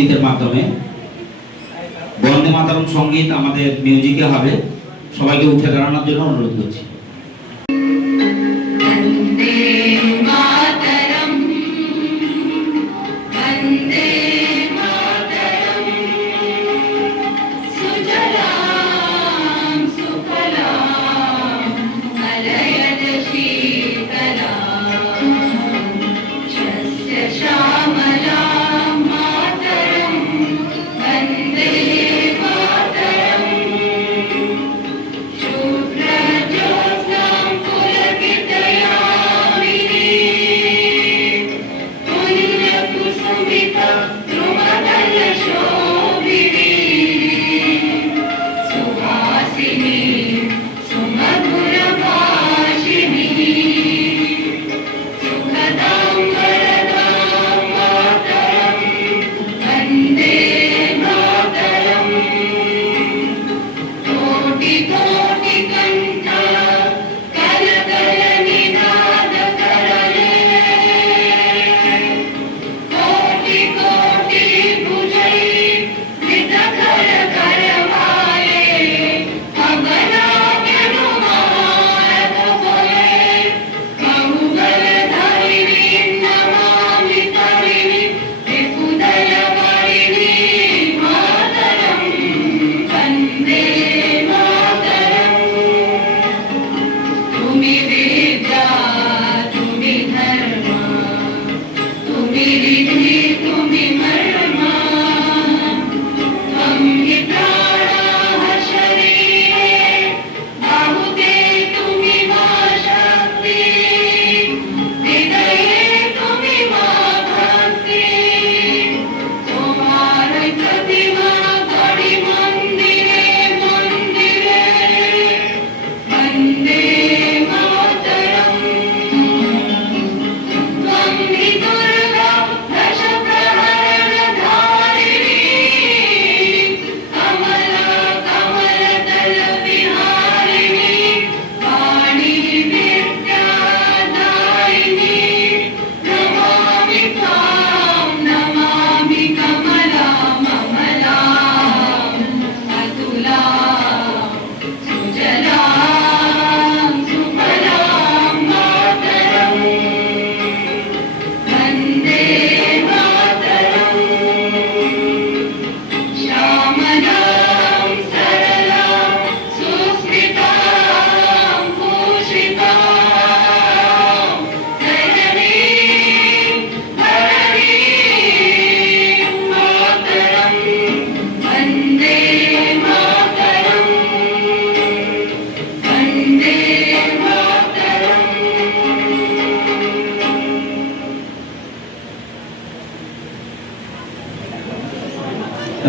সঙ্গীতের মাধ্যমে। বন্দে মাতরম সঙ্গীত আমাদের মিউজিকে হবে। সবাইকে উঠে দাঁড়ানোর জন্য অনুরোধ করছি।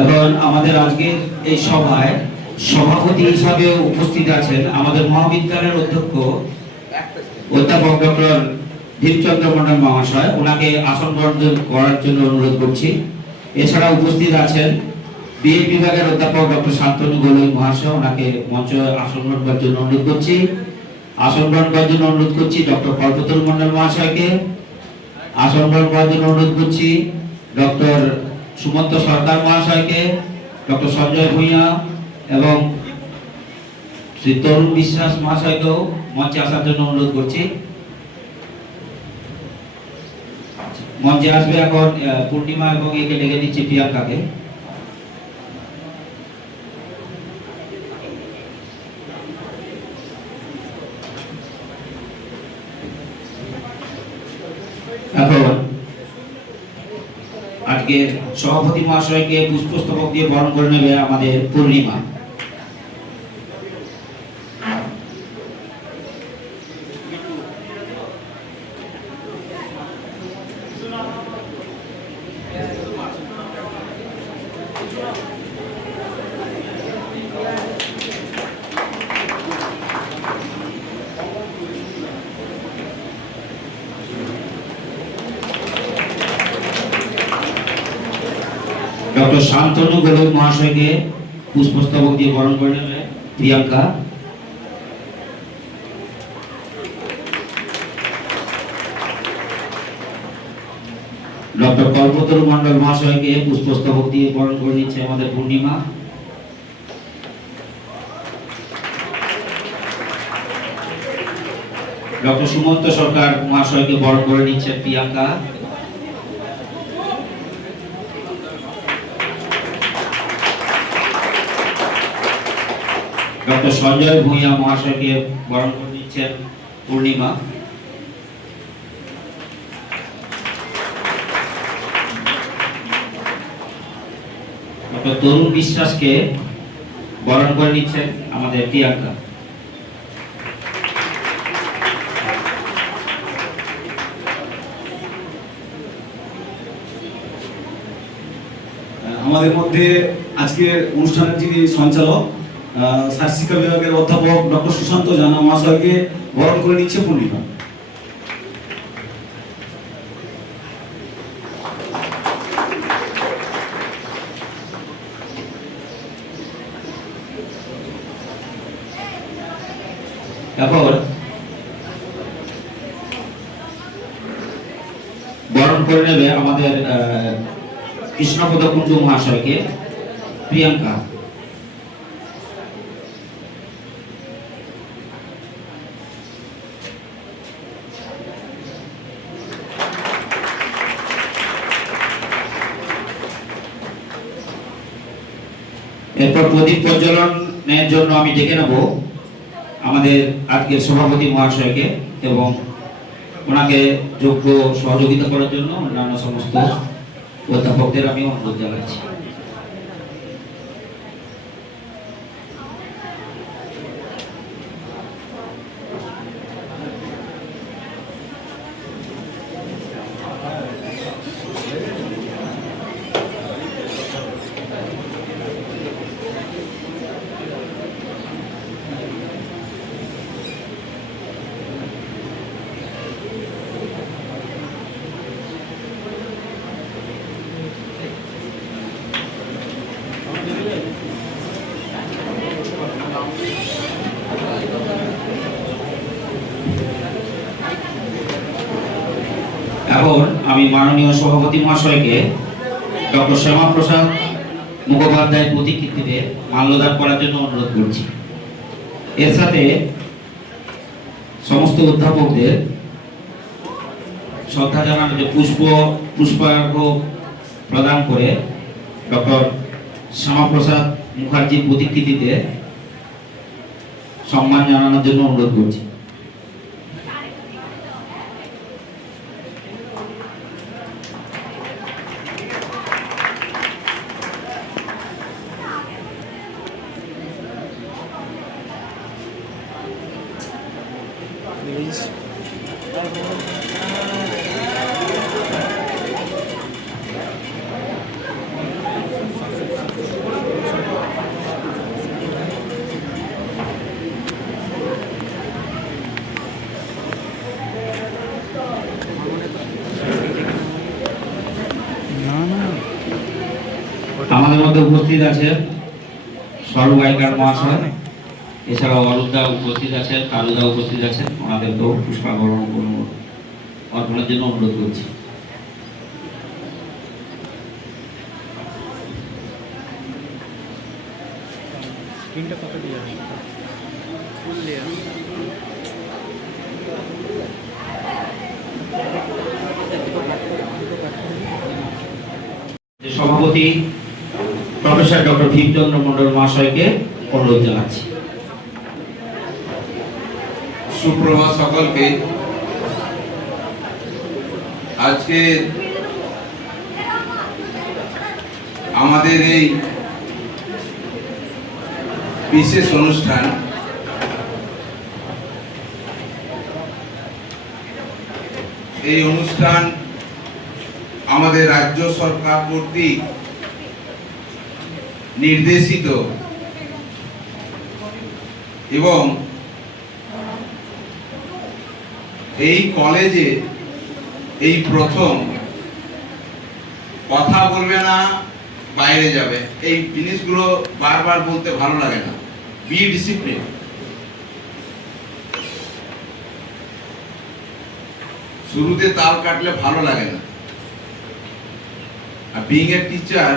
এখন আমাদের আজকের এই সভায় সভাপতি হিসাবে উপস্থিত আছেন আমাদের মহাবিদ্যালয়ের অধ্যক্ষ অধ্যাপক ডক্টর দীপচন্দ্র মন্ডল মহাশয়। ওনাকে আসন গ্রহণ করার জন্য অনুরোধ করছি। এছাড়া উপস্থিত আছেন বিএ বিভাগের অধ্যাপক ডক্টর শান্তনু গোলই মহাশয়। ওনাকে মঞ্চে আসন গ্রহণ করার জন্য অনুরোধ করছি। আসন গ্রহণ করার জন্য অনুরোধ করছি ডক্টর কল্পতরু মন্ডল মহাশয়কে। আসন গ্রহণ করার জন্য অনুরোধ করছি ডক্টর সুমন্ত সরকার মহাশয়কে, ডক্টর সঞ্জয় ভূঁইয়া এবং শ্রী তরুণ বিশ্বাস মহাশয়কেও মঞ্চে আসার জন্য অনুরোধ করছি। মঞ্চে আসবে এখন পূর্ণিমা এবং একে ডেকে দিচ্ছি প্রিয়াঙ্কাকে। এখন আজকে সভাপতি মহাশয়কে পুষ্পস্তবক দিয়ে বরণ করে নেবে আমাদের পূর্ণিমা। ডক্টর শান্তনু গোলই মহাশয়কে পুষ্পস্তবক দিয়ে বরণ করে নেবে প্রিয়াঙ্কা। ডক্টর কল্পতরু মণ্ডল মহাশয়কে পুষ্পস্তবক দিয়ে বরণ করে নিচ্ছে আমাদের পূর্ণিমা। ডক্টর সুমন্ত সরকার মহাশয়কে বরণ করে নিচ্ছে প্রিয়াঙ্কা। ডক্টর সঞ্জয় ভূঁইয়া মহাশয়কে বরণ করে নিচ্ছেন পূর্ণিমা। ডক্টর তরুণ বিশ্বাসকে বরণ করে নিচ্ছেন আমাদের প্রিয়াঙ্কা। আমাদের মধ্যে আজকের অনুষ্ঠানের যিনি সঞ্চালক শিক্ষা বিভাগের অধ্যাপক ডক্টর সুশান্ত জানা মহাশয়কে বরণ করে নিচ্ছে পূর্ণিমা। এখন বরণ করে নেবে আমাদের কৃষ্ণপদ কুণ্ডু মহাশয়কে প্রিয়াঙ্কা। এরপর প্রদীপ প্রজ্বলনের জন্য আমি ডেকে নেব আমাদের আজকের সভাপতি মহাশয়কে এবং ওনাকে যোগ্য সহযোগিতা করার জন্য অন্যান্য সমস্ত অধ্যাপকদের আমি অনুরোধ জানাচ্ছি। এখন আমি মাননীয় সভাপতি মহাশয়কে ডক্টর শ্যামাপ্রসাদ মুখোপাধ্যায়ের প্রতিকৃতিতে মাল্যদান করার জন্য অনুরোধ করছি। এর সাথে সমস্ত অধ্যাপকদের শ্রদ্ধা জানানো যে পুষ্পার্ঘ প্রদান করে ডক্টর শ্যামাপ্রসাদ মুখার্জির প্রতিকৃতিতে সম্মান জানানোর জন্য অনুরোধ করছি। আমাদের মধ্যে উপস্থিত আছে সর্বগায়িকার মহাশয়, এছাড়াও অরূপদা উপস্থিত আছেন, কালুদা উপস্থিত আছেন। ওনাদেরকেও পুষ্পাবরণ অর্পণের জন্য অনুরোধ করছি। সভাপতি প্রফেসর ডক্টর ভীমচন্দ্র মণ্ডল মহাশয়কে অনুরোধ জানাচ্ছি। সুপ্রভাত সকলকে। আজকে আমাদের এই বিশেষ অনুষ্ঠান আমাদের রাজ্য সরকার কর্তৃক নির্দেশিত এবং এই কলেজে এই প্রথম কথা বলবে না, বাইরে যাবে, এই জিনিসগুলো বারবার বলতে ভালো লাগে না। Be discipline. শুরুতে তাল কাটলে ভালো লাগে না। আর বিইং এ টিচার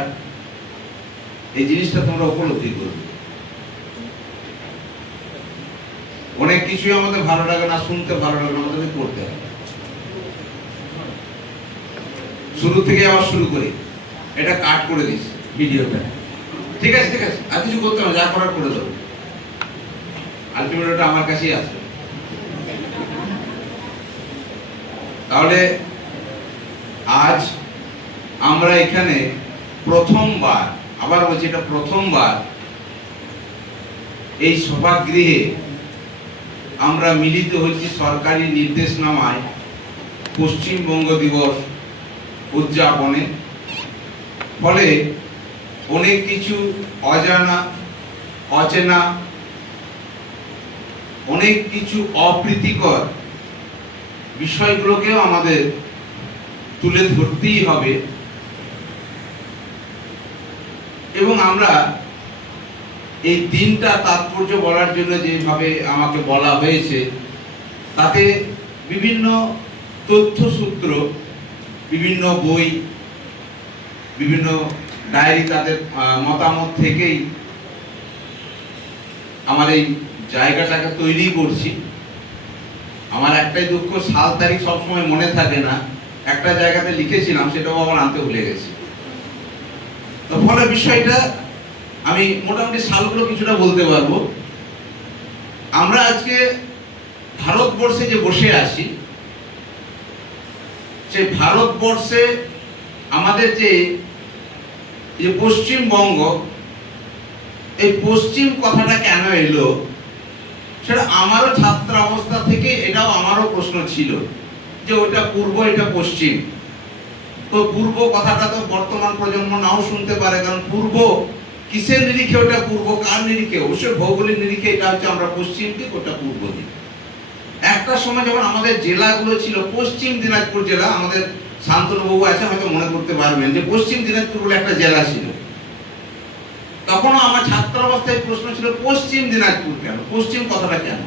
এই জিনিসটা তোমরা উপলব্ধি করবে। অনেক কিছুই আমাদের ভালো লাগে না, শুনতে ভালো লাগে না, আমাদের করতে হবে। শুরু থেকে আবার শুরু করি, এটা কাট করে দিস ভিডিওটা, ঠিক আছে ঠিক আছে, আর কিছু করতে হবে, যা করার করে দেবো, আলটিমেট ওটা আমার কাছেই আসবে। তাহলে আজ আমরা এখানে প্রথমবার, আবার বলছি এটা প্রথমবার, এই সভাগৃহে আমরা মিলিত হয়েছি সরকারি নির্দেশনামায় পশ্চিমবঙ্গ দিবস উদযাপনে। ফলে অনেক কিছু অজানা, অচেনা, অনেক কিছু অপ্রীতিকর বিষয়গুলোকেও আমাদের তুলে ধরতেই হবে। এবং আমরা এই দিনটা তাৎপর্য বলার জন্য যেভাবে আমাকে বলা হয়েছে, তাতে বিভিন্ন তথ্যসূত্র, বিভিন্ন বই, বিভিন্ন ডায়েরি, তাদের মতামত থেকেই আমার এই জায়গাটাকে তৈরি করছি। আমার একটাই দুঃখ, সাল তারিখ সবসময় মনে থাকে না, একটা জায়গাতে লিখেছিলাম সেটাও আবার আনতে ভুলে গেছি। তো ফলে বিষয়টা আমি মোটামুটি সালগুলো কিছুটা বলতে পারবো। আমরা আজকে ভারতবর্ষে যে বসে আছি, সেই ভারতবর্ষে আমাদের যে পশ্চিমবঙ্গ, এই পশ্চিম কথাটা কেন এলো, সেটা আমারও ছাত্র অবস্থা থেকে এটাও আমারও প্রশ্ন ছিল যে ওটা পূর্ব, এটা পশ্চিম। তো পূর্ব কথাটা তো বর্তমান প্রজন্ম নাও শুনতে পারে, কারণ পূর্ব কিসের নিরিখে ওটা পূর্ব, কার নিরিখে? অবশ্যই ভৌগোলিক নিরিখে এটা হচ্ছে আমরা পশ্চিম দিক, ওটা পূর্ব দিক। একটা সময় যখন আমাদের জেলাগুলো ছিল, পশ্চিম দিনাজপুর জেলা, আমাদের শান্তনুবাবু আছে হয়তো মনে করতে পারবেন যে পশ্চিম দিনাজপুর বলে একটা জেলা ছিল। তখনও আমার ছাত্র অবস্থায় প্রশ্ন ছিল পশ্চিম দিনাজপুর কেন, পশ্চিম কথাটা কেন?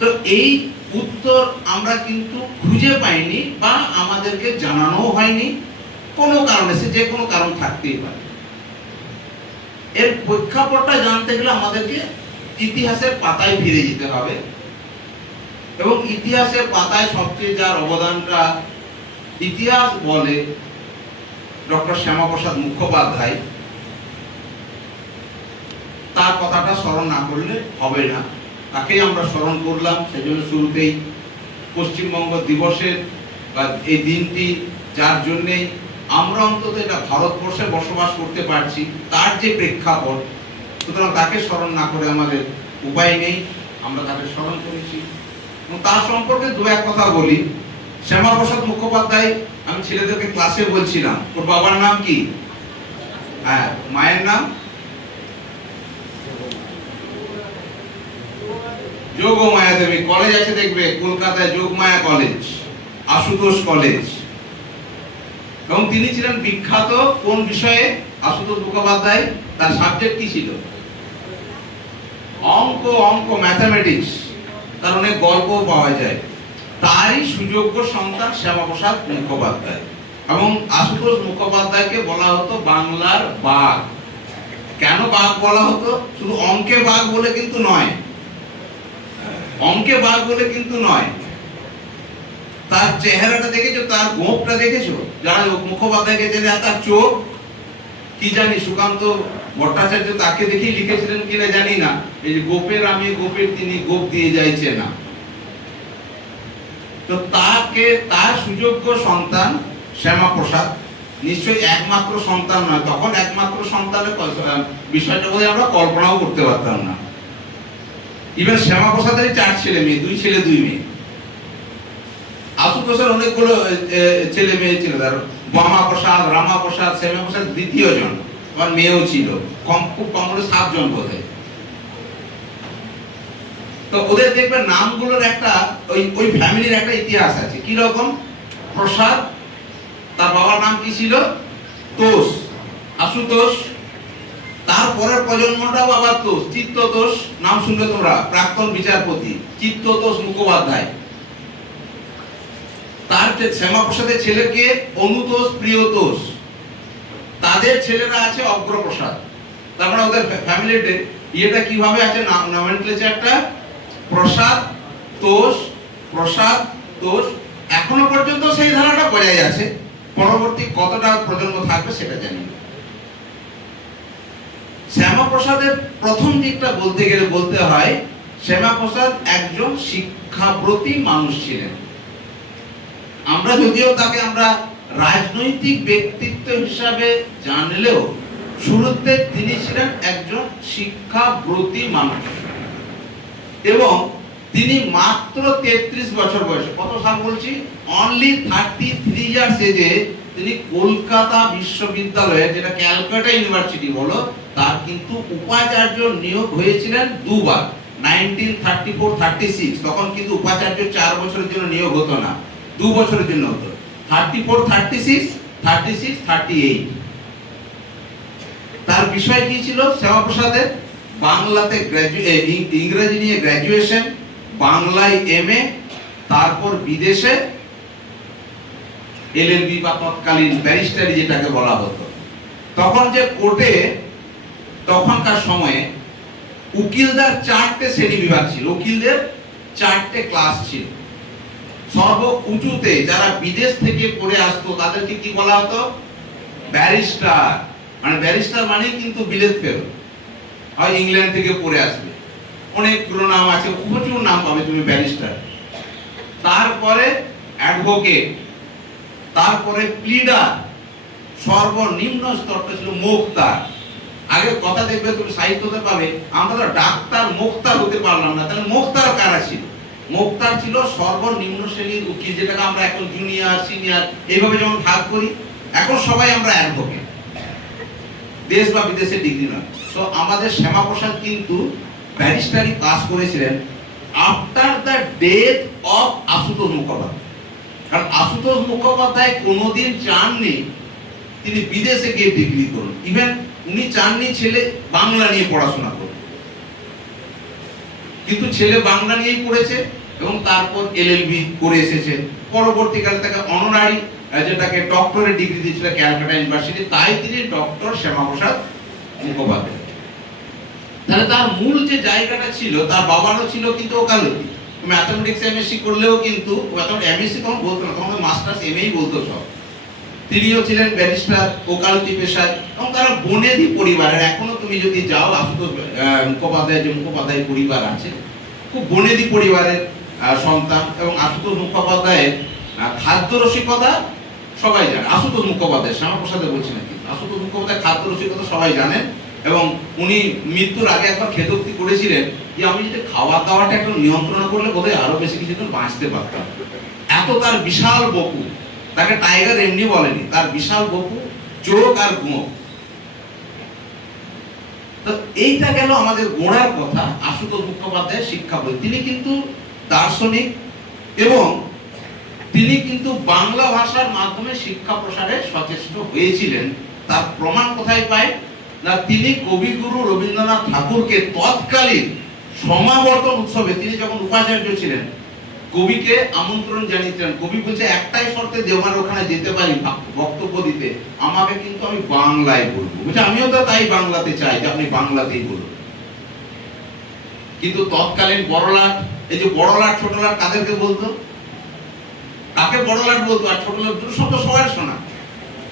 তো এই উত্তর আমরা কিন্তু খুঁজে পাইনি, বা আমাদেরকে জানানো হয়নি। কোনো কারণে, সে যে কোনো কারণ থাকতেই পারে। এর প্রেক্ষাপটটা জানতে গেলে আমাদেরকে ইতিহাসের পাতায় ফিরে যেতে হবে। এবং ইতিহাসের পাতায় সবচেয়ে যার অবদানটা ইতিহাস বলে ডক্টর শ্যামাপ্রসাদ মুখোপাধ্যায়, তার কথাটা স্মরণ না করলে হবে না। তাকেই আমরা স্মরণ করলাম। সেজন্য শুরুতেই পশ্চিমবঙ্গ দিবসের বা এই দিনটি, যার জন্যে আমরা অন্তত এটা ভারতবর্ষে বসবাস করতে পারছি, তার যে প্রেক্ষাপট, সুতরাং তাকে স্মরণ না করে আমাদের উপায় নেই, আমরা তাকে স্মরণ করেছি। এবং তার সম্পর্কে দু এক কথা বলি। শ্যামাপ্রসাদ মুখোপাধ্যায়, আমি ছেলেদেরকে ক্লাসে বলছিলাম, ওর বাবার নাম কি, হ্যাঁ, মায়ের নাম যোগমায়া দেবী। কলেজ আছে দেখবে কলকাতায়, যোগমায়া কলেজ, আশুতোষ কলেজ। এবং তিনি ছিলেন বিখ্যাত কোন বিষয়ে? আশুতোষ মুখোপাধ্যায়, তার সাবজেক্ট কি ছিল? অঙ্ক, ম্যাথামেটিক্স। তার অনেক গল্প পাওয়া যায়। তারই সুযোগ্য সন্তান শ্যামাপ্রসাদ মুখোপাধ্যায়। এবং আশুতোষ মুখোপাধ্যায়কে বলা হতো বাংলার বাঘ। কেন বাঘ বলা হতো? শুধু অঙ্কে বাঘ বলে কিন্তু নয়, অঙ্কে বাঘ বলে কিন্তু নয়। তার চেহারাটা দেখেছো, তার গোঁপটা দেখেছো? যারা মুখোপাধ্যায়কে চেনে, তার চোখ কি জানি, সুকান্ত ভট্টাচার্য তাকে দেখেই লিখেছিলেন কিনা জানি না, এই যে গোপের আমি, গোপের তিনি, গোপ দিয়ে যাইছে না। তো তাকে, তার সুযোগ্য সন্তান শ্যামাপ্রসাদ, নিশ্চয়ই একমাত্র সন্তান নয়, তখন একমাত্র সন্তানের বিষয়টা বোধহয় আমরা কল্পনাও করতে পারতাম না। ইভেন শ্যামাপ্রসাদেরই 4 ছেলে মেয়ে, 2 ছেলে 2 মেয়ে। আশুতোষের অনেকগুলো ছেলে মেয়ে ছিল, তার বামাপ্রসাদ, রামাপ্রসাদ, শ্যামাপ্রসাদ দ্বিতীয় জন, আমার মেয়েও ছিল, খুব কম করে 7 জন বোধহয়। তো ওদের দেখবেন নামগুলোর একটা, ওই ফ্যামিলির একটা ইতিহাস আছে। কি রকম? প্রসাদ, তার বাবার নাম কি ছিল? তোষ, আশুতোষ। তারপরের প্রজন্মটাও আবার তোষ, চিত্ততোষ, নাম শুনলে তোমরা, প্রাক্তন বিচারপতি চিত্ততোষ মুখোপাধ্যায়। তার লাস্টে শ্যামাপ্রসাদের ছেলেকে অনুতোষ প্রিয়তোষ, তাদের ছেলেরা আছে অগ্রপ্রসাদ। তার মানে ওদের ফ্যামিলির ইয়েটা কিভাবে আছে, নমেনক্লেচারটা প্রসাদ তোষ প্রসাদ তোষ, এখনো পর্যন্ত সেই ধারাটা বজায় আছে। পরবর্তী কতটা প্রজন্ম থাকবে সেটা জানি না। শ্যামাপ্রসাদের প্রথম দিকটা বলতে গেলে বলতে হয় শ্যামাপ্রসাদ একজন শিক্ষাব্রতী মানুষ ছিলেন। আমরা যদিও তাকে আমরা রাজনৈতিক ব্যক্তিত্ব হিসাবে জানলেও শুরুতে তিনি ছিলেন একজন শিক্ষাব্রতী মানুষ, এবং তিনি মাত্র 33 বছর বয়সে, কত সাল বলছি, অনলি 33 ইয়ার্স এজে তিনি কলকাতা বিশ্ববিদ্যালয়ে, যেটা ক্যালকাটা ইউনিভার্সিটি বলো, তার কিন্তু উপাচার্য নিয়োগ হয়েছিলেন দুবার, 1934-36। তখন কিন্তু উপাচার্য 4 বছরের জন্য নিয়োগ হতো না, 2 বছরের জন্য হতো, 34-36, 36-38। তার বিষয় কি ছিল শ্যামাপ্রসাদের? বাংলাতে ইংরেজি নিয়ে গ্র্যাজুয়েশন, বাংলায় এমএ, তারপর বিদেশে এলএলবি বা তৎকালীন ব্যারিস্টারি যেটাকে বলা হতো। তখন যে কোর্টে তখনকার সময়ে উকিলদের 4টে শ্রেণী বিভাগ ছিল, উকিলদের 4টে ক্লাস ছিল। সর্ব উঁচুতে যারা বিদেশ থেকে পড়ে আসতো তাদেরকে কি বলা হতো? ব্যারিস্টার। মানে ব্যারিস্টার মানে কিন্তু বিলেত ফেরত, হয় ইংল্যান্ড থেকে পড়ে আসবে, অনেকগুলো নাম আছে, প্রচুর নাম পাবে তুমি ব্যারিস্টার। তারপরে অ্যাডভোকেট, তারপরে প্লিডার, সর্বনিম্ন স্তরটা ছিল মোক্তার। আগে কথা দেখবে তুমি সাহিত্যতে পাবে, আমরা তো ডাক্তার মোক্তার হতে পারলাম না, তাহলে মোক্তার কারা ছিল? মোক্তার ছিল সর্বনিম্ন শ্রেণীর উকিল, যেটাকে আমরা এখন জুনিয়র সিনিয়র এইভাবে যেমন ভাগ করি, এখন সবাই আমরা অ্যাডভোকেট, দেশ বা বিদেশে ডিগ্রি নয়। তো আমাদের শ্যামাপ্রসাদ কিন্তু ব্যারিস্টারি পাস করেছিলেন after the death of Ashutosh Mukhopadhyay. কারণ আশুতোষ মুখোপাধ্যায় কোনোদিন চাননি তিনি বিদেশে গিয়ে ডিগ্রি করুন, ইভেন উনি চাননি ছেলে বাংলা নিয়ে পড়াশোনা করুন, কিন্তু ছেলে বাংলা নিয়েই পড়েছে এবং তারপর এলএলবি করে এসেছে। পরবর্তীকালে তাকে অনারারি, যেটাকে ডক্টরেট ডিগ্রি দিয়েছিল ক্যালকাটা ইউনিভার্সিটি, তাই তিনি ডক্টর শ্যামাপ্রসাদ মুখোপাধ্যায়। তাহলে তার মূল যে জায়গাটা ছিল, তার বাবারও ছিল কিন্তু ওকালতি। ম্যাথমেটিক্স এমএসসি করলেও কিন্তু এমএসসি তখন বলতো না, তখন মাস্টার্স এমএই বলতো সব। তিনিও ছিলেন ব্যারিস্টার, ওকালতি পেশায়, এবং তারা বনেদি পরিবারের। এখনো তুমি যদি যাও আশুতোষ মুখোপাধ্যায়, যে মুখোপাধ্যায় পরিবার আছে, খুব বনেদি পরিবারের সন্তান। এবং আশুতোষ মুখোপাধ্যায়ের খাদ্য রসিকতা সবাই জানে। আশুতোষ মুখোপাধ্যায়, শ্যামাপ্রসাদে বলছি না, কিন্তু আশুতোষ মুখোপাধ্যায় খাদ্য রসিকতা সবাই জানেন। এবং উনি মৃত্যুর আগে একবার খেদোক্তি করেছিলেন যে আমি যদি খাওয়া দাওয়াটা একটু নিয়ন্ত্রণ করলে বোধহয় আরো বেশি কিছুদিন বাঁচতে পারতাম। এত তার বিশাল বপু, তাকে টাইগার এমনি বলেনি, তার বিশাল বপু, চোখ আর গোঁফ। তো এইটা গেল আমাদের গোড়ার কথা, আশুতোষ মুখোপাধ্যায়ের শিক্ষা বই। তিনি কিন্তু দার্শনিক এবং তিনি কিন্তু বাংলা ভাষার মাধ্যমে শিক্ষা প্রসারে সচেষ্ট হয়েছিলেন। তার প্রমাণ কোথায় পায় না, তিনি কবিগুরু রবীন্দ্রনাথ ঠাকুরকে তৎকালীন সমাবর্তন উৎসবে, তিনি যখন উপাচার্য ছিলেন, কবিকে আমন্ত্রণ জানিয়েছিলেন। কবি বলছে একটাই শর্তে দেওয়ার ওখানে যেতে পারি বক্তব্য দিতে, আমাকে কিন্তু আমি বাংলায় বলবো। বলছে আমিও তো তাই বাংলাতে চাই যে আপনি বাংলাতেই বলুন। কিন্তু তৎকালীন বড়লাট, এই যে বড়লাট ছোটলাট কাদেরকে বলতো? কাকে বড়লাট বলতো আর ছোটলাট? দুটো শব্দ সবাই শোনা।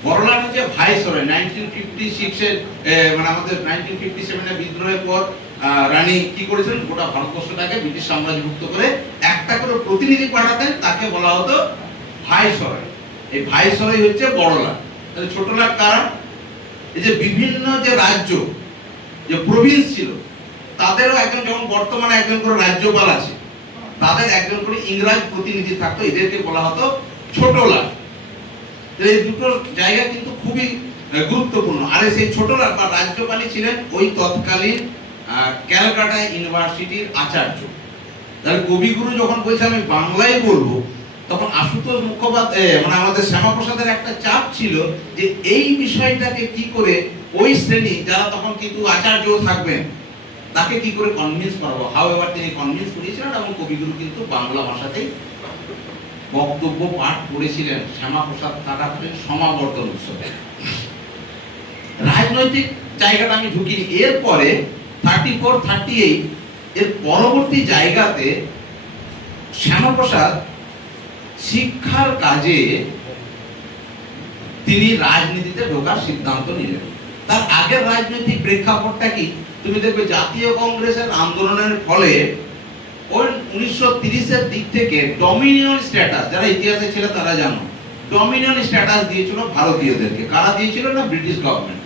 বড়লাট হচ্ছে ভাইসরয়। 1956 এর মানে আমাদের 1957 এর বিদ্রোহের পর রানী কি করেছিলেন, গোটা ভারতবর্ষটাকে ব্রিটিশ সাম্রাজ্যভুক্ত করে একটা করে প্রতিনিধি পাঠাতেন, তাকে বলা হতো ভাইসরয়। এই ভাইসরয় হচ্ছে বড়লাট। তাহলে ছোটলাট কারা? এই যে বিভিন্ন যে রাজ্য, যে প্রভিন্স ছিল, তাদেরও একজন, যেমন বর্তমানে একজন করে রাজ্যপাল আছে, তাদের একজন করে ইংরাজ প্রতিনিধি থাকতো, এদেরকে বলা হতো ছোটলাট। এই দুটো জায়গা কিন্তু খুবই গুরুত্বপূর্ণ। আর সেই ছোটলাট বা রাজ্যপালই ছিলেন ওই তৎকালীন ক্যালকাটা ইউনিভার্সিটির আচার্য। তাহলে কবিগুরু যখন বলছে আমি বাংলায় বলবো, তখন আশুতোষ মুখোপাধ্যায় মানে আমাদের শ্যামাপ্রসাদের একটা চাপ ছিল যে এই বিষয়টাকে কি করে ওই শ্রেণী যারা তখন কিন্তু আচার্য থাকবেন, তাকে কি করে কনভিন্স করাবো। হাউ এভার তিনি কনভিন্স করেছিলেন এবং কবিগুরু কিন্তু বাংলা ভাষাতেই বক্তব্য পাঠ করেছিলেন শ্যামাপ্রসাদ কাটাখালীর সমাবর্তন উৎসবে। রাজনৈতিক জায়গাটা আমি ঢুকিনি। এরপরে 34-38 এর পরবর্তী জায়গাতে শ্যামাপ্রসাদ শিক্ষার কাজে তিনি রাজনীতিতে ঢোকার সিদ্ধান্ত নিলেন। তার আগের রাজনৈতিক প্রেক্ষাপটটা কি? তুমি দেখবে জাতীয় কংগ্রেসের আন্দোলনের ফলে ওই 1930-এর দিক থেকে ডমিনিয়ন স্ট্যাটাস, যারা ইতিহাসে ছিল তারা জানো, ডমিনিয়ন স্ট্যাটাস দিয়েছিল ভারতীয়দেরকে। কারা দিয়েছিল? না, ব্রিটিশ গভর্নমেন্ট।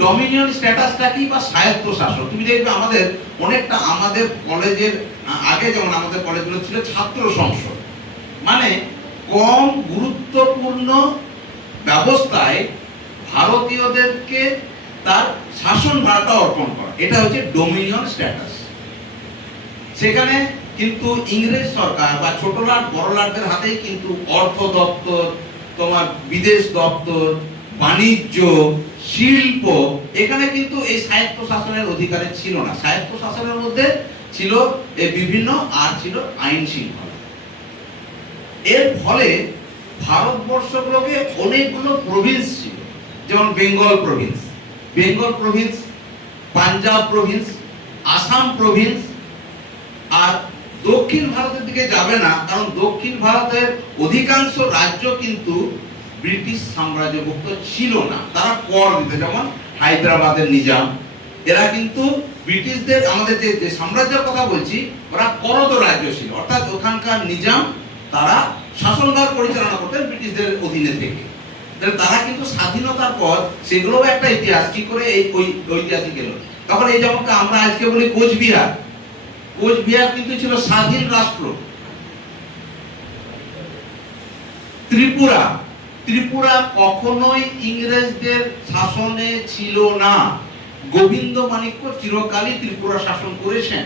ডমিনিয়ন স্ট্যাটাসটা কি? বা স্বায়ত্ত শাসন। তুমি দেখবে আমাদের অনেকটা আমাদের কলেজের আগে যেমন আমাদের কলেজগুলো ছিল ছাত্র সংসদ, মানে কম গুরুত্বপূর্ণ ব্যবস্থায় ভারতীয়দেরকে তার শাসন ভারটা অর্পণ করা, এটা হচ্ছে ডোমিনিয়ন স্ট্যাটাস। সেখানে কিন্তু ইংরেজ সরকার বা ছোট লাট বড় লাটদের হাতেই কিন্তু অর্থ দপ্তর, তোমার বিদেশ দপ্তর, বাণিজ্য, শিল্প, এখানে কিন্তু এই স্বায়ত্ত শাসনের অধিকারে ছিল না। স্বায়ত্ত শাসনের মধ্যে ছিল এই বিভিন্ন, আর ছিল আইন শৃঙ্খলা। এর ফলে ভারতবর্ষগুলোকে অনেকগুলো প্রভিন্স ছিল, যেমন Bengal province, Punjab province, Assam province. আর দক্ষিণ ভারতের দিকে যাবে না, কারণ দক্ষিণ ভারতের অধিকাংশ রাজ্য কিন্তু ব্রিটিশ সাম্রাজ্যভুক্ত ছিল না, তারা কর দিত। যেমন হায়দ্রাবাদের নিজাম, এরা কিন্তু ব্রিটিশদের, আমাদের যে সাম্রাজ্যের কথা বলছি, ওরা করদ রাজ্য ছিল, অর্থাৎ ওখানকার নিজাম তারা শাসনভার পরিচালনা করতেন ব্রিটিশদের অধীনে থেকে। তারা কিন্তু স্বাধীনতার পর সেগুলোও একটা ইতিহাস, কি করে এই ঐতিহাসিক এলো। তখন এই যেমন আমরা আজকে বলি কোচবিহার কিন্তু ছিল স্বাধীন রাষ্ট্র। ত্রিপুরা কখনোই ইংরেজদের শাসনে ছিল না। গোবিন্দ মাণিক্য চিরকালই ত্রিপুরা শাসন করেছেন।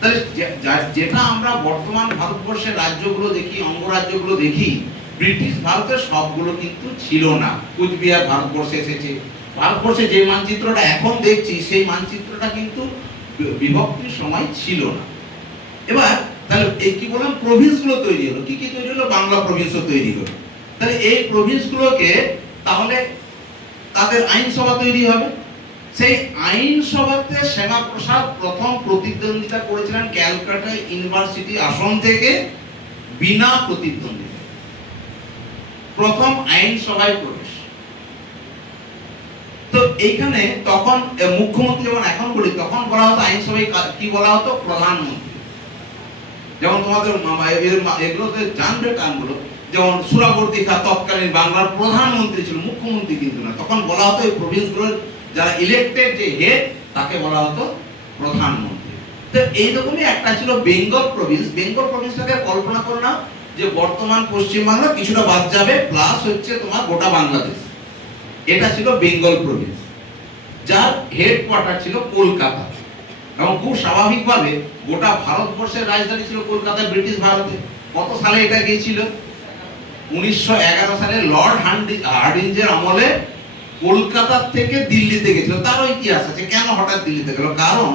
তাহলে যেটা আমরা বর্তমান ভারতবর্ষের রাজ্যগুলো দেখি, অঙ্গরাজ্যগুলো দেখি, ব্রিটিশ ভারতের সবগুলো কিন্তু ছিল না। কোচবিহার ভারতবর্ষে এসেছে। ভারতবর্ষে যে মানচিত্রটা এখন দেখছি, সেই মানচিত্রটা কিন্তু বিভক্তির সময় ছিল না। এবার তাহলে এই কি বললাম, প্রভিন্স গুলো তৈরি হলো। কি কি তৈরি হলো? বাংলা প্রভিন্সও তৈরি হলো। তাহলে এই প্রভিন্স গুলোকে, তাহলে তাদের আইনসভা তৈরি হবে। সেই আইনসভাতে শ্যামাপ্রসাদ প্রথম প্রতিদ্বন্দ্বিতা করেছিলেন ক্যালকাটা ইউনিভার্সিটি আসন থেকে, বিনা প্রতিদ্বন্দ্বিতা প্রথম আইনসভায় প্রবেশ। তো এইখানে তখন মুখ্যমন্ত্রী, যেমন এখন বলি, তখন বলা হতো আইনসভায় কি বলা হতো? প্রধানমন্ত্রী। যেমন তোমাদের এগুলোতে জানবে টার্মগুলো, যেমন সুরাবর্তী খা তৎকালীন বাংলার প্রধানমন্ত্রী ছিল, মুখ্যমন্ত্রী কিন্তু না। তখন বলা হতো এই প্রভিন্সগুলোর যারা ইলেক্টেড যে হেড, তাকে বলা হতো প্রধানমন্ত্রী। তো এইরকমই একটা ছিল বেঙ্গল প্রভিন্সটাকে কল্পনা করো না যে বর্তমান পশ্চিমবাংলা কিছুটা বাদ যাবে, প্লাস হচ্ছে তোমার গোটা বাংলাদেশ। এটা ছিল বেঙ্গল প্রভিন্স, যার হেডকোয়ার্টার ছিল কলকাতা। এবং খুব স্বাভাবিকভাবে গোটা ভারতবর্ষের রাজধানী ছিল কলকাতা, ব্রিটিশ ভারতে। কত সালে এটা গিয়েছিল? 1911 সালে লর্ড হার্ডিঞ্জের আমলে কলকাতা থেকে দিল্লিতে গেছিল। তারও ইতিহাস আছে, কেন হঠাৎ দিল্লিতে গেল? কারণ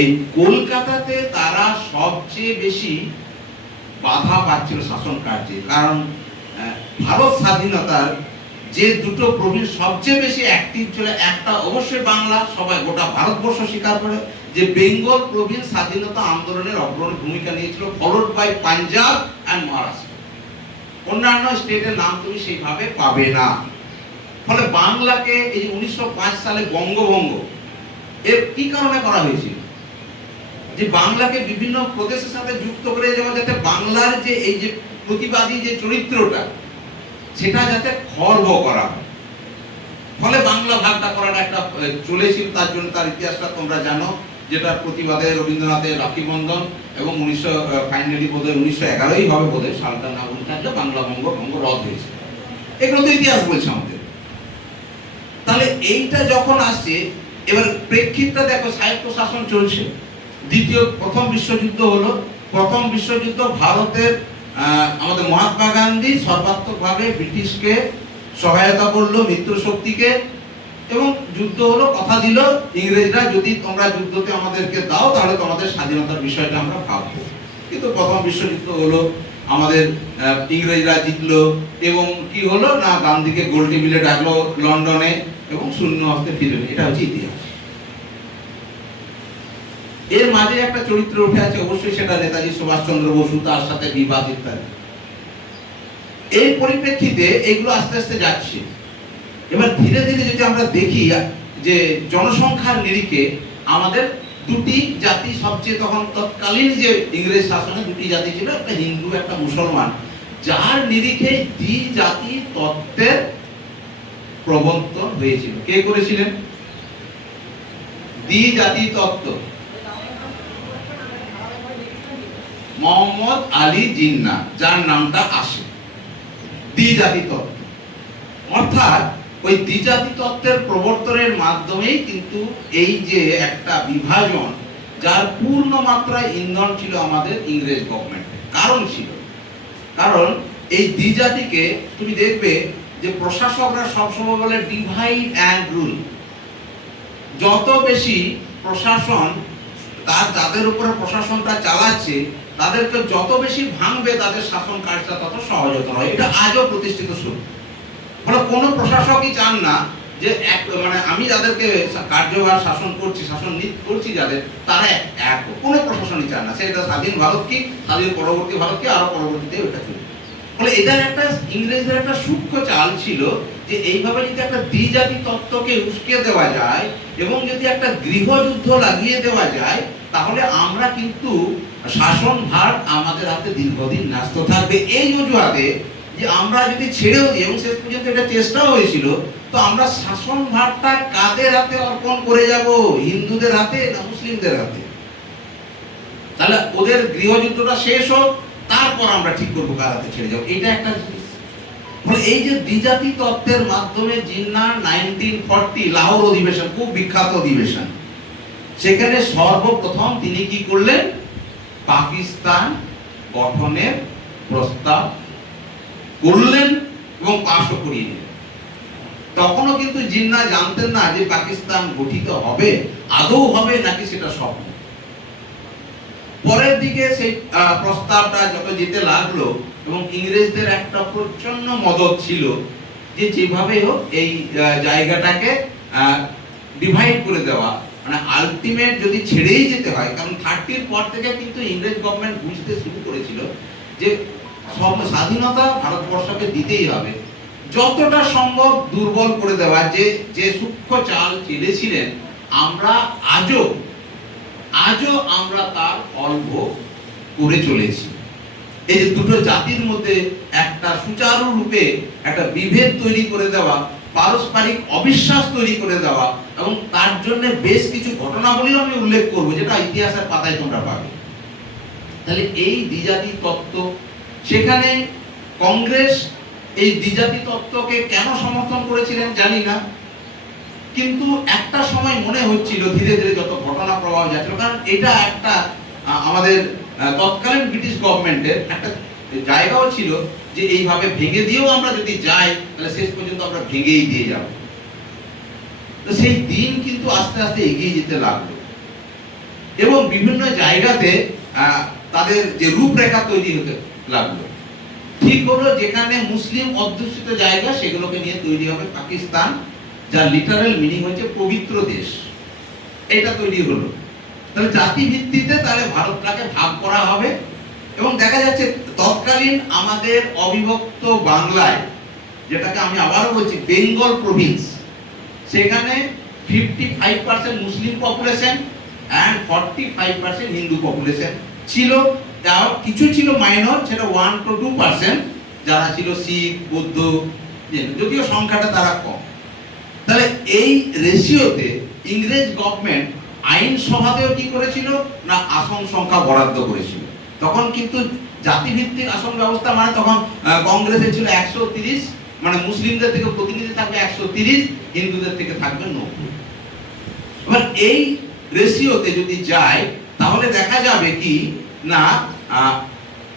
এই কলকাতাতে তারা সবচেয়ে বেশি বাধা পাচ্ছিল শাসন কার্যে। কারণ ভারত স্বাধীনতার যে দুটো প্রভিন্স সবচেয়ে বেশি অ্যাক্টিভ ছিল, একটা অবশ্যই বাংলা, সবাই গোটা ভারতবর্ষ স্বীকার করে যে বেঙ্গল প্রভিন্স স্বাধীনতা আন্দোলনের অগ্রণী ভূমিকা নিয়েছিল, followed by Punjab and Maharashtra. অন্যান্য স্টেটের নাম তুমি সেইভাবে পাবে না। ফলে বাংলাকে এই 1905 সালে বঙ্গভঙ্গ এর কি কারণে করা হয়েছিল? যে বাংলাকে বিভিন্ন প্রদেশের সাথে যুক্ত করে যাওয়া, যাতে বাংলার যে এই যে প্রতিবাদী যে চরিত্রটা, সেটা যাতে খর্ব করা হয়। ফলে বাংলা ভাগটা করাটা একটা চলেছিল। তার জন্য তার ইতিহাসটা তোমরা জানো, যেটা প্রতিবাদে রবীন্দ্রনাথের রাখি বন্ধন, এবং ফাইনালি বোধহয় 1911ই হবে বোধহয়, সালটা না ভুল থাকলে, বাংলা ভঙ্গ রদ হয়েছে। এগুলো তো ইতিহাস বলছে আমাদের। তাহলে এইটা যখন আসছে, এবার প্রেক্ষিতটা দেখো, স্বায়ত্ত শাসন চলছে। প্রথম বিশ্বযুদ্ধ হলো। প্রথম বিশ্বযুদ্ধ ভারতের আমাদের মহাত্মা গান্ধী সর্বাত্মকভাবে ব্রিটিশকে সহায়তা করলো, মিত্র শক্তিকে, এবং যুদ্ধ হলো। কথা দিল ইংরেজরা, যদি তোমরা যুদ্ধতে আমাদেরকে দাও, তাহলে তোমাদের স্বাধীনতার বিষয়টা আমরা ভাববো। কিন্তু প্রথম বিশ্বযুদ্ধ হলো, আমাদের ইংরেজরা জিতলো, এবং কি হলো না গান্ধীকে গোল টেবিলে ডাকলো লন্ডনে এবং শূন্য হস্তে ফিরল। এটা হচ্ছে ইতিহাস। এর মাঝে একটা চরিত্র উঠে আছে, অবশ্যই সেটা নেতাজি সুভাষচন্দ্র বসু, তার সাথে বিবাদ ইত্যাদি। এই পরিপ্রেক্ষিতে এগুলো আস্তে আস্তে যাচ্ছে। এবার ধীরে ধীরে যদি আমরা দেখি যে জনসংখ্যার নিরিখে আমাদের দুটি জাতি সবচেয়ে, তখন তৎকালীন যে ইংরেজ শাসনে দুটি জাতি ছিল, একটা হিন্দু একটা মুসলমান, যার নিরিখে দ্বিজাতি তত্ত্বের প্রবর্তন হয়েছিল। কে করেছিলেন দ্বিজাতি তত্ত্ব? মোহাম্মদ আলী জিন্নাহ, যার নামটা আসে দ্বিজাতি তত্ত্ব। অর্থাৎ ওই দ্বিজাতি তত্ত্বের প্রবর্তনের মাধ্যমেই কিন্তু এই যে একটা বিভাজন, যার পূর্ণ মাত্রায় ইন্ধন ছিল আমাদের ইংরেজ গভর্নমেন্টের। কারণ ছিল, কারণ এই দ্বিজাতিকে তুমি দেখবে যে প্রশাসকরা সবসময় বলে ডিভাইড অ্যান্ড রুল। যত বেশি প্রশাসন তার যাদের উপরে প্রশাসনটা চালাচ্ছে, তাদেরকে যত বেশি ভাঙবে, তাদের শাসন কাজটা তত সহজতর হয়। এটা আজও প্রতিষ্ঠিত সূত্র। ফলে কোনো প্রশাসকই চান না যে মানে আমি যাদেরকে কার্যভার শাসন করছি, করছি যাদের, তারা এক। কোনো প্রশাসনই চান না। সেটা স্বাধীন ভারত কি, স্বাধীন পরবর্তী ভারত কি, আরো পরবর্তীতে ওটা চলবে। ফলে এটার একটা ইংরেজদের একটা সূক্ষ্ম চাল ছিল যে এইভাবে যদি একটা দ্বিজাতি তত্ত্বকে উস্কে দেওয়া যায় এবং যদি একটা গৃহযুদ্ধ লাগিয়ে দেওয়া যায়, তাহলে আমরা কিন্তু শাসন ভার আমাদের হাতে দীর্ঘদিন ন্যস্ত থাকবে। এই অজুহাতে যে আমরা যদি ছেড়েও দিই, এবং শেষ পর্যন্ত এটা চেষ্টাও হয়েছিল, তো আমরা শাসন ভারটা কাদের হাতে অর্পণ করে যাব? হিন্দুদের হাতে না মুসলিমদের হাতে? তাহলে ওদের গৃহযুদ্ধটা শেষ হোক, তারপর আমরা ঠিক করবো কার হাতে ছেড়ে যাবো। এটা একটা জিনিস। ফলে এই যে দ্বিজাতি তত্ত্বের মাধ্যমে জিন্নাহ 1940 লাহোর অধিবেশন, খুব বিখ্যাত অধিবেশন, সেখানে সর্বপ্রথম তিনি কি করলেন? পাকিস্তান গঠনের প্রস্তাব করলেন এবং পাশও করিয়ে নিলেন। তখনও কিন্তু জিন্নাহ জানতেন না যে পাকিস্তান গঠিত হবে, আদৌ হবে নাকি সেটা স্বপ্ন। পরের দিকে সেই প্রস্তাবটা যত যেতে লাগলো, এবং ইংরেজদের একটা প্রচন্ড মদত ছিল যে যেভাবে হোক এই জায়গাটাকে ডিভাইড করে দেওয়া, মানে আলটিমেট যদি ছেড়েই যেতে হয়, কারণ 30-র পর থেকে কিন্তু ইংরেজ গভর্নমেন্ট বুঝতে শুরু করেছিল যে সব স্বাধীনতা ভারতবর্ষকে দিতেই হবে, যতটা সম্ভব দুর্বল করে দেওয়া। যে সূক্ষ্ম চাল চেলেছিলেন, আমরা আজও আমরা তার অল্প করে চলেছি। এই যে দুটো জাতির মধ্যে একটা সুচারু রূপে একটা বিভেদ তৈরি করে দেওয়া, পারস্পরিক অবিশ্বাস তৈরি করে দেওয়া, এবং তার জন্য বেশ কিছু ঘটনাবলীও আমি উল্লেখ করবো, যেটা ইতিহাসের পাতায় তোমরা পাবে। তাহলে এই দ্বিজাতি তত্ত্ব, সেখানে কংগ্রেস এই দ্বিজাতি তত্ত্বকে কেন সমর্থন করেছিলেন জানি না, কিন্তু একটা সময় মনে হচ্ছিল ধীরে ধীরে যত ঘটনা প্রবাহ যাচ্ছিল, কারণ এটা একটা আমাদের তৎকালীন ব্রিটিশ গভর্নমেন্টের একটা জায়গাও ছিল যে এইভাবে ভেঙে দিয়েও আমরা যদি যাই, তাহলে শেষ পর্যন্ত আমরা ভেঙেই দিয়ে যাব। তো সেই দিন কিন্তু আস্তে আস্তে এগিয়ে যেতে লাগলো, এবং বিভিন্ন জায়গাতে তাদের যে রূপরেখা তৈরি হতে লাগলো। ঠিক হলো যেখানে মুসলিম অধ্যুষিত জায়গা, সেগুলোকে নিয়ে তৈরি হবে পাকিস্তান, যার লিটারাল মিনিং হচ্ছে পবিত্র দেশ। এটা তৈরি হলো। তাহলে জাতি ভিত্তিতে তাহলে ভারতটাকে ভাগ করা হবে, এবং দেখা যাচ্ছে তৎকালীন আমাদের অবিভক্ত বাংলায়, যেটাকে আমি আবারও বলছি বেঙ্গল প্রভিন্স, সেখানে 55% মুসলিম পপুলেশন and 45% হিন্দু পপুলেশন ছিল। তাও কিছু ছিল মাইনর, সেটা 1 to 2% যারা ছিল শিখ, বৌদ্ধ, যদিও সংখ্যাটা তারা কম। তাহলে এই রেশিওতে ইংরেজ গভর্নমেন্ট আইনসভাতেও কি করেছিল না, আসন সংখ্যা বরাদ্দ করেছিল। তখন কিন্তু জাতিভিত্তিক আসন ব্যবস্থা, মানে তখন কংগ্রেসে ছিল 130, মানে মুসলিমদের থেকে প্রতিনিধি থাকবে 130, হিন্দুদের থেকে থাকবে 90। এবার এই রেশিওতে যদি যায়, তাহলে দেখা যাবে কি না,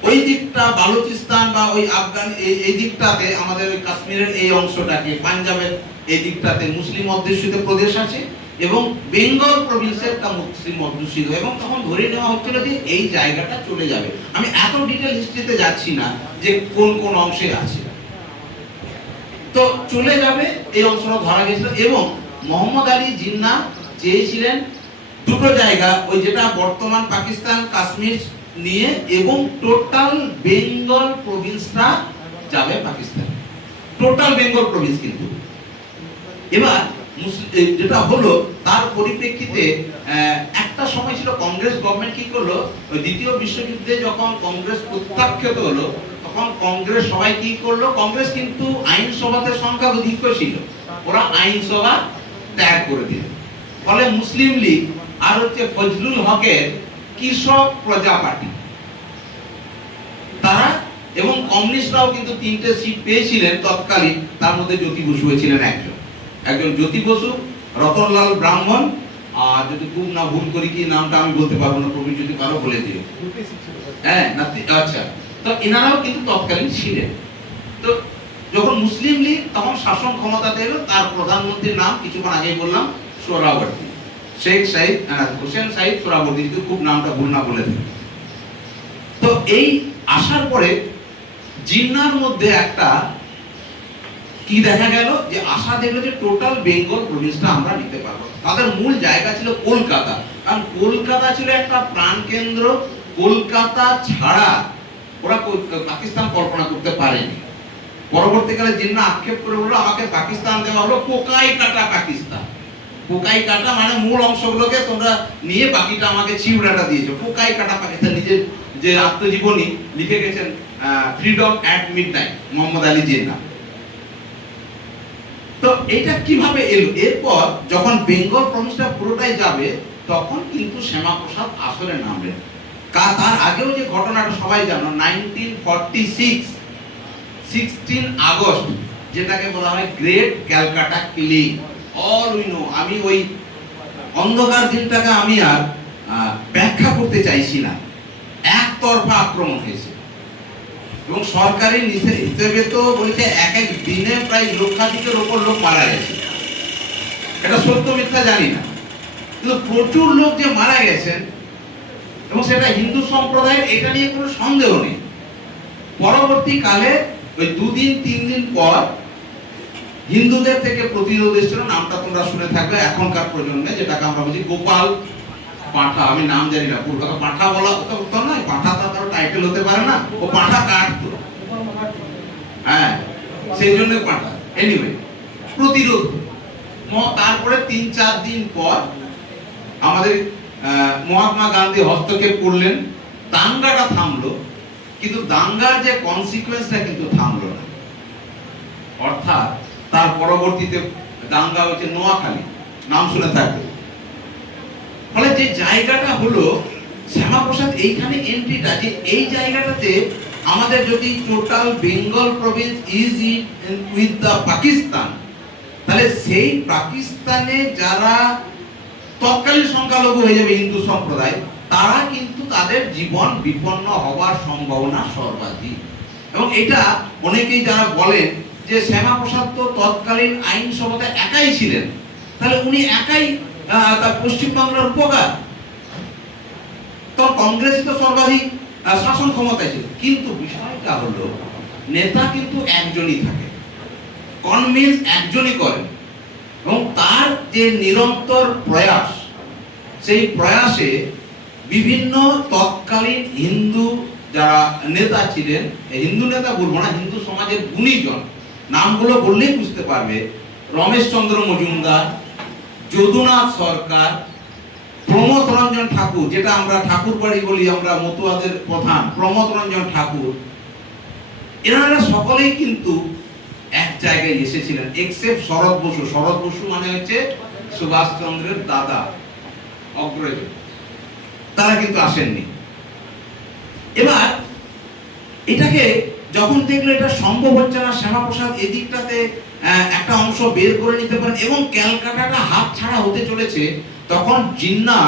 ওই দিকটা বালুচিস্তান বা ওই আফগান এই দিকটাতে, আমাদের ওই কাশ্মীরের এই অংশটাকে, পাঞ্জাবের এই দিকটাতে মুসলিম অধ্যুষিত প্রদেশ আছে, এবং বেঙ্গল প্রভিন্সের একটা মুসলিম অধ্যুষিত, এবং তখন ধরে নেওয়া হচ্ছিল যে এই জায়গাটা চলে যাবে। আমি এত ডিটেল হিস্ট্রিতে যাচ্ছি না যে কোন কোন অংশে আছে, তো চলে যাবে এই অংশটা ধরা গেছিল। এবং মোহাম্মদ আলী জিন্নাহ চেয়েছিলেন দুটো জায়গা, ওই যেটা বর্তমান পাকিস্তান কাশ্মীর নিয়ে, এবং টোটাল বেঙ্গল প্রভিন্সটা যাবে পাকিস্তান, টোটাল বেঙ্গল প্রভিন্স। কিন্তু এবার যেটা হলো তার পরিপ্রেক্ষিতে একটা সময় ছিল কংগ্রেস গভর্নমেন্ট কি করলো, ওই দ্বিতীয় বিশ্বযুদ্ধে যখন কংগ্রেস প্রত্যাখ্যাত হলো তখন কংগ্রেস সবাই কি করলো, কংগ্রেস কিন্তু আইনসভাতে সংখ্যাধিক্য ছিল, ওরা আইনসভা ত্যাগ করে দিল। ফলে মুসলিম লীগ আর হচ্ছে ফজলুল হকের কৃষক প্রজা পার্টি তারা, এবং কমিউনিস্টরাও কিন্তু 3টে সিট পেয়েছিলেন তৎকালীন, তার মধ্যে জ্যোতি বসু ছিলেন একজন জ্যোতি বসু, রতনলাল ব্রাহ্মণ, আর যদি খুব না ভুল করি কি নামটা আমি বলতে পারবো না, প্রবীণ যদি পারো বলে দিও। হ্যাঁ, আচ্ছা, তো এনারাও কিন্তু তৎকালীন ছিলেন। তো যখন মুসলিম লীগ তখন শাসন ক্ষমতাতে এলো, তার প্রধানমন্ত্রীর নাম কিছুক্ষণ আগেই বললাম সোহরাওয়ার্দী, শেখ সাইদ হোসেন সাইদ সোহরাওয়ার্দী, যদি খুব নামটা ভুল না বলে দিই। তো এই আসার পরে জিন্নাহর মধ্যে একটা কি দেখা গেল, যে আশা দেখলো যে টোটাল বেঙ্গল প্রভিন্সটা আমরা নিতে পারবো। তাদের মূল জায়গা ছিল কলকাতা, কারণ কলকাতা ছিল একটা প্রাণকেন্দ্র, কলকাতা ছাড়া ওরা পাকিস্তান কল্পনা করতে পারেনি। পরবর্তীকালে জিন্নাহ আক্ষেপ করে বললো আমাকে পাকিস্তান দেওয়া হলো পোকাই কাটা পাকিস্তান। পোকাই কাটা মানে মূল অংশগুলোকে তোমরা নিয়ে বাকিটা আমাকে চিউড়াটা দিয়েছো, পোকাই কাটা পাকিস্তান। নিজের যে আত্মজীবনী লিখে গেছেন freedom at midnight, Mohammad Ali Jinnah. তো এটা কিভাবে এলো, এরপর যখন বেঙ্গল প্রভিন্সটা পুরোটাই যাবে তখন কিন্তু শ্যামাপ্রসাদ আসলে নামলেন। তার আগেও যে ঘটনাটা সবাই জানো, 1946 16 আগস্ট, যেটাকে বলা হয় great Calcutta killing, all we know. আমি ওই অন্ধকার দিনটাকে আমি আর ব্যাখ্যা করতে চাইছি না, একতরফা আক্রমণ হয়েছে। এবং সরকারি হিসেবে তো বলছে এক এক দিনে প্রায় লক্ষাধিকের ওপর লোক মারা গেছে, এটা সত্য মিথ্যা জানি না, কিন্তু প্রচুর লোক যে মারা গেছেন, এবং সেটা হিন্দু সম্প্রদায়ের, এটা নিয়ে কোনো সন্দেহ নেই। পরবর্তীকালে ওই 2-3 দিন পর হিন্দুদের থেকে প্রতিরোধ এসেছিল, নামটা তোমরা শুনে থাকবে এখনকার প্রজন্মে, যেটাকে আমরা বলছি গোপাল পাঠা। আমি নাম জানি না, পুরো পাঠা বলা তো নয়, পাঠা তো কারো টাইটেল হতে পারে না, ও পাঠা কাটতো, হ্যাঁ সেই জন্য পাঠা। এনিওয়ে, প্রতিরোধ। তারপরে 3-4 দিন পর আমাদের মহাত্মা গান্ধী হস্তক্ষেপ করলেন, দাঙ্গাটা থামলো, কিন্তু দাঙ্গার যে কনসিকুয়েন্সটা কিন্তু থামলো না। অর্থাৎ তার পরবর্তীতে দাঙ্গা হচ্ছে নোয়াখালী, নাম শুনে থাকবে। ফলে যে জায়গাটা হলো শ্যামাপ্রসাদ এইখানে এন্ট্রিটা, যে এই জায়গাটাতে আমাদের যদি total Bengal Province is with the Pakistan, তাহলে সেই পাকিস্তানে যারা তৎকালীন সংখ্যালঘু হয়ে যাবে হিন্দু সম্প্রদায়, তারা কিন্তু তাদের জীবন বিপন্ন হওয়ার সম্ভাবনা সর্বাধিক। এবং এটা অনেকেই যারা বলেন যে শ্যামাপ্রসাদ তো তৎকালীন আইনসভাতে একাই ছিলেন, তাহলে উনি একাই তার পশ্চিমবাংলার উপকার, তো কংগ্রেসই তো সর্বাধিক শাসন ক্ষমতায় ছিল। কিন্তু বিষয়টা হলো নেতা কিন্তু একজনই থাকে, কনভিন্স একজনই করেন, এবং তার যে নিরন্তর প্রয়াস, সেই প্রয়াসে বিভিন্ন তৎকালীন হিন্দু যারা নেতা ছিলেন, হিন্দু নেতা বলবো না, হিন্দু সমাজের গুণীজন, নামগুলো বললেই বুঝতে পারবে, রমেশচন্দ্র মজুমদার, যদুনাথ সরকার, প্রমথ রঞ্জন ঠাকুর, যেটা আমরা ঠাকুর বাড়ি বলি, আমরা মতুয়াদের প্রধান প্রমথ রঞ্জন ঠাকুর, এনারা সকলেই কিন্তু এক জায়গায় এসেছিলেন, এক্সেপ্ট শরৎ বসু। শরৎ বসু মানে হচ্ছে সুভাষচন্দ্রের দাদা, অগ্রজ, তারা কিন্তু আসেননি। এবার এটাকে যখন দেখলো এটা সম্ভব হচ্ছে না, শ্যামাপ্রসাদ এদিকটাতে একটা অংশ বের করে নিতে পারেন এবং ক্যালকাটাটা হাত ছাড়া হতে চলেছে, তখন জিন্নাহ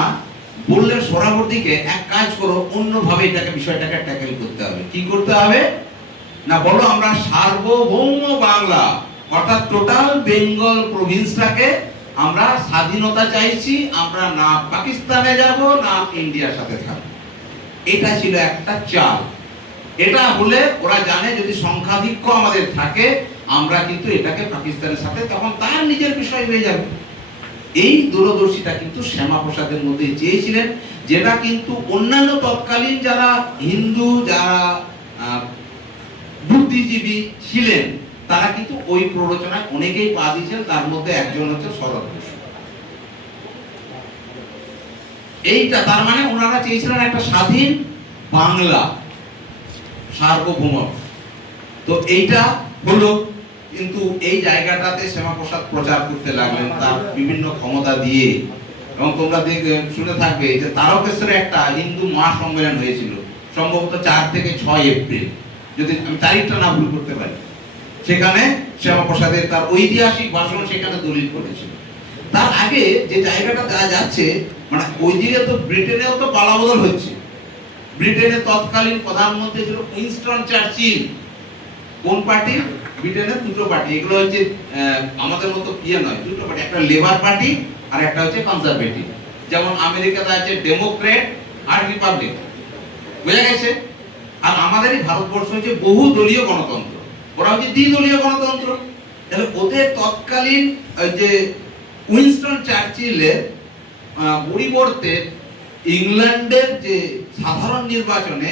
বললেন সোহরাওয়ার্দীকে, এক কাজ করো, অন্যভাবে এটাকে বিষয়টাকে ট্যাকেল করতে হবে। কি করতে হবে না, বলো আমরা সার্বভৌম বাংলা, অর্থাৎ টোটাল বেঙ্গল প্রভিন্সটাকে আমরা স্বাধীনতা চাইছি, আমরা না পাকিস্তানে যাব না ইন্ডিয়ার সাথে থাকবো। এটা ছিল একটা চাল। এটা হলে ওরা জানে যদি সংখ্যাধিক্য আমাদের থাকে আমরা কিন্তু এটাকে পাকিস্তানের সাথে তখন তার নিজের বিষয় হয়ে যাবে। এই দূরদর্শিতা কিন্তু শ্যামাপ্রসাদের মধ্যে চেয়েছিলেন, যেটা কিন্তু অন্যান্য তৎকালীন যারা হিন্দু যারা বুদ্ধিজীবী ছিলেন তারা কিন্তু ওই প্ররোচনায় অনেকেই পা দিয়েছেন। তার মধ্যে একজন হচ্ছে শরৎ বসু। এইটা তার মানে ওনারা চেয়েছিলেন একটা স্বাধীন বাংলা, সার্বভৌম। তো এইটা হলো, কিন্তু এই জায়গাটাতে শ্যামাপ্রসাদ প্রচার করতে লাগলেন তার বিভিন্ন ক্ষমতা দিয়ে। এবং তোমরা শুনে থাকবে যে তারকেশ্বরে একটা হিন্দু মহাসম্মেলন হয়েছিল সম্ভবত 4 থেকে 6 এপ্রিল, যদি আমি তারিখটা না ভুল করতে পারি। সেখানে শ্যামাপ্রসাদের তার ঐতিহাসিক ভাষণ সেখানে দলিল করেছিল। তার আগে যে জায়গাটা দেখা যাচ্ছে, মানে ওইদিকে তো ব্রিটেনেও তো পালাবদল হচ্ছে। ব্রিটেনের তৎকালীন প্রধানমন্ত্রী ছিল উইনস্টন চার্চিল। কোন পার্টি? ব্রিটেনের দুটো পার্টি, এগুলো হচ্ছে আমাদের মতো ইয়ে নয়, দুটো পার্টি, একটা লেবার পার্টি আর একটা হচ্ছে কনজারভেটিভ। যেমন আমেরিকাতে আছে ডেমোক্রেট আর রিপাবলিক, বোঝা গেছে? আর আমাদের এই ভারতবর্ষ হচ্ছে বহু দলীয় গণতন্ত্র, ওরা হচ্ছে দ্বিদলীয় গণতন্ত্র। তাহলে ওদের তৎকালীন যে উইনস্টন চার্চিলের পরিবর্তে ইংল্যান্ডের যে সাধারণ নির্বাচনে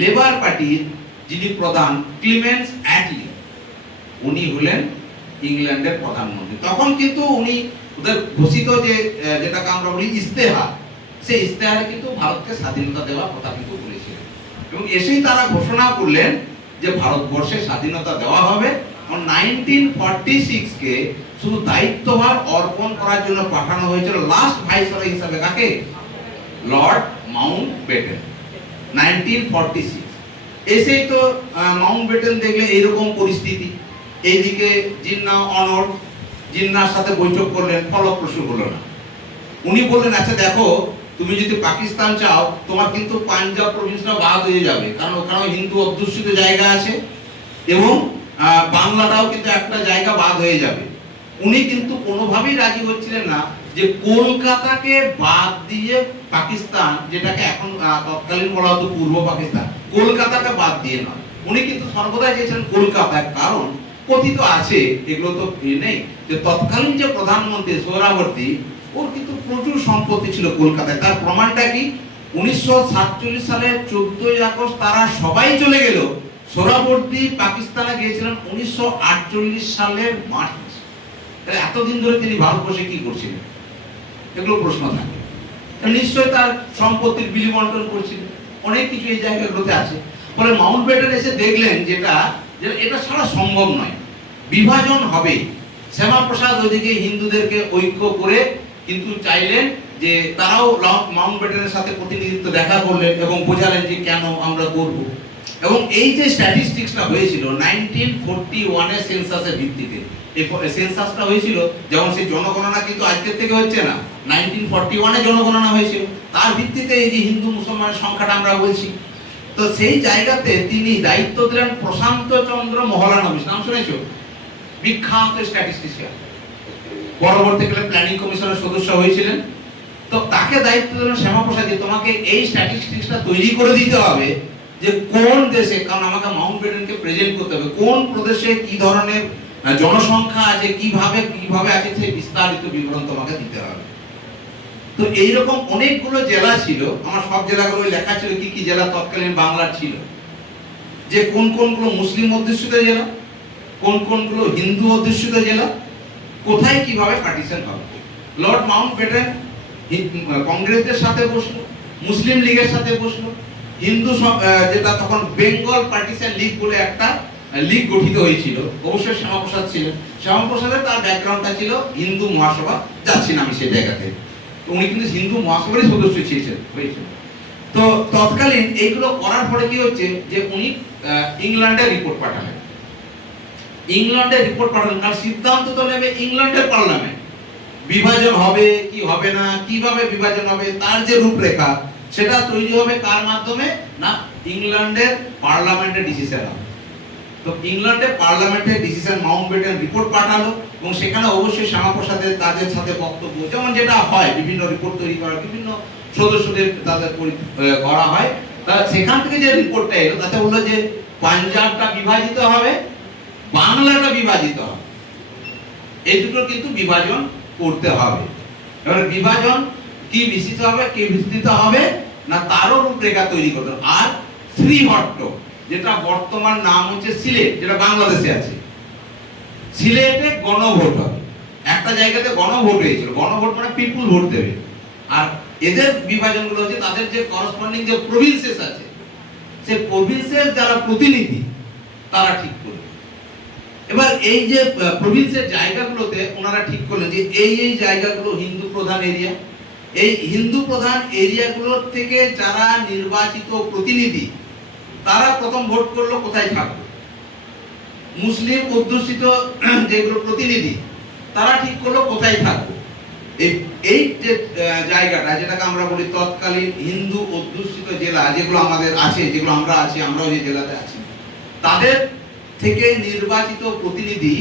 লেবার পার্টির যিনি প্রধান ক্লিমেন্স অ্যাটলি, উনি হলেন ইংল্যান্ডের প্রধানমন্ত্রী। তখন কিন্তু উনি ওদের ঘোষিত যে যেটাকে আমরা বলি ইস্তেহার, সেই ইস্তেহারে কিন্তু ভারতকে স্বাধীনতা দেওয়ার কথা কিন্তু বলেছিলেন। এবং এসেই তারা ঘোষণা করলেন যে ভারতবর্ষে স্বাধীনতা দেওয়া হবে। 1946 কে শুধু দায়িত্বভার অর্পণ করার জন্য পাঠানো হয়েছিল লাস্ট ভাইসরয় হিসাবে কাকে? Lord Mountbatten. 1946 এসেই তো মাউন্টব্যাটেন দেখলে এইরকম পরিস্থিতি, এইদিকে জিন্না অনড়, জিন্নার সাথে বৈঠক করলেন, ফলপ্রসূ হলো না। উনি বললেন আচ্ছা দেখো, তুমি যদি পাকিস্তান চাও তোমার কিন্তু পাঞ্জাব প্রভিন্সটা বাদ হয়ে যাবে, কারণ ওখানেও হিন্দু অধ্যুষিত জায়গা আছে এবং বাংলাটাও কিন্তু একটা জায়গা বাদ হয়ে যাবে। উনি কিন্তু কোনোভাবেই রাজি হচ্ছিলেন না যে কলকাতাকে বাদ দিয়ে পাকিস্তান, যেটাকে এখন তৎকালীন বলা হতো পূর্ব পাকিস্তান, কলকাতাকে বাদ দিয়ে নয়। উনি কিন্তু সর্বদা চেয়েছেন কলকাতার, কারণ কথিত আছে, এগুলো তো নেই, যে তৎকালীন যে প্রধানমন্ত্রী সোহরাওয়ার্দী, ওর কিন্তু প্রচুর সম্পত্তি ছিল কলকাতায়। তার প্রমাণটা কি? 1947 সালে 14ই আগস্ট তারা সবাই চলে গেল, সোহরাওয়ার্দী পাকিস্তানে গিয়েছিলেন 1948 সালের মার্চ মাসে। তাহলে এতদিন ধরে তিনি ভারতবর্ষে কি করছিলেন? এগুলো প্রশ্ন থাকে। নিশ্চয়ই তার সম্পত্তির বিলি বন্টন করছিলেন, অনেক কিছু এই জায়গাগুলোতে আছে। ফলে মাউন্টব্যাটেন এসে দেখলেন যেটা এটা ছাড়া সম্ভব নয়, বিভাজন হবে। শ্যামাপ্রসাদ ওইদিকে হিন্দুদেরকে ঐক্য করে কিন্তু চাইলেন যে তারাও মাউন্টব্যাটেনের সাথে প্রতিনিধিত্ব দেখা করলেন এবং বোঝালেন যে কেন আমরা করব। এবং এই যে স্ট্যাটিস্টিক্সটা হয়েছিল 1941 এর সেন্সাসের ভিত্তিতে, এই সেন্সাসটা হয়েছিল, যেমন সেই জনগণনা কিন্তু আজকের থেকে হচ্ছে না, 1941 এ জনগণনা হয়েছিল, তার ভিত্তিতে এই যে হিন্দু মুসলমানের সংখ্যাটা আমরা বলছি। তো সেই জায়গাতে তিনি দায়িত্ব দিলেন প্রশান্ত চন্দ্র মহলানবিশ, নাম শুনেছো? বিখ্যাত স্ট্যাটিস্টিশিয়ান, পরবর্তীকালে প্ল্যানিং কমিশনের সদস্য হয়েছিলেন। তো তাকে দায়িত্ব দিলেন শ্যামাপ্রসাদ, তোমাকে এই স্ট্যাটিস্টিক্সটা তৈরি করে দিতে হবে যে কোন দেশে, কারণ আমাকে মাউন্টব্যাটেনকে প্রেজেন্ট করতে হবে, কোন প্রদেশে কি ধরনের জনসংখ্যা আছে, কিভাবে আছে, সেই বিস্তারিত বিবরণ তোমাকে দিতে হবে। তো এইরকম অনেকগুলো জেলা ছিল, আমার সব জেলাগুলো লেখা ছিল কি কি জেলা তৎকালীন বাংলার ছিল, যে কোনগুলো মুসলিম অধ্যুষিত জেলা, কোনগুলো হিন্দু অধ্যুষিত জেলা, কোথায় কিভাবে পার্টিশন হবে। লর্ড মাউন্টব্যাটেন কংগ্রেসের সাথে বসলো, মুসলিম লীগের সাথে বসলো, হিন্দু যেটা তখন বেঙ্গল পার্টিশন লীগ বলে একটা লীগ গঠিত হয়েছিল, অবশ্যই শ্যামাপ্রসাদ ছিলেন। শ্যামাপ্রসাদের তার ব্যাকগ্রাউন্ডটা ছিল হিন্দু মহাসভা, যাচ্ছি না আমি সেই জায়গাতে, উনি কিন্তু হিন্দু মহাসভারই সদস্য হয়েছিল। তো তৎকালীন এইগুলো করার পরে কি হচ্ছে যে উনি ইংল্যান্ডে রিপোর্ট পাঠালেন। কারণ সিদ্ধান্ত তো নেবে ইংল্যান্ডের পার্লামেন্ট, বিভাজন হবে কি হবে না, কিভাবে বিভাজন হবে, তার যে রূপরেখা সেটা তৈরি হবে কার মাধ্যমে? না, ইংল্যান্ডের পার্লামেন্টের ডিসিশন হবে। তো ইংল্যান্ডে পার্লামেন্টে ডিসিশন মাউন্টব্যাটেন রিপোর্ট পাঠালো এবং সেখানে অবশ্যই শ্যামাপ্রসাদের তাদের সাথে বক্তব্য, যেমন যেটা হয় বিভিন্ন রিপোর্ট তৈরি করা, বিভিন্ন সদস্যদের তাদের করা হয়, তা সেখান থেকে যে রিপোর্টটা এলো তাতে বললো যে পাঞ্জাবটা বিভাজিত হবে, বাংলাটা বিভাজিত হবে, এই দুটো কিন্তু বিভাজন করতে হবে। এবার বিভাজন কি বিস্তৃত হবে, কি বিস্তৃত হবে না, তারও রূপরেখা তৈরি করতে হবে। আর শ্রীহট্ট, যেটা বর্তমান নাম হচ্ছে সিলেট, যেটা বাংলাদেশে আছে, সিলেটে গণভোট হবে। একটা জায়গাতে গণভোট হয়েছিল, গণভোট মানে পিপুল ভোট দেবে। আর এদের বিভাজনগুলো হচ্ছে তাদের যে করসপন্ডিং যে প্রভিন্সেস আছে, সেই প্রভিন্সের যারা প্রতিনিধি তারা ঠিক করবে। এবার এই যে প্রভিন্সের জায়গাগুলোতে ওনারা ঠিক করলেন যে এই জায়গাগুলো হিন্দু প্রধান এরিয়া, এই হিন্দু প্রধান এরিয়াগুলোর থেকে যারা নির্বাচিত প্রতিনিধি তারা প্রথম ভোট করলো কোথায় থাকবে। মুসলিম অধ্যুষিত যেগুলো প্রতিনিধি তারা ঠিক করলো কোথায় থাকবে। এই যে জায়গাটা, যেটাকে আমরা বলি তৎকালীন হিন্দু অধ্যুষিত জেলা, যেগুলো আমাদের আছে, যেগুলো আমরা আছি, আমরাও যে জেলাতে আছি, তাদের থেকে নির্বাচিত প্রতিনিধি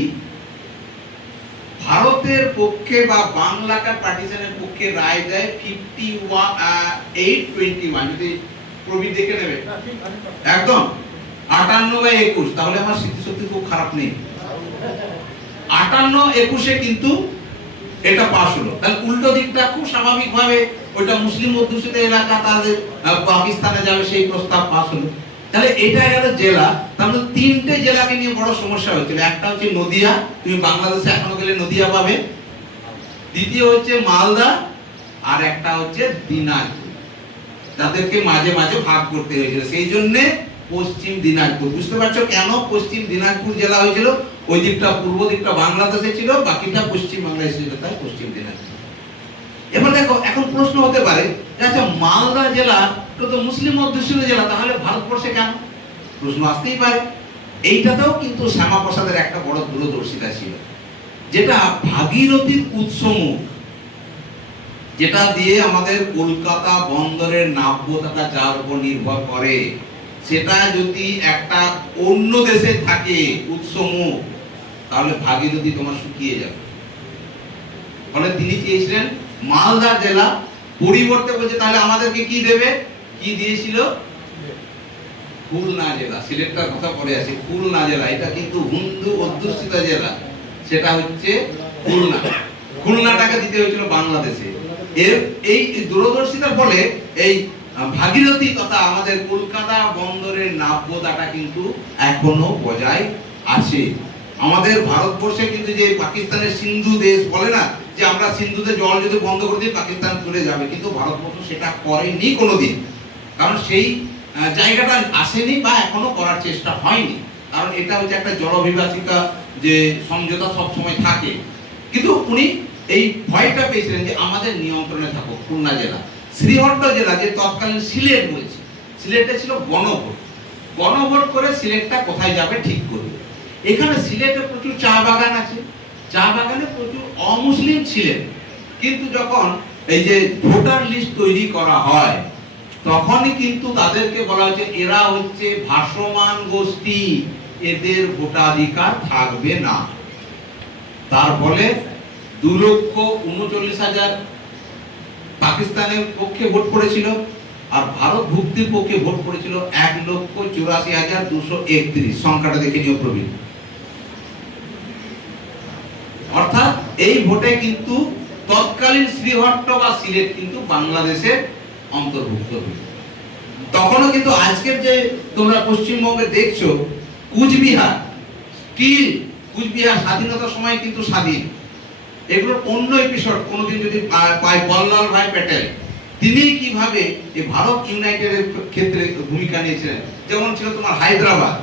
ভারতের পক্ষে বা বাংলাকার পার্টিশনের পক্ষে রায় দেয় 58-21। যদি প্রবীর দেখে নেবে একদম 58/21, তাহলে আমার স্মৃতিশক্তি খুব খারাপ নেই। 58-21-এ কিন্তু এটা পাস হলো। তাহলে উল্টো দিকটা খুব স্বাভাবিকভাবে ওইটা মুসলিম অধ্যুষিত এলাকা, তাদের পাকিস্তানে যাবে সেই প্রস্তাব পাস হলো। তাহলে এটা গেল জেলা। তাহলে তিনটে জেলাকে নিয়ে বড় সমস্যা হচ্ছিল। একটা হচ্ছে নদিয়া, তুমি বাংলাদেশে এখনো গেলে নদিয়া পাবে। দ্বিতীয় হচ্ছে মালদা, আর একটা হচ্ছে দিনাজপুর, যাদেরকে মাঝে মাঝে ভাগ করতে হয়েছিল। সেই জন্য পশ্চিম দিনাজপুর। বুঝতে পারছো কেন পশ্চিম দিনাজপুর জেলা হয়েছিল? ওই দিকটা পূর্ব দিকটা বাংলাদেশে ছিল, বাকিটা পশ্চিম বাংলাদেশে ছিল, তাই পশ্চিম দিনাজপুর। এবার দেখো, এখন প্রশ্ন হতে পারে যে আচ্ছা মালদা জেলা তো মুসলিম অধ্যুষিত জেলা, তাহলে ভারতবর্ষে কেন? প্রশ্ন আসতেই পারে। এইটাতেও কিন্তু শ্যামাপ্রসাদের একটা বড় দূরদর্শিতা ছিল, যেটা ভাগীরথীর উৎসমুখ, যেটা দিয়ে আমাদের কলকাতা বন্দরের নাব্যতা যার উপর নির্ভর করে, সেটা যদি একটা অন্য দেশে থাকে উৎসমুখ, তাহলে ভাগীরথী তোমার শুকিয়ে যাবে। ফলে তিনি চেয়েছিলেন মালদা জেলা, পরিবর্তে বলছে তাহলে আমাদেরকে কি দেবে? কি দিয়েছিল? খুলনা জেলা। সিলেটটার কথা পরে আছে, খুলনা জেলা। এটা কিন্তু হিন্দু অধ্যুষিত জেলা, সেটা হচ্ছে খুলনা। খুলনাটাকে দিতে হয়েছিল বাংলাদেশে। এই দূরদর্শিতার ফলে এই ভাগীরথী তথা আমাদের কলকাতা বন্দরের নাব্যতাটা কিন্তু এখনো বজায় আছে। আমাদের ভারতবর্ষে কিন্তু যে পাকিস্তানের সিন্ধু দেশ বলে না, যে আমরা সিন্ধুতে জল যদি বন্ধ করে দিই পাকিস্তান চলে যাবে, কিন্তু ভারতবর্ষ সেটা করেনি কোনোদিন। কারণ সেই জায়গাটা আসেনি বা এখনো করার চেষ্টা হয়নি। কারণ এটা হচ্ছে একটা জলবিভাজিকা, যে সমঝোতা সবসময় থাকে। কিন্তু উনি এই ভয়টা পেয়েছিলেন যে আমাদের নিয়ন্ত্রণে থাকো খুলনা জেলা। শ্রীহট্ট জেলা, যে তৎকালীন সিলেট বলছে, সিলেটে ছিল গণভোট। গণভোট করে সিলেটটা কোথায় যাবে ঠিক করবে। এখানে সিলেটে প্রচুর চা বাগান আছে, চা বাগানে প্রচুর অমুসলিম ছিলেন। কিন্তু যখন এই যে ভোটার লিস্ট তৈরি করা হয়, তখনই কিন্তু তাদেরকে বলা হচ্ছে এরা হচ্ছে ভাসমান গোষ্ঠী, এদের ভোটাধিকার থাকবে না। তার ফলে 2,39,000 পাকিস্তানের পক্ষে ভোট পড়েছিল, আর ভারত ভুক্তির পক্ষে ভোট পড়েছিল 1,84,231। সংখ্যাটা দেখে নিও প্রবীণ। অর্থাৎ এই ভোটে কিন্তু তৎকালীন শ্রীহট্ট বা সিলেট কিন্তু বাংলাদেশের অন্তর্ভুক্ত হয়েছে। তখনও কিন্তু আজকের যে তোমরা পশ্চিমবঙ্গে দেখছো কুচবিহার, স্টিল কুচবিহার স্বাধীনতার সময় কিন্তু স্বাধীন। এগুলোর অন্য এপিসোড কোনোদিন যদি পাই, বল্লাল ভাই প্যাটেল তিনি কিভাবে এই ভারত ইউনাইটেডের ক্ষেত্রে ভূমিকা নিয়েছিলেন। যেমন ছিল তোমার হায়দ্রাবাদ,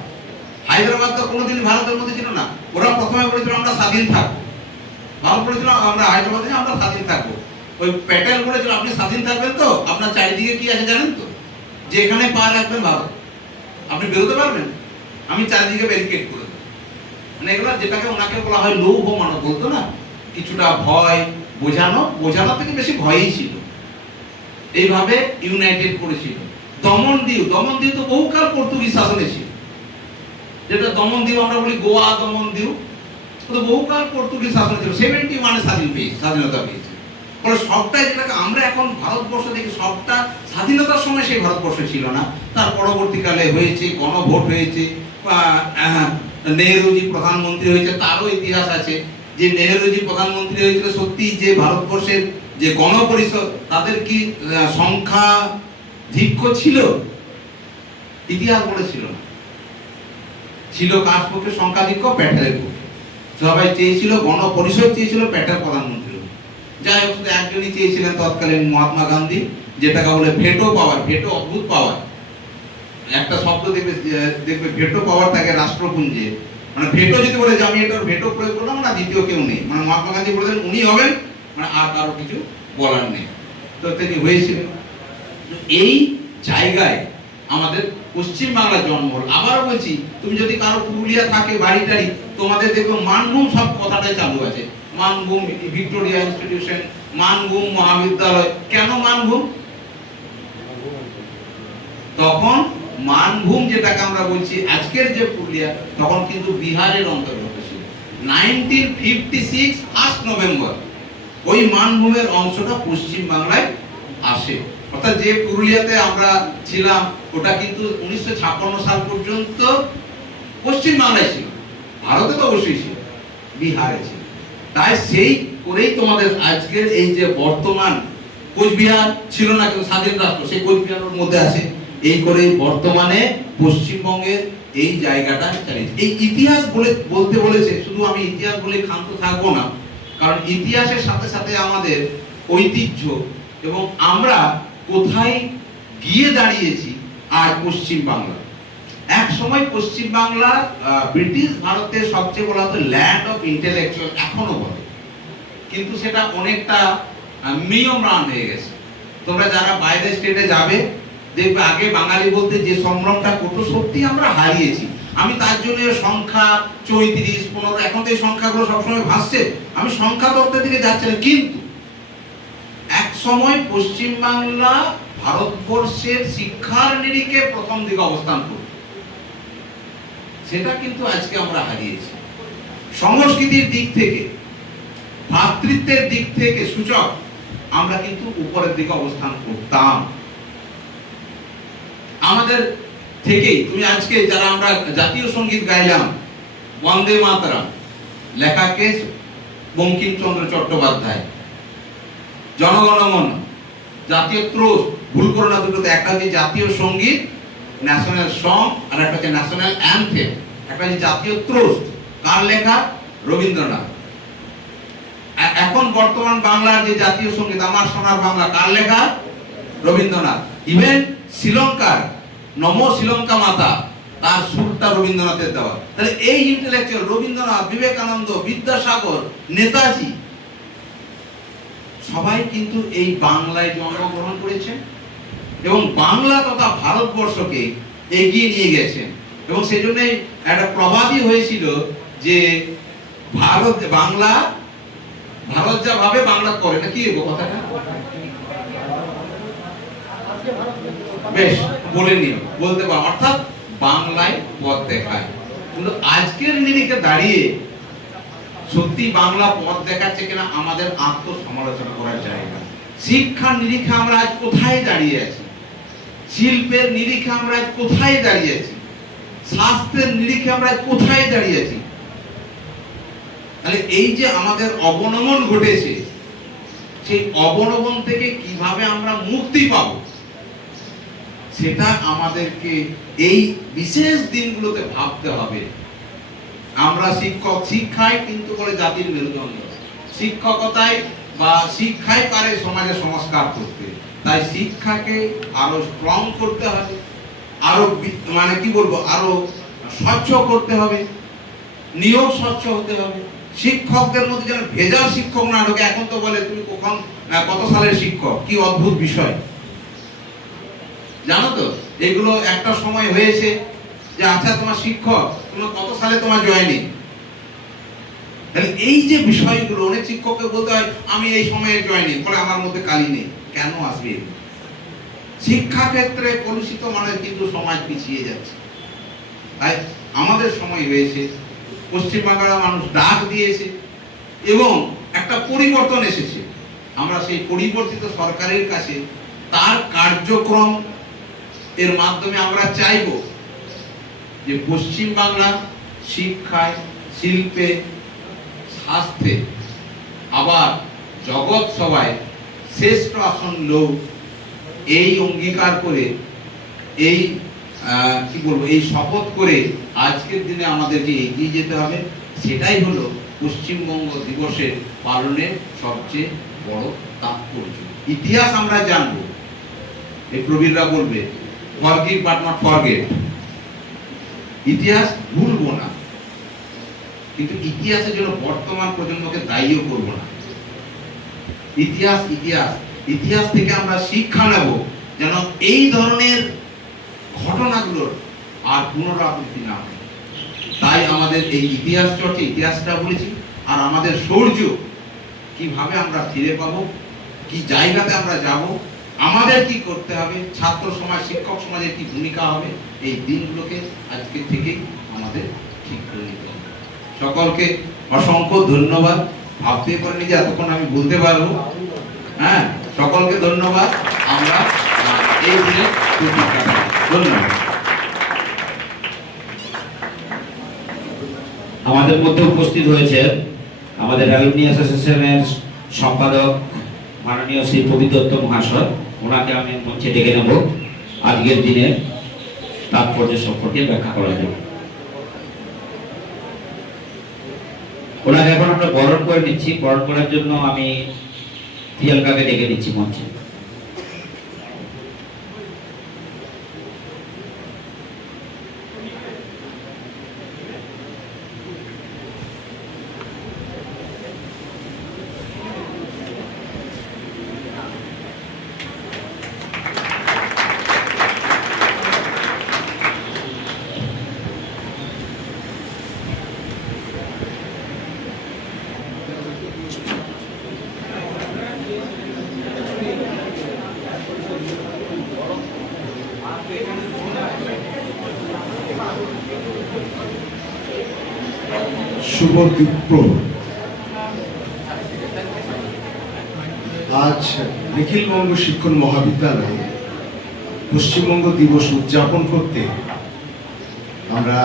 হায়দ্রাবাদ তো কোনোদিন ভারতের মধ্যে ছিল না। ওরা প্রথমে বলেছিল আমরা স্বাধীন থাকবো, ভারত বলেছিল আমরা হায়দ্রাবাদে আমরা স্বাধীন থাকবো। ওই প্যাটেল বলেছিল আপনি স্বাধীন থাকবেন তো, আপনার চারিদিকে কি আছে জানেন তো, যে এখানে পা রাখবেন ভারত, আপনি বেরোতে পারবেন, আমি চারিদিকে ব্যারিকেড করে দেবো। মানে এগুলো যেটাকে ওনাকে বলা হয় লৌহ মানব, বলতো না, কিছুটা ভয় বোঝানোর থেকে বেশি ভয়ই ছিল। এইভাবে ইউনাইটেড করেছিল। দমনদ্বীপ তো বহুকাল পর্তুগিজ শাসনে ছিল। যেটা দমনদ্বীপ আমরা বলি গোয়া দমনদ্বীপ, তো বহুকাল পর্তুগিজ শাসন ছিল, 71 স্বাধীনতা পেয়েছে। ফলে সবটাই যেটাকে আমরা এখন ভারতবর্ষ দেখি, সবটা স্বাধীনতার সময় সেই ভারতবর্ষ ছিল না, তার পরবর্তীকালে হয়েছে, গণভোট হয়েছে, নেহরুজি প্রধানমন্ত্রী হয়েছে, তারও ইতিহাস আছে যে নেহরুজি প্রধানমন্ত্রী হয়েছিল সত্যি যে ভারতবর্ষের যে গণপরিষদ তাদের কি সংখ্যাধিক্য ছিল, ইতিহাস বলেছিল না, ছিল কার পক্ষে সংখ্যাধিক্য, প্যাটেলের পক্ষে। সবাই চেয়েছিল, গণপরিষদ চেয়েছিল প্যাটেল প্রধানমন্ত্রী, যাই হোক একজনই চেয়েছিলেন তৎকালীন মহাত্মা গান্ধী, যেটাকে বলে ভেটো পাওয়ার। ভেটো অদ্ভুত পাওয়ার, একটা শব্দ দেখবে ভেটো পাওয়ার থাকে রাষ্ট্রপুঞ্জে, মানে ভেটো যদি বলে যে আমি এটার ভেটো প্রয়োগ করলাম না, দ্বিতীয় কেউ নেই, মানে মহাত্মা গান্ধী বলেছেন উনি হবেন, মানে আর কারো কিছু বলার নেই, তো তিনি হয়েছিলেন। এই জায়গায় আমাদের পশ্চিম বাংলার জন্ম হল। আবার বলছি, তুমি যদি কারো পুরুলিয়া থাকে বাড়ি টাড়ি, তোমাদের দেখবে মানভূম সব কথাটাই চালু আছে, মানভূম ভিক্টোরিয়া ইনস্টিটিউশন, মানভূম মহাবিদ্যালয়। কেন মানভূম? তখন মানভূম যেটাকে আমরা বলছি আজকের যে পুরুলিয়া, তখন কিন্তু বিহারের অন্তর্গত ছিল। 1956 1 নভেম্বর ওই মানভূমের অংশটা পশ্চিম বাংলায় আসে, অর্থাৎ যে পুরুলিয়াতে আমরা ছিলাম ওটা কিন্তু 1956 সাল পর্যন্ত পশ্চিম বাংলায় ছিল, ভারতে তো অবশ্যই ছিল, বিহারে ছিল। তাই সেই করেই তোমাদের আজকের এই যে বর্তমান কোচবিহার ছিল না কিন্তু স্বাধীন রাষ্ট্র, সেই কোচবিহারের মধ্যে আছে, এই করে বর্তমানে পশ্চিমবঙ্গের এই জায়গাটা চালিয়েছে। এই ইতিহাস বলতে বলেছে, শুধু আমি ইতিহাস বলে ক্ষান্ত থাকবো না, কারণ ইতিহাসের সাথে সাথে আমাদের ঐতিহ্য এবং আমরা কোথায় গিয়ে দাঁড়িয়েছি আজ পশ্চিম বাংলা। এক সময় পশ্চিম বাংলা ব্রিটিশ ভারতের সবচেয়ে বলা হতো ল্যান্ড অফ ইন্টেলেকচুয়াল, এখনো বলে, কিন্তু সেটা অনেকটা ম্রিয়ম্রান হয়ে গেছে। তোমরা যারা বাইরে স্টেটে যাবে দেখবে আগে বাঙালি বলতে যে সম্ভ্রমটা করতো, সত্যি আমরা হারিয়েছি। আমি তার জন্য সংখ্যা 34, 15, এখন তো এই সংখ্যাগুলো সবসময় ভাসছে, আমি সংখ্যা তত্ত্বের দিকে যাচ্ছি না, কিন্তু এক সময় পশ্চিম বাংলা ভারতবর্ষের শিক্ষার নিরিখে প্রথম দিকে অবস্থান করত, সেটা কিন্তু আজকে আমরা হারিয়েছি। সংস্কৃতির দিক থেকে, ভ্রাতৃত্বের দিক থেকে সূচক আমরা কিন্তু উপরের দিকে অবস্থান করতাম। আমাদের থেকেই তুমি আজকে যারা আমরা জাতীয় সঙ্গীত গাইলাম, বন্দে মাতরম, লেখা কে? বঙ্কিমচন্দ্র চট্টোপাধ্যায়। জনগণমন, জাতীয় ত্রোস, ভুল করো না দুটোতে, একটা হচ্ছে জাতীয় সঙ্গীত ন্যাশনাল সং, আর একটা হচ্ছে ন্যাশনাল অ্যানথেম, একটা হচ্ছে জাতীয় ত্রোস, কার লেখা? রবীন্দ্রনাথ। এখন বর্তমান বাংলার যে জাতীয় সঙ্গীত আমার সোনার বাংলা, কার লেখা? রবীন্দ্রনাথ। ইভেন শ্রীলঙ্কার নম শ্রীলঙ্কা মাতা, তার সুরটা রবীন্দ্রনাথের দেওয়া। তাহলে এই ইন্টেলেকচুয়াল রবীন্দ্রনাথ, বিবেকানন্দ, বিদ্যাসাগর, নেতাজি সবাই কিন্তু এই বাংলায় জন্মগ্রহণ করেছেন এবং বাংলা তথা ভারতবর্ষকে এগিয়ে নিয়ে গেছেন। এবং সেই জন্যই একটা প্রবাদই হয়েছিল যে ভারত যা ভাবে বাংলা করে না, কি কথাটা বেশ বলে নিও, বলতে পারো, অর্থাৎ বাংলায় পথ দেখায়। কিন্তু আজকের নিরিখে দাঁড়িয়ে সত্যি বাংলা পথ দেখাচ্ছে কিনা আমাদের আত্মসমালোচনা করার জায়গা। শিক্ষার নিরিখে আমরা আজ কোথায় দাঁড়িয়ে আছি, শিল্পের নিরিখে আমরা আজ কোথায় দাঁড়িয়ে আছি, স্বাস্থ্যের নিরিখে আমরা আজ কোথায় দাঁড়িয়ে আছি। তাহলে এই যে আমাদের অবনমন ঘটেছে, সেই অবনমন থেকে কিভাবে আমরা মুক্তি পাব, সেটা আমাদেরকে এই বিশেষ দিনগুলোতে ভাবতে হবে। আমরা শিক্ষায় কিন্তু করে জাতির মেরুদণ্ড, শিক্ষকতায় বা শিক্ষায় পারে সমাজে সংস্কার করতে। তাই শিক্ষাকে আরো স্ট্রং করতে হবে, আরো মানে কি বলবো, আরো স্বচ্ছ করতে হবে, নিয়োগ স্বচ্ছ হতে হবে। শিক্ষকদের মধ্যে যেন ভেজাল শিক্ষক না ঢোকে। এখন তো বলে তুমি কখন কত সালের শিক্ষক, কি অদ্ভুত বিষয় জানো তো। এগুলো একটা সময় হয়েছে যে আচ্ছা তোমার শিক্ষক, তোমার কত সালে তোমার জয়েনিং। তাহলে এই যে বিষয়গুলো অনেক শিক্ষককে বলতে হয় আমি এই সময়ে জয়েনিং, ফলে আমার মধ্যে কালি নেই। কেন আসবে? শিক্ষা ক্ষেত্রে কলুষিত, মানে কিন্তু সমাজ পিছিয়ে যাচ্ছে। তাই আমাদের সময় হয়েছে, পশ্চিমবাংলার মানুষ ডাক দিয়েছে এবং একটা পরিবর্তন এসেছে। আমরা সেই পরিবর্তিত সরকারের কাছে তার কার্যক্রম এর মাধ্যমে আমরা চাইব যে পশ্চিমবাংলা শিক্ষায়, শিল্পে, স্বাস্থ্যে, আবার জগৎ সভায় শ্রেষ্ঠ আসন লোক, এই অঙ্গীকার করে, এই কি বলবো, এই শপথ করে আজকের দিনে আমাদেরকে এগিয়ে যেতে হবে। সেটাই হলো পশ্চিমবঙ্গ দিবসের পালনের সবচেয়ে বড় তাৎপর্য। ইতিহাস আমরা জানবো, এই প্রবীররা বলবে ফরগিভ বাট নট ফরগেট, ইতিহাস ভুলবো না, কিন্তু ইতিহাসের জন্য বর্তমান প্রজন্মকে দায়ীও করব না। ইতিহাস ইতিহাস ইতিহাস থেকে আমরা শিক্ষা নেব যেন এই ধরনের ঘটনাগুলোর আর পুনরাবৃত্তি না হয়। তাই আমাদের এই ইতিহাস চর্চা, ইতিহাসটা বলেছি, আর আমাদের শৌর্য কিভাবে আমরা ফিরে পাবো, কি জায়গাতে আমরা যাব, আমাদের কি করতে হবে, ছাত্র সমাজ, শিক্ষক সমাজের কি ভূমিকা হবে, এই দিনগুলোকে আজকে থেকেই আমাদের ঠিক করে নিতে হবে। সকলকে অসংখ্য ধন্যবাদ। ভাবতে পারিনি যে এতক্ষণ আমি বলতে পারবো। হ্যাঁ, সকলকে ধন্যবাদ। আমরা এই দিনে ধন্যবাদ। আমাদের মধ্যে উপস্থিত হয়েছে আমাদের অ্যালুমনি অ্যাসোসিয়েশনের সম্পাদক মাননীয় শ্রী প্রবীর দত্ত মহাশয়। ওনাকে আমি মঞ্চে ডেকে নেব আজকের দিনে তাৎপর্য সম্পর্কে ব্যাখ্যা করার জন্য। ওনাকে এখন আমরা বরণ করে নিচ্ছি। বরণ করার জন্য আমি প্রিয়াঙ্কাকে ডেকে নিচ্ছি মঞ্চে। শুভ দিপ্র। আজ নিখিলবঙ্গ শিক্ষণ মহাবিদ্যালয়ে পশ্চিমবঙ্গ দিবস উদযাপন করতে আমরা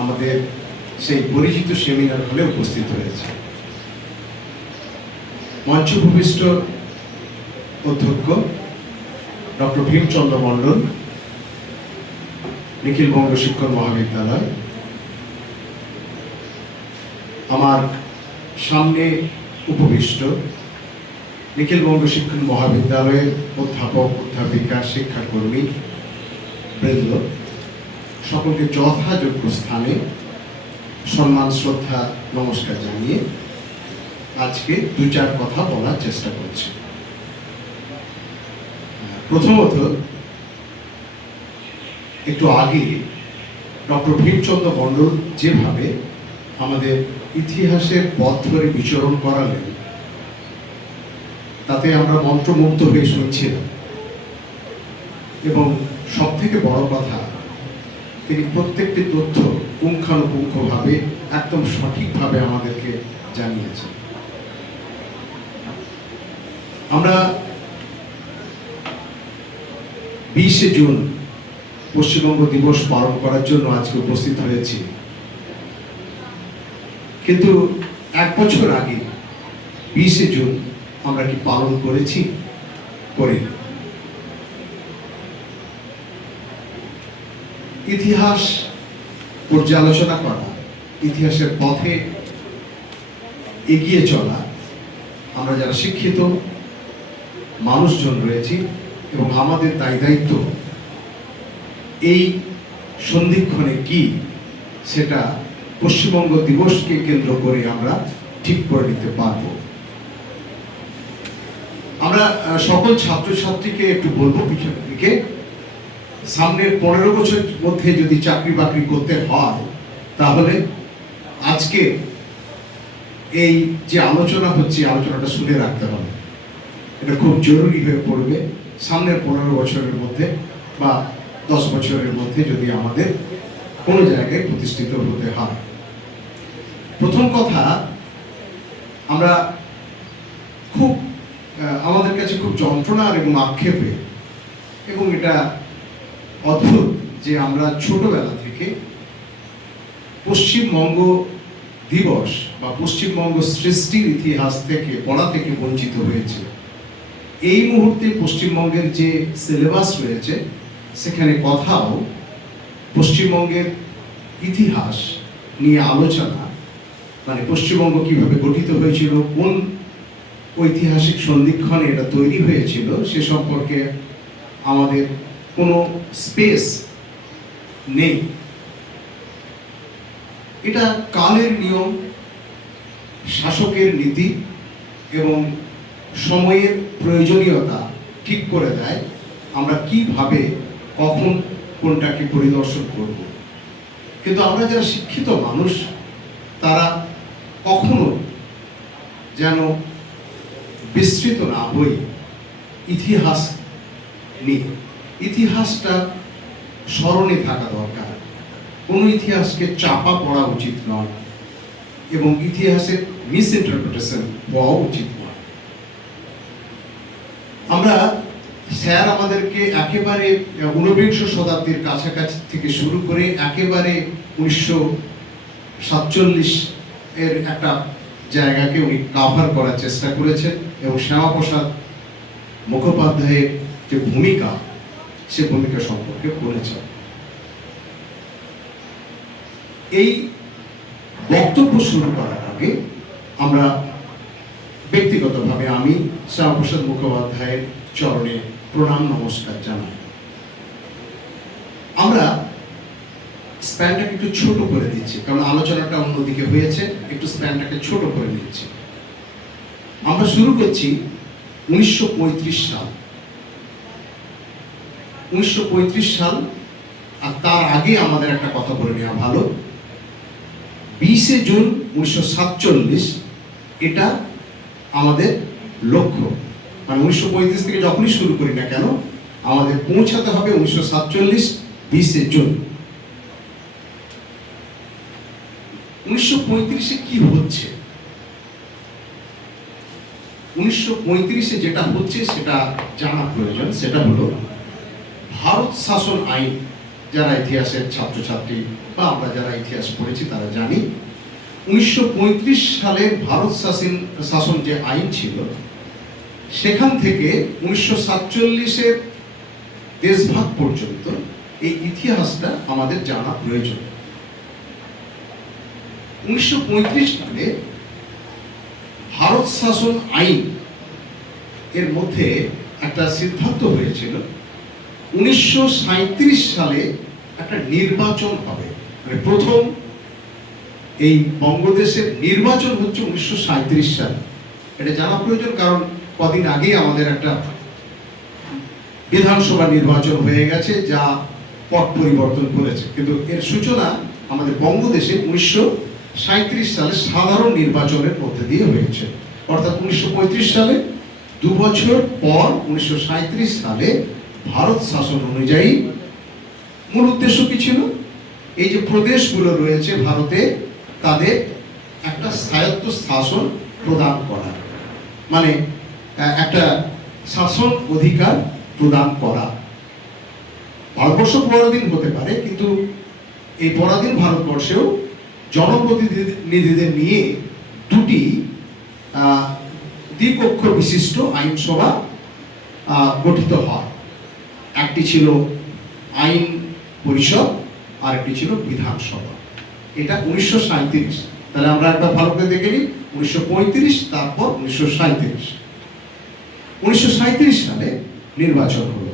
আমাদের সেই পরিচিত সেমিনার হলে উপস্থিত হয়েছে। মঞ্চ ভূমিষ্ঠ অধ্যক্ষ ডক্টর ভীমচন্দ্র মণ্ডল, নিখিলবঙ্গ শিক্ষণ মহাবিদ্যালয়। আমার সামনে উপবিষ্ট নিখিলবঙ্গ শিক্ষণ মহাবিদ্যালয়ের অধ্যাপক, অধ্যাপিকা, শিক্ষাকর্মী বৃন্দ, সকলকে যথাযোগ্য স্থানে সম্মান, শ্রদ্ধা, নমস্কার জানিয়ে আজকে দু চার কথা বলার চেষ্টা করছি। প্রথমত, একটু আগে ডক্টর ভীমচন্দ্র মণ্ডল যেভাবে আমাদের ইতিহাসের পথ ধরে বিচরণ করালেন, তাতে আমরা মন্ত্রমুগ্ধ হয়ে শুনছিলাম। এবং সব থেকে বড় কথা, তিনি প্রত্যেকটি তথ্য পুঙ্খানুপুঙ্খভাবে একদম সঠিকভাবে আমাদেরকে জানিয়েছেন। আমরা 20শে জুন পশ্চিমবঙ্গ দিবস পালন করার জন্য আজকে উপস্থিত হয়েছি, কিন্তু 1 বছর আগে 20শে জুন আমরা কি পালন করেছি? করি। ইতিহাস পর্যালোচনা করা, ইতিহাসের পথে এগিয়ে চলা, আমরা যারা শিক্ষিত মানুষজন রয়েছি এবং আমাদের দায়িত্ব এই সন্ধিক্ষণে কি সেটা পশ্চিমবঙ্গ দিবসকে কেন্দ্র করে আমরা ঠিক করে নিতে পারবো। আমরা সকল ছাত্রছাত্রীকে একটু বলবো, পিছনের দিকে, সামনের 15 বছরের মধ্যে যদি চাকরি বাকরি করতে হয়, তাহলে আজকে এই যে আলোচনা হচ্ছে, আলোচনাটা শুনে রাখতে হবে। এটা খুব জরুরি হয়ে পড়বে সামনের 15 বছরের মধ্যে বা 10 বছরের মধ্যে যদি আমাদের কোনো জায়গায় প্রতিষ্ঠিত হতে হয়। প্রথম কথা, আমরা খুব আমাদের কাছে খুব যন্ত্রণার এবং আক্ষেপে এবং এটা অদ্ভুত যে আমরা ছোটবেলা থেকে পশ্চিমবঙ্গ দিবস বা পশ্চিমবঙ্গ সৃষ্টির ইতিহাস থেকে পড়া থেকে বঞ্চিত হয়েছে। এই মুহূর্তে পশ্চিমবঙ্গের যে সিলেবাস রয়েছে সেখানে কথাও পশ্চিমবঙ্গের ইতিহাস নিয়ে আলোচনা, মানে পশ্চিমবঙ্গ কিভাবে গঠিত হয়েছিল, কোন ঐতিহাসিক সন্ধিক্ষণে এটা তৈরি হয়েছিল সে সম্পর্কে আমাদের কোনো স্পেস নেই। এটা কালের নিয়ম, শাসকের নীতি এবং সময়ের প্রয়োজনীয়তা ঠিক করে দেয় আমরা কিভাবে কখন কোনটাকে পরিদর্শন করব। কিন্তু আমরা যারা শিক্ষিত মানুষ তারা কখনো যেন বিস্তৃত না হই ইতিহাস নিয়ে। ইতিহাসটা স্মরণে থাকা দরকার, কোনো ইতিহাসকে চাপা পড়া উচিত নয় এবং ইতিহাসের মিস ইন্টারপ্রিটেশন হওয়া উচিত নয়। আমরা স্যার আমাদেরকে একেবারে 19বিংশ শতাব্দীর কাছাকাছি থেকে শুরু করে একেবারে 1947 এর একটা জায়গাকে উনি কাভার করার চেষ্টা করেছেন এবং শ্যামাপ্রসাদ মুখোপাধ্যায়ের যে ভূমিকা সে ভূমিকা সম্পর্কে বলেছেন। এই বক্তব্য শুরু করার আগে আমরা ব্যক্তিগতভাবে আমি শ্যামাপ্রসাদ মুখোপাধ্যায়ের চরণে প্রণাম নমস্কার জানাই। আমরা স্প্যানটাকে একটু ছোট করে দিচ্ছি, কারণ আলোচনাটা অন্যদিকে হয়েছে, একটু স্প্যানটাকে ছোট করে নিচ্ছি। আমরা শুরু করছি 1935 সাল। 1935 সাল, আর তার আগে আমাদের একটা কথা বলে নেওয়া ভালো। 20 জুন 1947 এটা আমাদের লক্ষ্য, মানে 1935 থেকে যখনই শুরু করি না কেন আমাদের পৌঁছাতে হবে 1947 20 জুন। 1935 কি হচ্ছে? 1935 যেটা হচ্ছে সেটা জানা প্রয়োজন। সেটা হলো ভারত শাসন আইন। যারা ইতিহাসের ছাত্রছাত্রী বা আমরা যারা ইতিহাস পড়েছি তারা জানি 1935 সালের ভারত শাসন যে আইন ছিল সেখান থেকে 1947 দেশভাগ পর্যন্ত এই ইতিহাসটা আমাদের জানা প্রয়োজন। 1935 সালে ভারত শাসন আইন এর মধ্যে একটা সিদ্ধান্ত হয়েছিল 1937 সালে একটা নির্বাচন হবে, মানে প্রথম এই বঙ্গদেশের নির্বাচন হচ্ছে 1937 সালে। এটা জানা প্রয়োজন কারণ কদিন আগেই আমাদের একটা বিধানসভা নির্বাচন হয়ে গেছে যা পট পরিবর্তন করেছে, কিন্তু এর সূচনা আমাদের বঙ্গদেশে 1937 সালে সাধারণ নির্বাচনের মধ্যে দিয়ে হয়েছে। অর্থাৎ 1935 সালে 2 বছর পর 1937 সালে ভারত শাসন অনুযায়ী মূল উদ্দেশ্য কি ছিল? এই যে প্রদেশগুলো রয়েছে ভারতে তাদের একটা স্বায়ত্ত শাসন প্রদান করা, মানে একটা শাসন অধিকার প্রদান করা। ভারতবর্ষ পরাধীন হতে পারে, কিন্তু এই পরাধীন ভারতবর্ষেও জনপ্রতিনিধিদের নিয়ে দুটি দ্বিকক্ষ বিশিষ্ট আইনসভা গঠিত হয়। একটি ছিল আইন পরিষদ আর একটি ছিল বিধানসভা। এটা 1937। তাহলে আমরা একটা ভালো করে দেখে নিই, 1935 তারপর 1937। 1937 সালে নির্বাচন হলো।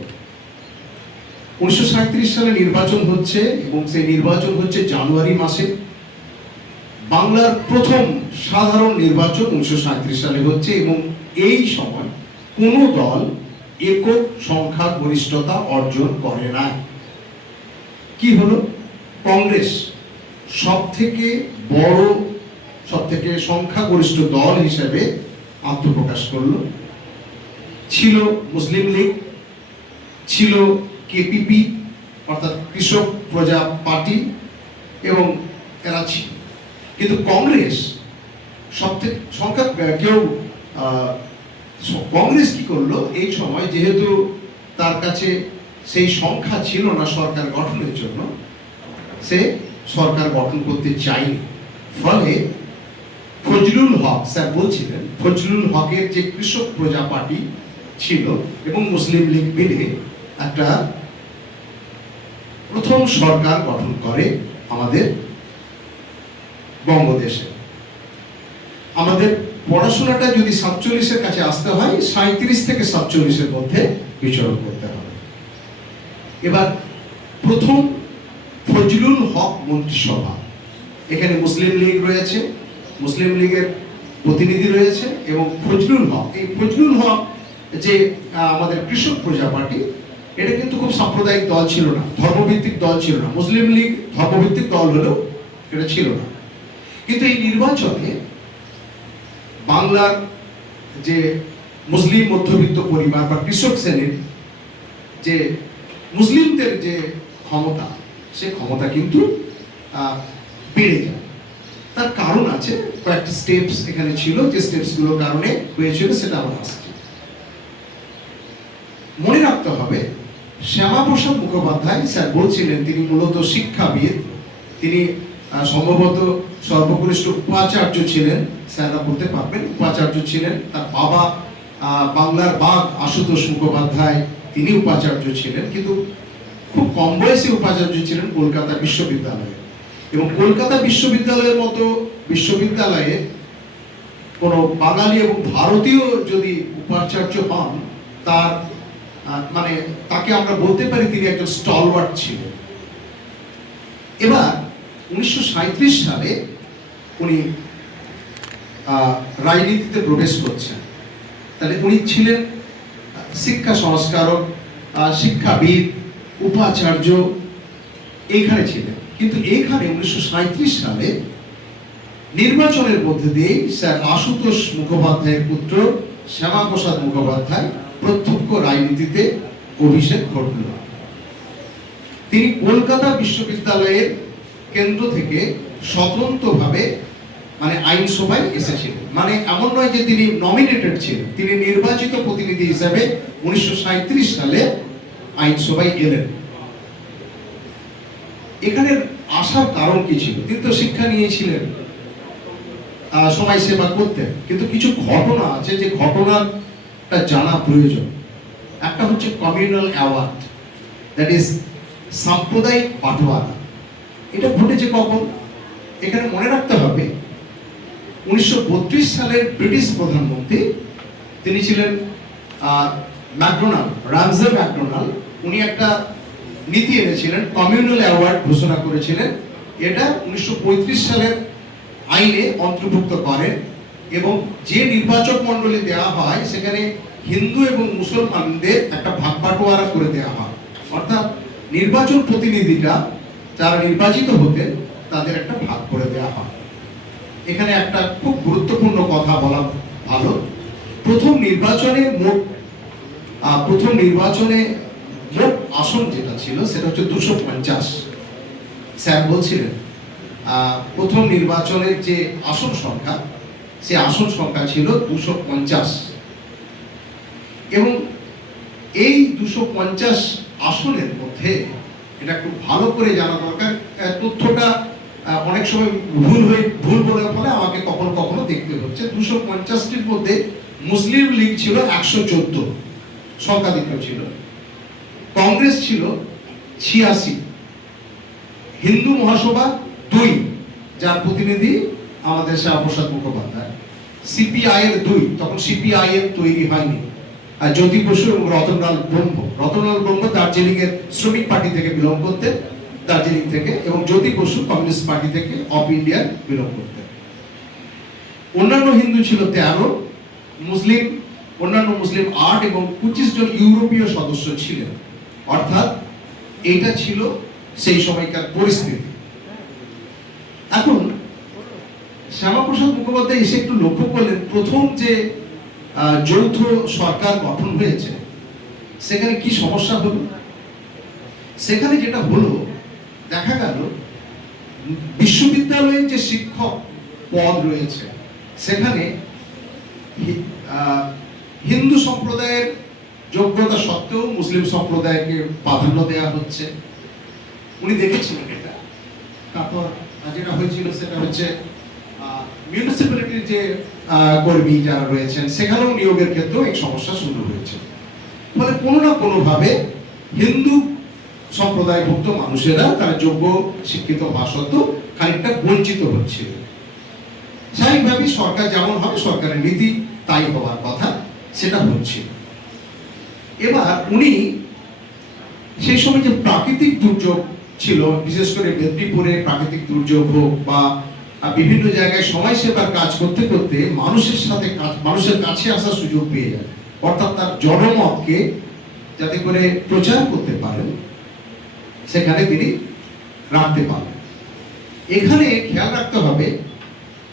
1937 সালে নির্বাচন হচ্ছে এবং সেই নির্বাচন হচ্ছে জানুয়ারি মাসে। বাংলার প্রথম সাধারণ নির্বাচন 1937 সালে হচ্ছে এবং এই সময় কোনো দল একক সংখ্যাগরিষ্ঠতা অর্জন করে না। কি হলো? কংগ্রেস সবথেকে বড়, সবথেকে সংখ্যাগরিষ্ঠ দল হিসেবে আত্মপ্রকাশ করলো। ছিল মুসলিম লীগ, ছিল কেপিপি অর্থাৎ কৃষক প্রজা পার্টি এবং এরা ছিল। কিন্তু কংগ্রেস সবথেকে সংখ্যা কেউ কংগ্রেস কি করলো এই সময়, যেহেতু তার কাছে সেই সংখ্যা ছিল না সরকার গঠনের জন্য, সে সরকার গঠন করতে চায়নি। ফলে ফজলুল হক স্যার বলছিলেন, ফজলুল হকের যে কৃষক প্রজা পার্টি ছিল এবং মুসলিম লীগ মিলে একটা প্রথম সরকার গঠন করে আমাদের বঙ্গদেশে। আমাদের পড়াশোনাটা যদি 47-এর কাছে আসতে হয়, 37 থেকে 47-এর মধ্যে বিচরণ করতে হবে। এবার প্রথম ফজলুল হক মন্ত্রিসভা, এখানে মুসলিম লীগ রয়েছে, মুসলিম লীগের প্রতিনিধি রয়েছে এবং ফজলুল হক, এই ফজলুল হক যে আমাদের কৃষক প্রজা পার্টি, এটা কিন্তু খুব সাম্প্রদায়িক দল ছিল না, ধর্মভিত্তিক দল ছিল না। মুসলিম লীগ ধর্মভিত্তিক দল হলেও এটা ছিল না। কিন্তু এই নির্বাচনে বাংলার যে মুসলিম মধ্যবিত্ত পরিবার বা কৃষক শ্রেণীর যে মুসলিমদের যে ক্ষমতা, সে ক্ষমতা কিন্তু বেড়ে যায়। তার কারণ আছে, কয়েকটা স্টেপস এখানে ছিল, যে স্টেপসগুলোর কারণে হয়েছিল সেটা আমরা আসছি। মনে রাখতে হবে, শ্যামাপ্রসাদ মুখোপাধ্যায় স্যার বলছিলেন, তিনি মূলত শিক্ষাবিদ, তিনি সম্ভবত সর্বকনিষ্ঠ উপাচার্য ছিলেন, স্যাররা বলতে পারবেন, উপাচার্য ছিলেন। তার বাবা বাংলার বাঘ আশুতোষ মুখোপাধ্যায়, তিনি উপাচার্য ছিলেন, কিন্তু খুব কম বয়সে উপাচার্য ছিলেন কলকাতা বিশ্ববিদ্যালয়ে। এবং কলকাতা বিশ্ববিদ্যালয়ের মতো বিশ্ববিদ্যালয়ে কোনো বাঙালি এবং ভারতীয় যদি উপাচার্য হন, তার মানে তাকে আমরা বলতে পারি তিনি একজন স্টলওয়ার্ট ছিলেন। এবার 1937 সালে উনি রাজনীতিতে প্রবেশ করছেন। তাহলে উনি ছিলেন শিক্ষা সংস্কারক, শিক্ষাবিদ, উপাচার্য, এইখানে ছিলেন। কিন্তু এইখানে 1937 সালে নির্বাচনের মধ্যে দিয়ে স্যার আশুতোষ মুখোপাধ্যায়ের পুত্র শ্যামাপ্রসাদ মুখোপাধ্যায় প্রত্যক্ষ রাজনীতিতে অভিষেক ঘটল। তিনি কলকাতা বিশ্ববিদ্যালয়ের কেন্দ্র থেকে স্বতন্ত্রভাবে মানে আইনসভায় এসেছিলেন। মানে এমন নয় যে তিনি নমিনেটেড ছিলেন, তিনি নির্বাচিত প্রতিনিধি হিসেবে 1937 সালে আইনসভায় এলেন। এখানে আসার কারণ কি ছিল? তিনি তো শিক্ষা নিয়েছিলেন, সমাজ সেবা করতেন, কিন্তু কিছু ঘটনা আছে যে ঘটনাটা জানা প্রয়োজন। একটা হচ্ছে কমিউনাল অ্যাওয়ার্ড, দ্যাট ইজ সাম্প্রদায়িক বাটোয়ারা। এটা ঘটেছে কখন? এখানে মনে রাখতে হবে 1932 সালের ব্রিটিশ প্রধানমন্ত্রী, তিনি ছিলেন ম্যাকডোনাল্ড, রামজে ম্যাকডোনাল্ড। উনি একটা নীতি এনেছিলেন, কমিউনাল অ্যাওয়ার্ড ঘোষণা করেছিলেন। এটা 1935 সালের আইনে অন্তর্ভুক্ত করেন এবং যে নির্বাচক মণ্ডলী দেওয়া হয় সেখানে হিন্দু এবং মুসলমানদের একটা ভাগ বাটোয়ারা করে দেওয়া হয়। অর্থাৎ নির্বাচন প্রতিনিধিরা যারা নির্বাচিত হতেন তাদের একটা ভাগ করে দেওয়া হয়। এখানে একটা খুব গুরুত্বপূর্ণ কথা বলা ভালো। প্রথম নির্বাচনে মোট আসন যেটা ছিল সেটা হচ্ছে 250। স্যার বলছিলেন প্রথম নির্বাচনের যে আসন সংখ্যা, সে আসন সংখ্যা ছিল 250 এবং এই 250 আসনের মধ্যে এটা খুব ভালো করে জানা দরকার। তথ্যটা অনেক সময় ভুল বলে ফলে আমাকে কখনো কখনো দেখতে হচ্ছে। 250টির মধ্যে মুসলিম লীগ ছিল 114, সংখ্যাধিক্য ছিল। কংগ্রেস ছিল 86, হিন্দু মহাসভা 2, যার প্রতিনিধি আমাদের শ্যামাপ্রসাদ মুখোপাধ্যায়, সিপিআই এর 2, তখন সিপিআই এর তৈরি হয়নি, আর জ্যোতি বসু এবং রতনলাল ব্রহ্ম দার্জিলিং এর শ্রমিক পার্টি থেকে বিলং করতেন, দার্জিলিং থেকে, এবং জ্যোতি বসু কমিউনিস্ট পার্টি থেকে অফ ইন্ডিয়া বিলং করতেন। অন্যান্য হিন্দু ছিল 13, অন্যান্য মুসলিম 8 এবং 25 জন ইউরোপীয় সদস্য ছিলেন। অর্থাৎ এইটা ছিল সেই সময়কার পরিস্থিতি। এখন শ্যামাপ্রসাদ মুখোপাধ্যায় এসে একটু লক্ষ্য করলেন, প্রথম যে যৌথ সরকার গঠন হয়েছে সেখানে কি সমস্যা হলো। সেখানে যেটা হলো, দেখা গেল বিশ্ববিদ্যালয়ের যে শিক্ষক পদ রয়েছে সেখানে হিন্দু সম্প্রদায়ের যোগ্যতা সত্ত্বেও মুসলিম সম্প্রদায়কে প্রাধান্য দেওয়া হচ্ছে। উনি দেখেছিলেন এটা। তারপর যেটা হয়েছিল সেটা হচ্ছে মিউনিসিপ্যালিটির যে কর্মী যারা রয়েছেন সেখানেও নিয়োগের ক্ষেত্রেও এই সমস্যা শুরু হয়েছে। ফলে কোনো না কোনোভাবে হিন্দু সম্প্রদায়ভুক্ত মানুষেরা তারা যোগ্য শিক্ষিত হওয়া সত্ত্বেও খানিকটা বঞ্চিত হচ্ছিল। স্বাভাবিকভাবে সরকার যেমন হবে, সরকারের নীতি তাই হওয়ার কথা, সেটা হচ্ছিল। এবার উনি সেই সময় যে প্রাকৃতিক দুর্যোগ ছিল, বিশেষ করে মেদিনীপুরে প্রাকৃতিক দুর্যোগ হোক বা বিভিন্ন জায়গায় সমাজসেবার কাজ করতে করতে মানুষের কাছে আসার সুযোগ পেয়ে যায়, অর্থাৎ তার জনমতকে যাতে করে প্রচার করতে পারেন সেখানে তিনি রাখতে পারবেন। এখানে খেয়াল রাখতে হবে,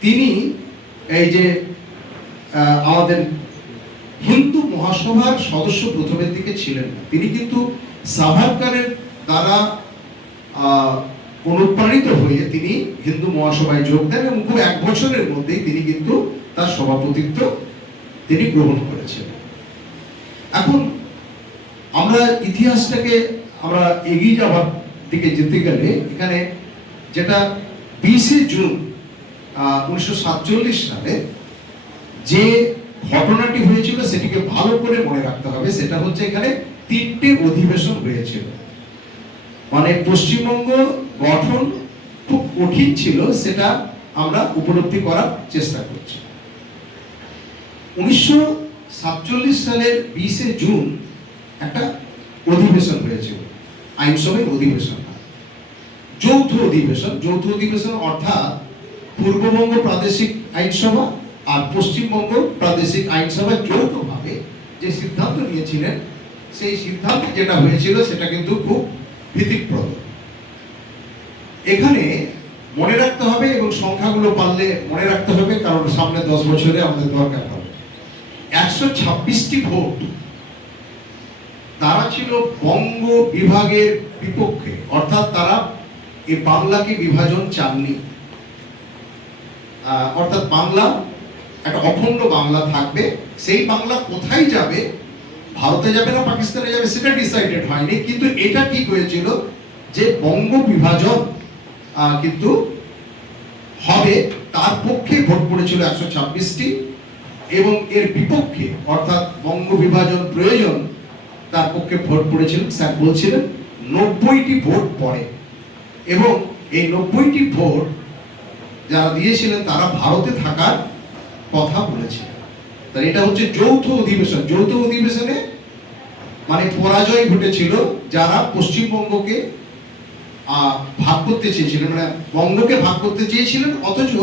তিনি এই যে আমাদের হিন্দু মহাসভার সদস্য প্রথমের দিকে ছিলেন না, তিনি কিন্তু সাভারকারের দ্বারা অনুপ্রাণিত হয়ে তিনি হিন্দু মহাসভায় যোগ দেন এবং খুব 1 বছরের মধ্যেই তিনি কিন্তু তার সভাপতিত্ব তিনি গ্রহণ করেছেন। এখন আমরা ইতিহাসটাকে আমরা এগিয়ে যাওয়ার দিকে যেতে গেলে এখানে যেটা 20 জুন 1947 সালে যে ঘটনাটি হয়েছিল সেটিকে ভালো করে মনে রাখতে হবে। সেটা হচ্ছে এখানে 3টে অধিবেশন হয়েছিল। মানে পশ্চিমবঙ্গ গঠন খুব কঠিন ছিল, সেটা আমরা উপলব্ধি করার চেষ্টা করছি। 1947 সালের 20 জুন একটা অধিবেশন হয়েছিল, আইনসভার অধিবেশন, যৌথ অধিবেশন অর্থাৎ পূর্ববঙ্গ প্রাদেশিক আইনসভা আর পশ্চিমবঙ্গ প্রাদেশিক আইনসভা যৌথভাবে যে সিদ্ধান্ত নিয়েছিলেন, সেই সিদ্ধান্ত যেটা হয়েছিল সেটা কিন্তু খুব ভীতিপ্রদ। এখানে মনে রাখতে হবে এবং সংখ্যাগুলো পারলে মনে রাখতে হবে, কারণ সামনে 10 বছরে আমাদের দরকার হবে। 126টি ভোট তারা ছিল বঙ্গ বিভাগের বিপক্ষে, অর্থাৎ তারা এই বাংলাকে বিভাজন চাননি। অর্থাৎ বাংলা একটা অখণ্ড বাংলা থাকবে। সেই বাংলা কোথায় যাবে, ভারতে যাবে না পাকিস্তানে যাবে সেটা ডিসাইডেড হয়নি, কিন্তু এটা ঠিক হয়েছিল যে বঙ্গ বিভাজন কিন্তু হবে। তার পক্ষে ভোট পড়েছিল 126টি এবং এর বিপক্ষে অর্থাৎ বঙ্গ বিভাজন প্রয়োজন তার পক্ষে ভোট পড়েছিলেন, স্যার বলছিলেন 90টি ভোট পড়ে এবং এই 90টি ভোট যারা দিয়েছিলেন তারা ভারতে থাকার কথা বলেছিলেন। তার এটা হচ্ছে যৌথ অধিবেশন। যৌথ অধিবেশনে মানে পরাজয় ঘটেছিল যারা পশ্চিমবঙ্গকে ভাগ করতে চেয়েছিলেন, মানে বঙ্গকে ভাগ করতে চেয়েছিলেন, অথচ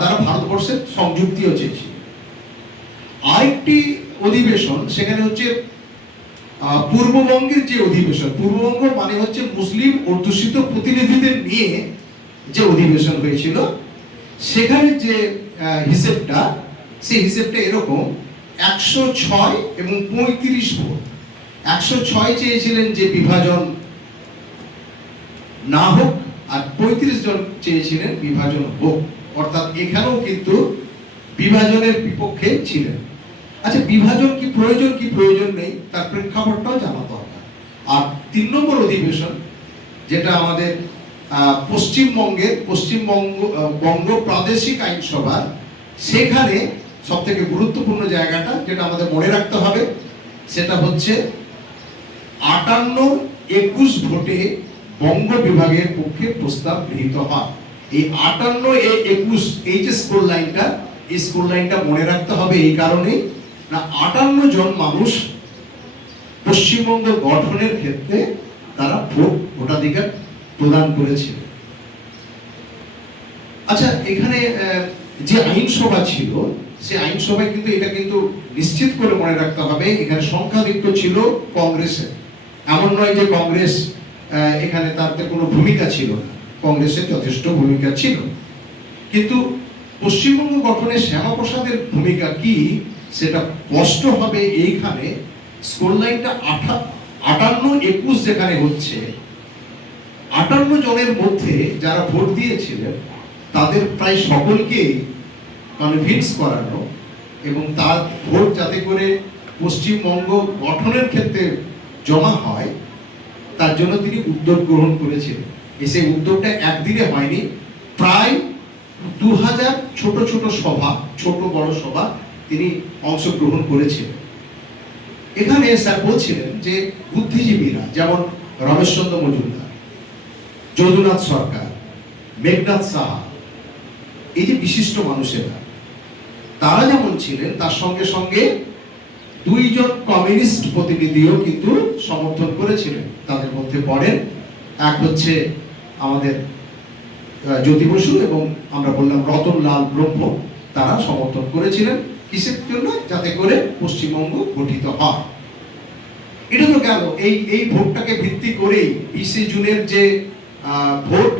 তারা ভারতবর্ষের সংযুক্তিও চেয়েছিলেন। আরেকটি অধিবেশন সেখানে হচ্ছে পূর্ববঙ্গের যে অধিবেশন, পূর্ববঙ্গ মানে হচ্ছে মুসলিম অধ্যুষিত প্রতিনিধিদের নিয়ে যে অধিবেশন হয়েছিল, সেখানে যে হিসেবটা, সেই হিসেবটা এরকম 106 এবং 35 ভোট। 106 চেয়েছিলেন যে বিভাজন না হোক আর 35 জন চেয়েছিলেন বিভাজন হোক, অর্থাৎ এখানেও কিন্তু বিভাজনের বিপক্ষে ছিলেন। আচ্ছা, বিভাজন কি প্রয়োজন নেই তার প্রেক্ষাপটটাও জানা দরকার। আর 3 নম্বর অধিবেশন যেটা আমাদের পশ্চিমবঙ্গ প্রাদেশিক আইনসভার, সেখানে সব থেকে গুরুত্বপূর্ণ জায়গাটা যেটা আমাদের মনে রাখতে হবে সেটা হচ্ছে 58-21 ভোটে বঙ্গ বিভাগের পক্ষে প্রস্তাব গৃহীত হয়। এই 58-21 এই যে স্কোর লাইনটা, এই স্কোর লাইনটা মনে রাখতে হবে এই কারণে না 58 জন মানুষ পশ্চিমবঙ্গ গঠনের ক্ষেত্রে তারা ভোটাধিকার প্রদান করেছিল। আচ্ছা, এখানে যে আইনসভা ছিল সেই আইনসভায় কিন্তু এটা কিন্তু নিশ্চিত করে মনে রাখতে হবে এখানে সংখ্যাধিক্য ছিল কংগ্রেসের। এমন নয় যে কংগ্রেস এখানে তাতে কোনো ভূমিকা ছিল না, কংগ্রেসের যথেষ্ট ভূমিকা ছিল, কিন্তু পশ্চিমবঙ্গ গঠনে শ্যামাপ্রসাদের ভূমিকা কি সেটা স্পষ্ট হবে এইখানে। স্কোর লাইনটা 58-21 যেখানে হচ্ছে 58 জনের মধ্যে যারা ভোট দিয়েছিলেন তাদের প্রায় সকলকেই কনভিন্স করানো এবং তার ভোট যাতে করে পশ্চিমবঙ্গ গঠনের ক্ষেত্রে জমা হয় তার জন্য তিনি উদ্যোগ গ্রহণ করেছিলেন। সেই উদ্যোগটা একদিনে হয়নি, প্রায় 2000 ছোট ছোট সভা, ছোট বড় সভা তিনি অংশগ্রহণ করেছিলেন। এখানে স্যার বলছিলেন যে বুদ্ধিজীবীরা যেমন রমেশচন্দ্র মজুমদার, যদুনাথ সরকার, মেঘনাথ সাহা, এই যে বিশিষ্ট মানুষেরা তারা যেমন ছিলেন, তার সঙ্গে সঙ্গে 2 জন কমিউনিস্ট প্রতিনিধিও কিন্তু সমর্থন করেছিলেন। তাদের মধ্যে পড়েন, এক হচ্ছে আমাদের জ্যোতি বসু এবং আমরা বললাম রতনলাল ব্রহ্ম, তারা সমর্থন করেছিলেন। কিসের জন্য? যাতে করে পশ্চিমবঙ্গ গঠিত হয়। এটা তো গেল। এই ভোটটাকে ভিত্তি করেই 20 জুনের যে ভোট,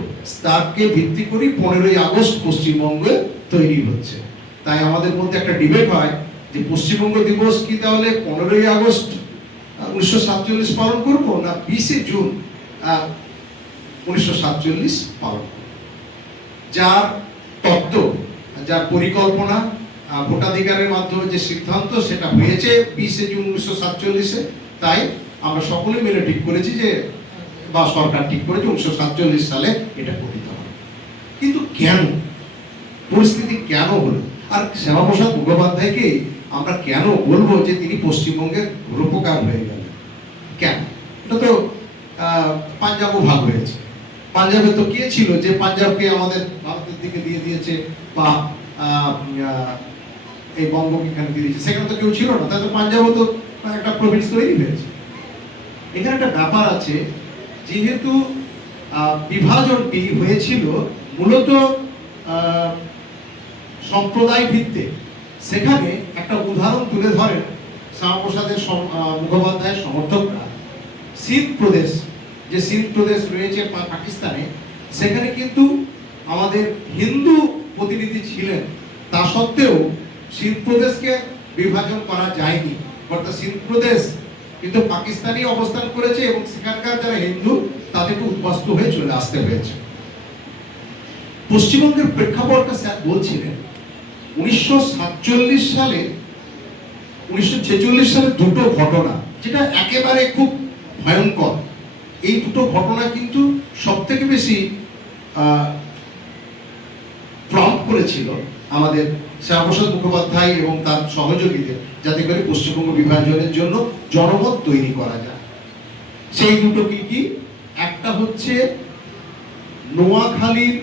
তাকে ভিত্তি করে 15ই আগস্ট পশ্চিমবঙ্গ তৈরি হচ্ছে। তাই আমাদের মধ্যে একটা ডিবেট হয় যে পশ্চিমবঙ্গ দিবস কি তাহলে 15ই আগস্ট 1947 পালন করব না 20 জুন 1947 পালন করব। যার তত্ত্ব, যার পরিকল্পনা, ভোটাধিকারের মাধ্যমে যে সিদ্ধান্ত, সেটা হয়েছে 20 জুন 1947-এ। তাই আমরা সকলে মিলে ঠিক করেছি যে, বা সরকার ঠিক করেছে 1947 সালে এটা গঠিত হবে। কিন্তু কেন, পরিস্থিতি কেন হলো? আর শ্যামাপ্রসাদ মুখোপাধ্যায়কে আমরা কেন বলবো যে তিনি পশ্চিমবঙ্গের রূপকার হয়ে গেলেন? কেন? এটা তো পাঞ্জাবও ভাগ হয়েছে। পাঞ্জাবে তো কে ছিল যে পাঞ্জাবকে আমাদের ভারতের দিকে দিয়ে দিয়েছে, বা এই বঙ্গকে এখানে দিয়ে দিয়েছে? সেখানে তো কেউ ছিল না। তাই তো পাঞ্জাবও তো একটা প্রভিন্স তৈরি হয়েছে। এখানে একটা ব্যাপার আছে, যেহেতু বিভাজনটি হয়েছিল মূলত সম্প্রদায় ভিত্তিক, সেখানে একটা উদাহরণ তুলে ধরেন শ্যামাপ্রসাদের মুখোপাধ্যায়ের সমর্থকরা। সিন্ধ প্রদেশ, যে সিন্ধ প্রদেশ রয়েছে পাকিস্তানে, সেখানে কিন্তু আমাদের হিন্দু প্রতিনিধি ছিলেন। তা সত্ত্বেও সিন্ধ প্রদেশকে বিভাজন করা যায়নি, অর্থাৎ সিন্ধ প্রদেশ কিন্তু পাকিস্তানি অবস্থান করেছে এবং সেখানকার যারা হিন্দু তাদেরকে উদ্বাস্তু হয়ে চলে আসতে হয়েছে। পশ্চিমবঙ্গের প্রেক্ষাপটটা স্যার বলছিলেন 1947 সালে 1946 সালে দুটো ঘটনা, যেটা একেবারে খুব ভয়ঙ্কর। এই দুটো ঘটনা কিন্তু সব থেকে বেশি প্রম্পট করেছিল আমাদের শ্যামাপ্রসাদ মুখোপাধ্যায় এবং তার সহযোগীদের, যাতে করে পশ্চিমবঙ্গ বিভাজনের জন্য জনমত তৈরি করা যায়। সেই দুটো কি কি? একটা হচ্ছে নোয়াখালীর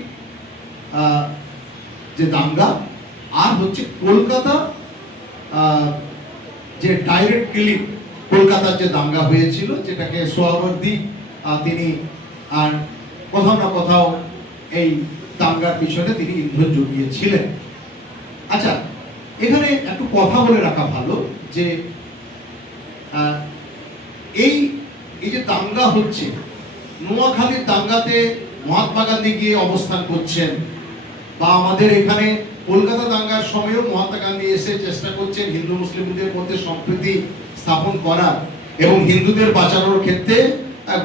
যে দাঙ্গা, আর হচ্ছে কলকাতা যে ডাইরেক্ট কিলিং, কলকাতার যে দাঙ্গা হয়েছিল, যেটাকে সোহরাওয়ার্দী তিনি আর কোথাও না কোথাও এই দাঙ্গার পিছনে তিনি ইন্ধন জুগিয়েছিলেন। আচ্ছা, এখানে একটু কথা বলে রাখা ভালো যে এই যে দাঙ্গা হচ্ছে, নোয়াখালীর দাঙ্গাতে মহাত্মা গান্ধী গিয়ে অবস্থান করছেন, বা আমাদের এখানে কলকাতা দাঙ্গার সময়ও মহাত্মা গান্ধী এসে চেষ্টা করছেন হিন্দু মুসলিমদের মধ্যে সম্প্রীতি স্থাপন করার, এবং হিন্দুদের বাঁচানোর ক্ষেত্রে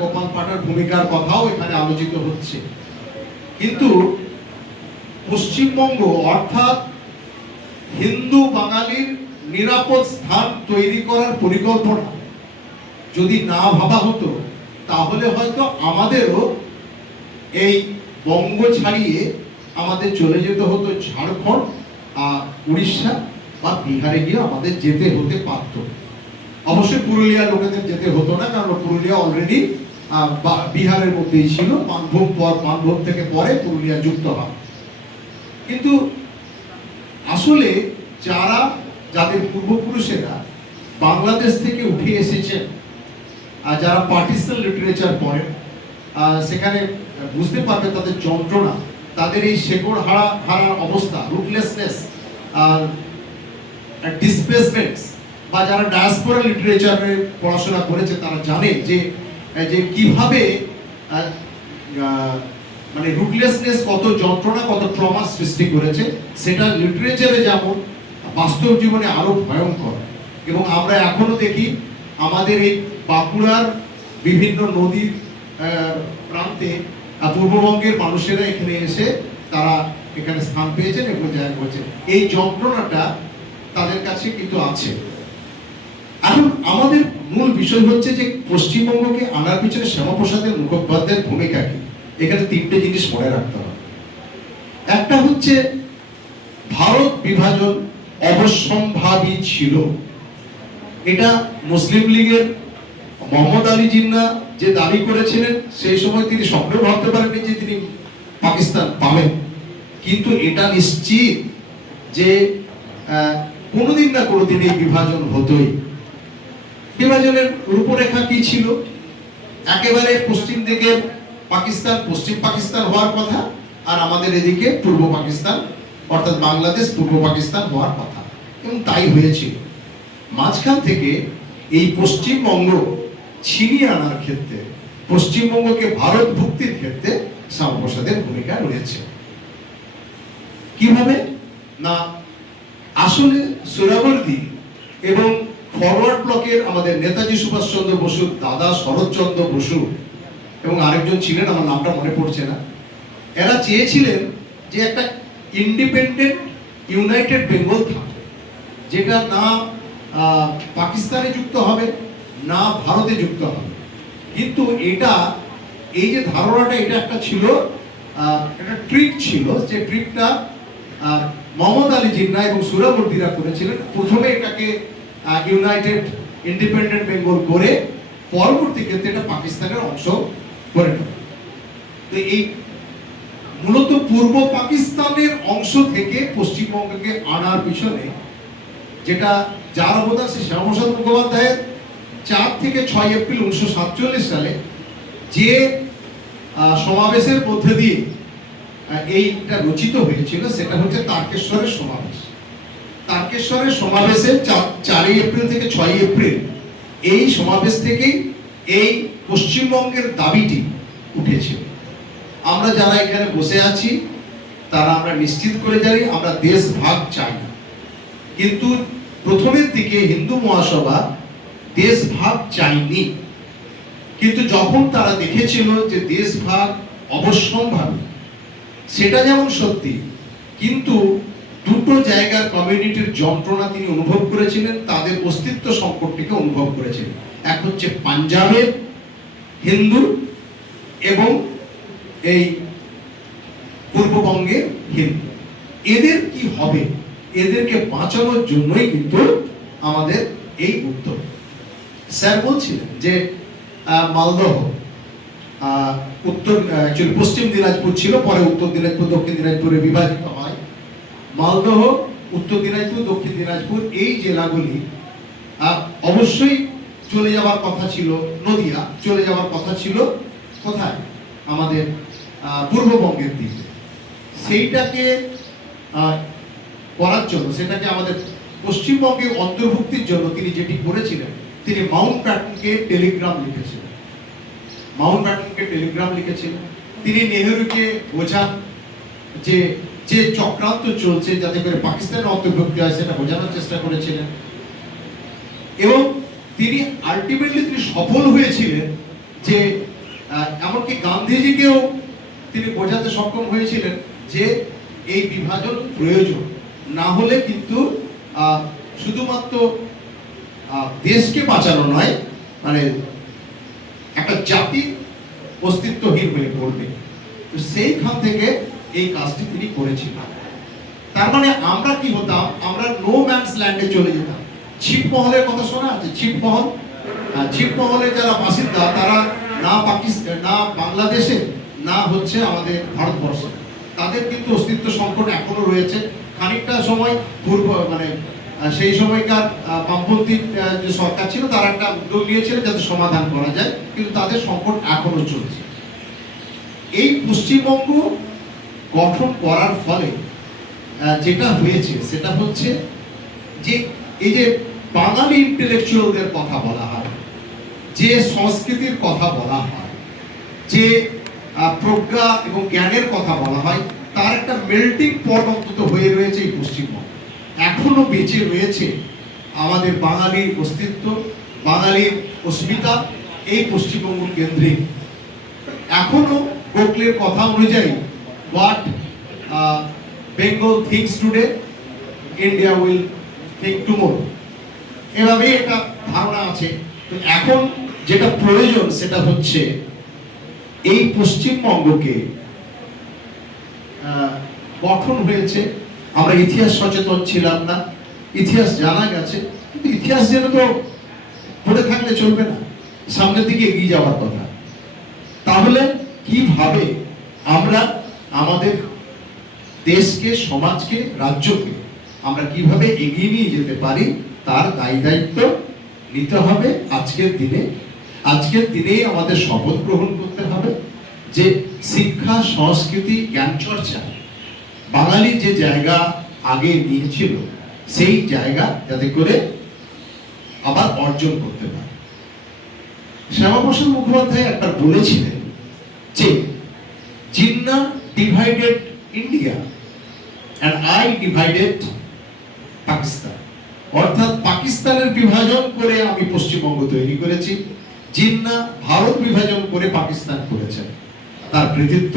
গোপাল পাঠার ভূমিকার কথাও এখানে আলোচিত হচ্ছে। কিন্তু পশ্চিমবঙ্গ অর্থাৎ হিন্দু বাঙালির নিরাপদ স্থান তৈরি করার পরিকল্পনা যদি না ভাবা হতো, তাহলে হয়তো আমাদেরও এই বঙ্গ ছাড়িয়ে আমাদের চলে যেতে হতো ঝাড়খণ্ড, উড়িষ্যা বা বিহারে গিয়ে আমাদের যেতে হতে পারত। অবশ্যই পুরুলিয়া লোকেদের যেতে হতো না, কারণ পুরুলিয়া অলরেডি বিহারের মধ্যেই ছিল। মানভূম থেকে পরে পুরুলিয়া যুক্ত হয়। কিন্তু আসলে যাদের পূর্বপুরুষেরা বাংলাদেশ থেকে উঠে এসেছেন, যারা পার্টিশনাল লিটারেচার পড়েন, সেখানে বুঝতে পারবে তাদের যন্ত্রণা, তাদের এই শেকড় হারা অবস্থা, রুটলেসনেস, ডিসপ্লেসমেন্টস, বা যারা ডায়াসপোরা লিটারেচারে পড়াশোনা করেছে তারা জানে যে কিভাবে মানে রুটলেসনেস কত যন্ত্রণা, কত ট্রমা সৃষ্টি করেছে। সেটা লিটারেচারে যেমন, বাস্তব জীবনে আরো ভয়ঙ্কর। এবং আমরা এখনো দেখি আমাদের এই বাঁকুড়ার বিভিন্ন নদীর প্রান্তে পূর্ববঙ্গের মানুষেরা এখানে এসে তারা এখানে স্থান পেয়েছেন এবং জায়গা করছেন। এই যন্ত্রণাটা তাদের কাছে কিন্তু আছে। এখন আমাদের মূল বিষয় হচ্ছে যে পশ্চিমবঙ্গকে আনার পিছনে শ্যামাপ্রসাদের মুখোপাধ্যায়ের ভূমিকা কি। এখানে তিনটে জিনিস মনে রাখতে হবে। একটা হচ্ছে ভারত বিভাজন অবশ্যম্ভাবী ছিল। এটা মুসলিম লীগের মোহাম্মদ আলী জিন্নাহ যে দাবি করেছিলেন সেই সময় তিনি স্বপ্নেও ভাবতে পারেননি যে তিনি পাকিস্তান পাবেন, কিন্তু এটা নিশ্চিত যে কোনোদিন না কোনোদিন এই বিভাজন হতোই। বিভাজনের রূপরেখা কি ছিল? একেবারে পশ্চিম দিকে পাকিস্তান, পশ্চিম পাকিস্তান হওয়ার কথা, আর আমাদের এদিকে পূর্ব পাকিস্তান অর্থাৎ বাংলাদেশ পূর্ব পাকিস্তান হওয়ার কথা, এবং তাই হয়েছিল। মাঝখান থেকে এই পশ্চিমবঙ্গ ছিনিয়ে আনার ক্ষেত্রে, পশ্চিমবঙ্গকে ভারত ভুক্তির ক্ষেত্রে শ্যামাপ্রসাদের ভূমিকা রয়েছে। কিভাবে না, আসলে সোহরাওয়ার্দী এবং ফরওয়ার্ড ব্লকের আমাদের নেতাজি সুভাষচন্দ্র বসুর দাদা শরৎচন্দ্র বসু এবং আরেকজন ছিলেন, আমার নামটা মনে পড়ছে না, এরা চেয়েছিলেন যে একটা ইন্ডিপেন্ডেন্ট ইউনাইটেড বেঙ্গল থাকবে, যেটা না পাকিস্তানে যুক্ত হবে না ভারতে যুক্ত হবে। কিন্তু এটা, এই যে ধারণাটা, এটা একটা ছিল, একটা ট্রিক ছিল, যে ট্রিকটা মোহাম্মদ আলী জিন্নাহ এবং সোহরাওয়ার্দীরা করেছিলেন। প্রথমে এটাকে ইউনাইটেড ইন্ডিপেন্ডেন্ট বেঙ্গল করে পরবর্তী ক্ষেত্রে এটা পাকিস্তানের অংশ করে নেবে। তো এই মূলত পূর্ব পাকিস্তানের অংশ থেকে পশ্চিমবঙ্গকে আনার পিছনে যেটা যার অবদান, সে শ্যামাপ্রসাদ মুখোপাধ্যায়ের 4 থেকে 6 এপ্রিল 1947 সালে যে সমাবেশের মধ্যে দিয়ে এইটা রচিত হয়েছিল, সেটা হচ্ছে তারকেশ্বরের সমাবেশ। তারকেশ্বরের সমাবেশের 4 এপ্রিল থেকে 6 এপ্রিল এই সমাবেশ থেকেই এই পশ্চিমবঙ্গের দাবিটি উঠেছিল। আমরা যারা এখানে বসে আছি তারা আমরা নিশ্চিত করে জানি আমরা দেশ ভাগ চাই না, কিন্তু প্রথমের দিকে হিন্দু মহাসভা দেশ ভাগ চাইনি। কিন্তু যখন তারা দেখেছিল যে দেশ ভাগ অবশ্যম্ভাবী, সেটা যেমন সত্যি, কিন্তু দুটো জায়গার কমিউনিটির যন্ত্রণা তিনি অনুভব করেছিলেন, তাদের অস্তিত্ব সংকটটিকে অনুভব করেছিলেন। এক হচ্ছে পাঞ্জাবের হিন্দু এবং এই পূর্ববঙ্গের হিন্দু, এদের কি হবে, এদেরকে বাঁচানোর জন্যই কিন্তু আমাদের এই উদ্যোগ। স্যার বলছিলেন যে মালদহ উত্তর, অ্যাকচুয়ালি পশ্চিম দিনাজপুর ছিল, পরে উত্তর দিনাজপুর দক্ষিণ দিনাজপুরে বিভাজিত হয়। মালদহ, উত্তর দিনাজপুর, দক্ষিণ দিনাজপুর এই জেলাগুলি অবশ্যই চলে যাওয়ার কথা ছিল, নদিয়া চলে যাওয়ার কথা ছিল কোথায়, আমাদের পূর্ববঙ্গের দিকে। সেইটাকে করার জন্য, সেটাকে আমাদের পশ্চিমবঙ্গে অন্তর্ভুক্তির জন্য তিনি যেটি করেছিলেন, তিনি মাউন্ট ব্যাটেনকে টেলিগ্রাম লিখেছিলেন। মাউন্ট ব্যাটেনকে টেলিগ্রাম লিখেছিলেন। তিনি নেহেরুকে বোঝান যে যে চক্রান্ত চলছে যাতে করে পাকিস্তানের অন্তর্ভুক্তি হয়, সেটা বোঝানোর চেষ্টা করেছিলেন। এবং তিনি আলটিমেটলি তিনি সফল হয়েছিলেন, যে এমনকি গান্ধীজিকেও তিনি বোঝাতে সক্ষম হয়েছিলেন যে এই বিভাজন প্রয়োজন, না হলে কিন্তু শুধুমাত্র দেশকে বাঁচানো নয়, মানে একটা জাতি অস্তিত্বহীন হয়ে পড়বে। তো সেইখান থেকে এই কাজটি তিনি করেছিলেন। তার মানে আমরা কি হতাম, আমরা নো ম্যানস ল্যান্ডে চলে যেতাম। ছিটমহলের কথা শোনা আছে? ছিটমহল, ছিটমহলের যারা বাসিন্দা তারা না পাকিস্তান, না বাংলাদেশে, না হচ্ছে আমাদের ভারতবর্ষে, তাদের কিন্তু অস্তিত্ব সংকট এখনো রয়েছে। খানিকটা সময় পূর্ব, মানে সেই সময়কার বামপন্থী যে সরকার ছিল তারা একটা উদ্যোগ নিয়েছিল যাতে সমাধান করা যায়, কিন্তু তাদের সংকট এখনো চলছে। এই পশ্চিমবঙ্গ গঠন করার ফলে যেটা হয়েছে সেটা হচ্ছে যে এই যে বাঙালি ইন্টেলেকচুয়ালদের কথা বলা হয়, যে সংস্কৃতির কথা বলা হয়, যে প্রজ্ঞা এবং জ্ঞানের কথা বলা হয়, তার একটা মেল্টিং পট অন্তত হয়ে রয়েছে এই পশ্চিমবঙ্গ। এখনো বেঁচে রয়েছে আমাদের বাঙালির অস্তিত্ব, বাঙালির অস্মিতা এই পশ্চিমবঙ্গ কেন্দ্রিক। এখনো গোখলের কথা অনুযায়ী what Bengal things today India will think tomorrow, এভাবে একটা ধারণা আছে। তো এখন যেটা প্রয়োজন সেটা হচ্ছে এই পশ্চিমবঙ্গকে গঠন হয়েছে, আমরা ইতিহাস সচেতন ছিলাম না, ইতিহাস জানা গেছে, কিন্তু ইতিহাস যেন তো পড়ে থাকলে চলবে না, সামনের দিকে এগিয়ে যাওয়ার কথা। তাহলে কিভাবে আমরা আমাদের দেশকে, সমাজকে, রাজ্যকে আমরা কিভাবে এগিয়ে নিয়ে যেতে পারি তার দায়িত্ব নিতে হবে। আজকের দিনে আমাদের শপথ গ্রহণ করতে হবে যে শিক্ষা, সংস্কৃতি, জ্ঞান চর্চা বাঙালি যে জায়গা আগে নিয়েছিল সেই জায়গা যাতে করে আবার অর্জন করতে পারে। শ্যামাপ্রসাদ মুখোপাধ্যায় একবার বলেছিলেন যে Jinnah divided India and I divided Pakistan, অর্থাৎ পাকিস্তানের বিভাজন করে আমি পশ্চিমবঙ্গ তৈরি করেছি, জিন্না ভারত বিভাজন করে পাকিস্তান করেছেন। তার কৃতিত্ব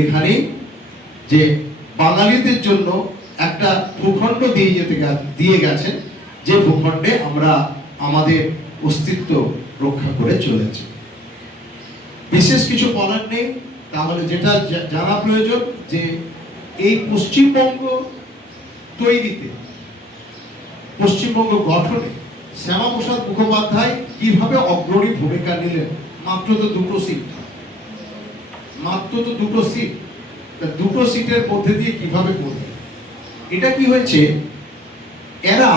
এখানে যে বাঙালিদের জন্য একটা ভূখণ্ড দিয়ে গেছেন, যে ভূখণ্ডে আমরা আমাদের অস্তিত্ব রক্ষা করে চলেছি। বিশেষ কিছু বলার নেই, তাহলে যেটা জানা প্রয়োজন যে এই পশ্চিমবঙ্গ তৈরিতে, পশ্চিমবঙ্গ গঠনে শ্যামাপ্রসাদ মুখোপাধ্যায় কিভাবে অগ্রণী ভূমিকা নিলেন। মাত্র তো দুটো সিট, দুটো সিটের মধ্যে দিয়ে কিভাবে করলেন। এটা কি হয়েছে, এরা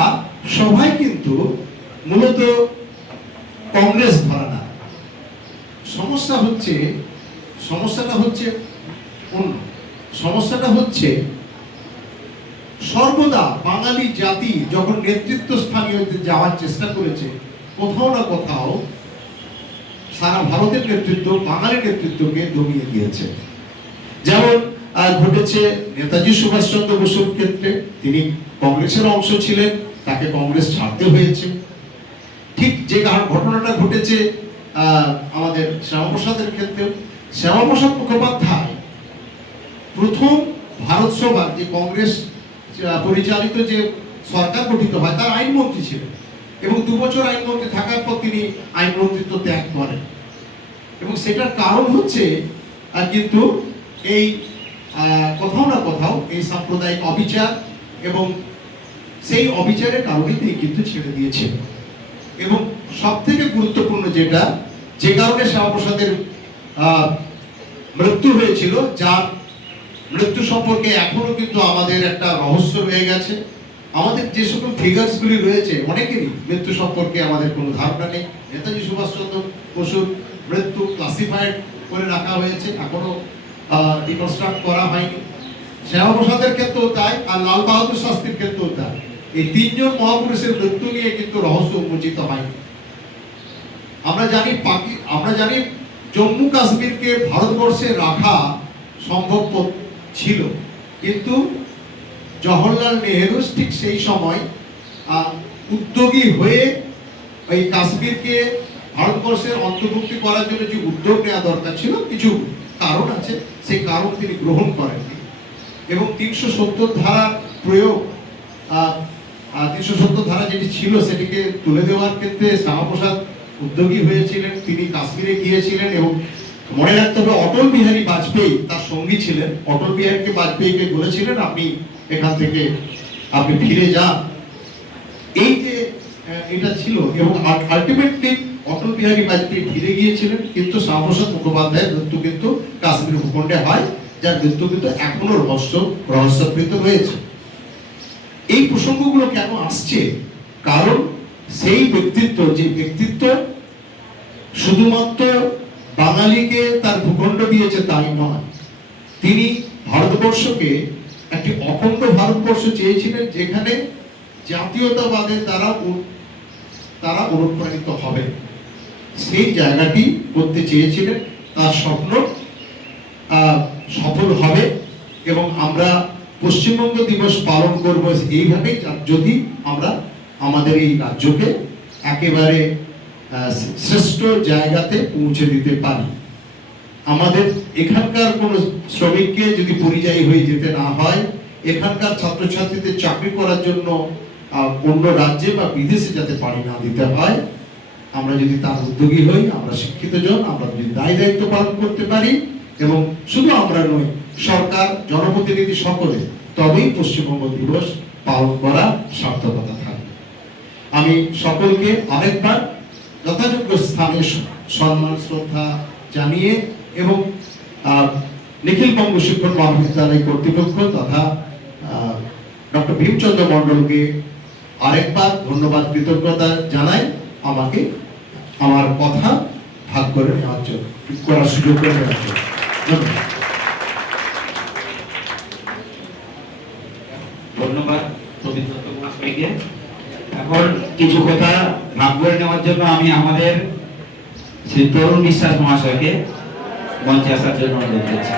সবাই কিন্তু মূলত কংগ্রেস ঘরানা। সমস্যাটা হচ্ছে সর্বদা বাঙালি জাতি যখন নেতৃত্ব স্থানীয় যাওয়ার চেষ্টা করেছে, কোথাও না কোথাও সারা ভারতের নেতৃত্ব বাঙালি নেতৃত্বকে দমিয়ে দিয়েছে। যেমন ঘটেছে নেতাজি সুভাষচন্দ্র বসুর ক্ষেত্রে, তিনি কংগ্রেসের অংশ ছিলেন, তাকে কংগ্রেস ছাড়তে হয়েছে। ঠিক যে ঘটনাটা ঘটেছে আমাদের শ্যামাপ্রসাদের ক্ষেত্রে, শ্যামাপ্রসাদ মুখোপাধ্যায় প্রথম ভারত সভা, যে কংগ্রেস পরিচালিত যে সরকার গঠিত হয়, তার আইনমন্ত্রী ছিলেন এবং 2 বছর আইনমন্ত্রী থাকার পর তিনি আইনমন্ত্রিত্ব ত্যাগ করেন। এবং সেটার কারণ হচ্ছে কিন্তু এই কোথাও না কোথাও এই সাম্প্রদায়িক অবিচার, এবং সেই অবিচারের কারণে তিনি কিন্তু ছেড়ে দিয়েছেন। এবং সব থেকে গুরুত্বপূর্ণ যে কারণে শ্যামাপ্রসাদের মৃত্যু হয়েছিল, যার মৃত্যু সম্পর্কে এখনো কিন্তু আমাদের একটা রহস্য রয়ে গেছে। আমাদের যে সকল ফিগার্স গুলি রয়েছে, অনেকেরই মৃত্যু সম্পর্কে আমাদের কোনো ধারণা নেই। নেতাজি সুভাষচন্দ্র বসুর মৃত্যু ক্লাসিফাইড করে রাখা হয়েছে, এখনো রিকনস্ট্রাক্ট করা হয়নি। শ্যামাপ্রসাদের ক্ষেত্রেও তাই, আর লাল বাহাদুর শাস্ত্রীর ক্ষেত্রেও তাই। এই 3 জন মহাপুরুষের মৃত্যু নিয়ে কিন্তু রহস্য উন্মোচিত হয়নি। আমরা জানি জম্মু কাশ্মীরকে ভারতবর্ষে রাখা সম্ভব ছিল, কিন্তু জওহরলাল নেহেরু ঠিক সেই সময় উদ্যোগী হয়ে এই কাশ্মীরকে ভারতবর্ষের অন্তর্ভুক্তি করার জন্য যে উদ্যোগ নেওয়া দরকার ছিল, কিছু কারণ আছে, সেই কারণ তিনি গ্রহণ করেননি। এবং 370 ধারার প্রয়োগ, 370 ধারা যেটি ছিল সেটিকে তুলে দেওয়ার ক্ষেত্রে শ্যামাপ্রসাদ উদ্যোগী হয়েছিলেন। তিনি কাশ্মীরে গিয়েছিলেন এবং মনে রাখতে হবে অটল বিহারী বাজপেয়ী তার সঙ্গী ছিলেন। অটল বিহারী বাজপেয়ীকে বলেছিলেন আপনি এখান থেকে আপনি ফিরে যান। এই যে এটা ছিল, এবং আলটিমেটলি অটল বিহারী বাজপেয়ী ফিরে গিয়েছিলেন, কিন্তু শ্যামাপ্রসাদ মুখোপাধ্যায়ের মৃত্যু কিন্তু কাশ্মীর ভূখণ্ডে হয়, যার মৃত্যু কিন্তু এখনো রহস্যাবৃত রয়েছে। এই প্রসঙ্গগুলো কেন আসছে? কারণ সেই ব্যক্তিত্ব শুধুমাত্র বাঙালিকে তার ভূখণ্ড দিয়েছে তাই নয়, তিনি ভারতবর্ষকে একটি অখণ্ড ভারতবর্ষ চেয়েছিলেন, যেখানে জাতীয়তাবাদের তারা অনুপ্রাণিত হবে। সেই জায়গাটি করতে চেয়েছিলেন, তার স্বপ্ন সফল হবে। এবং আমরা পশ্চিমবঙ্গ দিবস পালন করব এইভাবেই, যদি আমরা আমাদের এই রাজ্যকে একেবারে শ্রেষ্ঠ জায়গাতে পৌঁছে দিতে পারি। আমাদের এখানকার কোনো শ্রমিককে যদি পরিযায়ী হয়ে যেতে না হয়, এখানকার ছাত্রছাত্রীদের চাকরি করার জন্য অন্য রাজ্যে বা বিদেশে যাতে পাড়ি না দিতে হয়, আমরা যদি তার উদ্যোগী হই, আমরা শিক্ষিত জন, আমরা যদি দায় দায়িত্ব পালন করতে পারি, এবং শুধু আমরা নই, সরকার, জনপ্রতিনিধি সকলে, তবেই পশ্চিমবঙ্গ দিবস পালন করা সার্থকতা থাকবে। আমি সকলকে আরেকবার যথাযোগ্য স্থানে সম্মান শ্রদ্ধা জানিয়ে এবং নিখিল বঙ্গ শিক্ষক মহাবিদ্যালয় কর্তৃপক্ষ তথা ডক্টর ভীমচন্দ্র মণ্ডলকে আরেকবার ধন্যবাদ কৃতজ্ঞতা জানাই আমাকে আমার কথা ভাগ করে নেওয়ার জন্য, করার সুযোগ করে নেওয়ার জন্য। ধন্যবাদ। ধন্যবাদ পবিত্র মহাশয়কে। এখন কিছু কথা ভাগ করে নেওয়ার জন্য আমি আমাদের শ্রী তরুণ বিশ্বাস মহাশয়কে মঞ্চে আসার জন্য অনুরোধ করছি।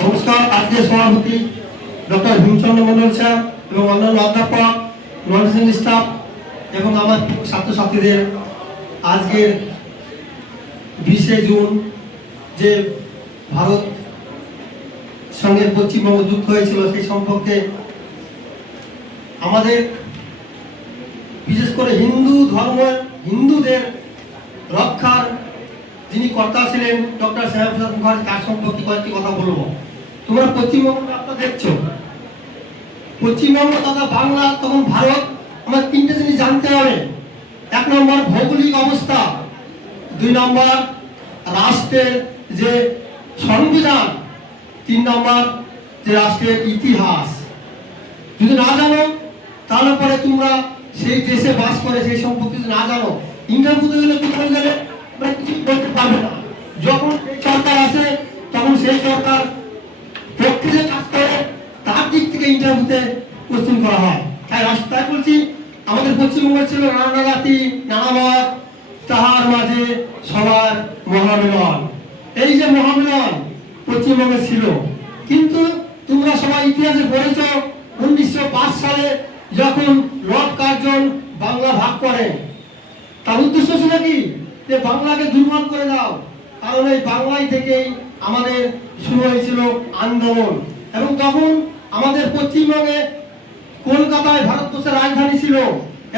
নমস্কার। আজকের সভাপতি ডক্টর ভীমচন্দ্র মন্ডল স্যার এবং অন্যান্য অধ্যাপক, নন স্টাফ এবং আমার ছাত্রছাত্রীদের, আজকের 20শে জুন যে ভারত সঙ্গে পশ্চিমবঙ্গ যুক্ত হয়েছিল, সেই সম্পর্কে আমাদের বিশেষ করে হিন্দু ধর্ম, হিন্দুদের রক্ষার যিনি কর্তা ছিলেন ডক্টর শ্যামাপ্রসাদ মুখার্জি, তার সম্পর্কে কয়েকটি কথা বলবো। তোমরা পশ্চিমবঙ্গ আপনারা দেখছো, পশ্চিমবঙ্গ তথা বাংলা তখন ভারত, আমার তিনটে জিনিস জানতে হবে। 1 নম্বর ভৌগোলিক অবস্থা, 2 নম্বর রাষ্ট্রের যে সংবিধান, 3 নম্বর যে রাষ্ট্রের ইতিহাস। যদি না জানো তাহলে পরে তোমরা সেই দেশে বাস করে সেই সম্পর্কে যদি না জানো, ইন্টারভিউতে গেলে কোথাও গেলে কিছু বলতে পারবে না। যখন সেই সরকার আসে তখন সেই সরকার পক্ষে যে কাজ করে তার দিক থেকে ইন্টারভিউতে কোশ্চেন করা হয়। তাই রাস্তায় বলছি, আমাদের পশ্চিমবঙ্গ ছিল নানা জাতি নানা মত, তাহার মাঝে সবার মহামিলন। এই যে মহামিলন পশ্চিমবঙ্গে ছিল, কিন্তু তোমরা সবাই ইতিহাসে পড়েছ 1905 সালে যখন লর্ড কার্জন বাংলা ভাগ করেন, তার উদ্দেশ্য ছিল কি, যে বাংলাকে দুর্বল করে দাও। কারণ এই বাংলায় থেকেই আমাদের শুরু হয়েছিল আন্দোলন। এবং তখন আমাদের পশ্চিমবঙ্গে কলকাতায় ভারতবর্ষের রাজধানী ছিল,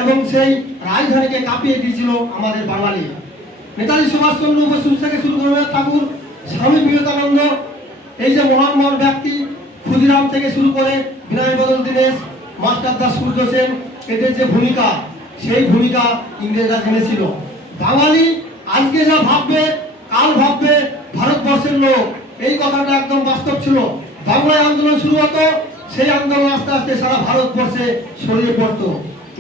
এবং সেই রাজধানীকে কাঁপিয়ে দিয়েছিল আমাদের বাঙালি। নেতাজি সুভাষচন্দ্র বসু থেকে শুরু করে রবীন্দ্রনাথ ঠাকুর, স্বামী বিবেকানন্দ, এই যে মহান মহান ব্যক্তি, ক্ষুদিরাম থেকে শুরু করে বিনয় বদল দীনেশ, মাস্টার দাস সূর্য সেন, এদের যে ভূমিকা, সেই ভূমিকা ইংরেজরা জেনেছিল। বাঙালি আজকে যা ভাববে কাল ভাববে ভারতবর্ষের লোক, এই কথাটা একদম বাস্তব ছিল। বাংলায় আন্দোলন শুরু হতো, সেই আন্দোলন আস্তে আস্তে সারা ভারতবর্ষে ছড়িয়ে পড়তো।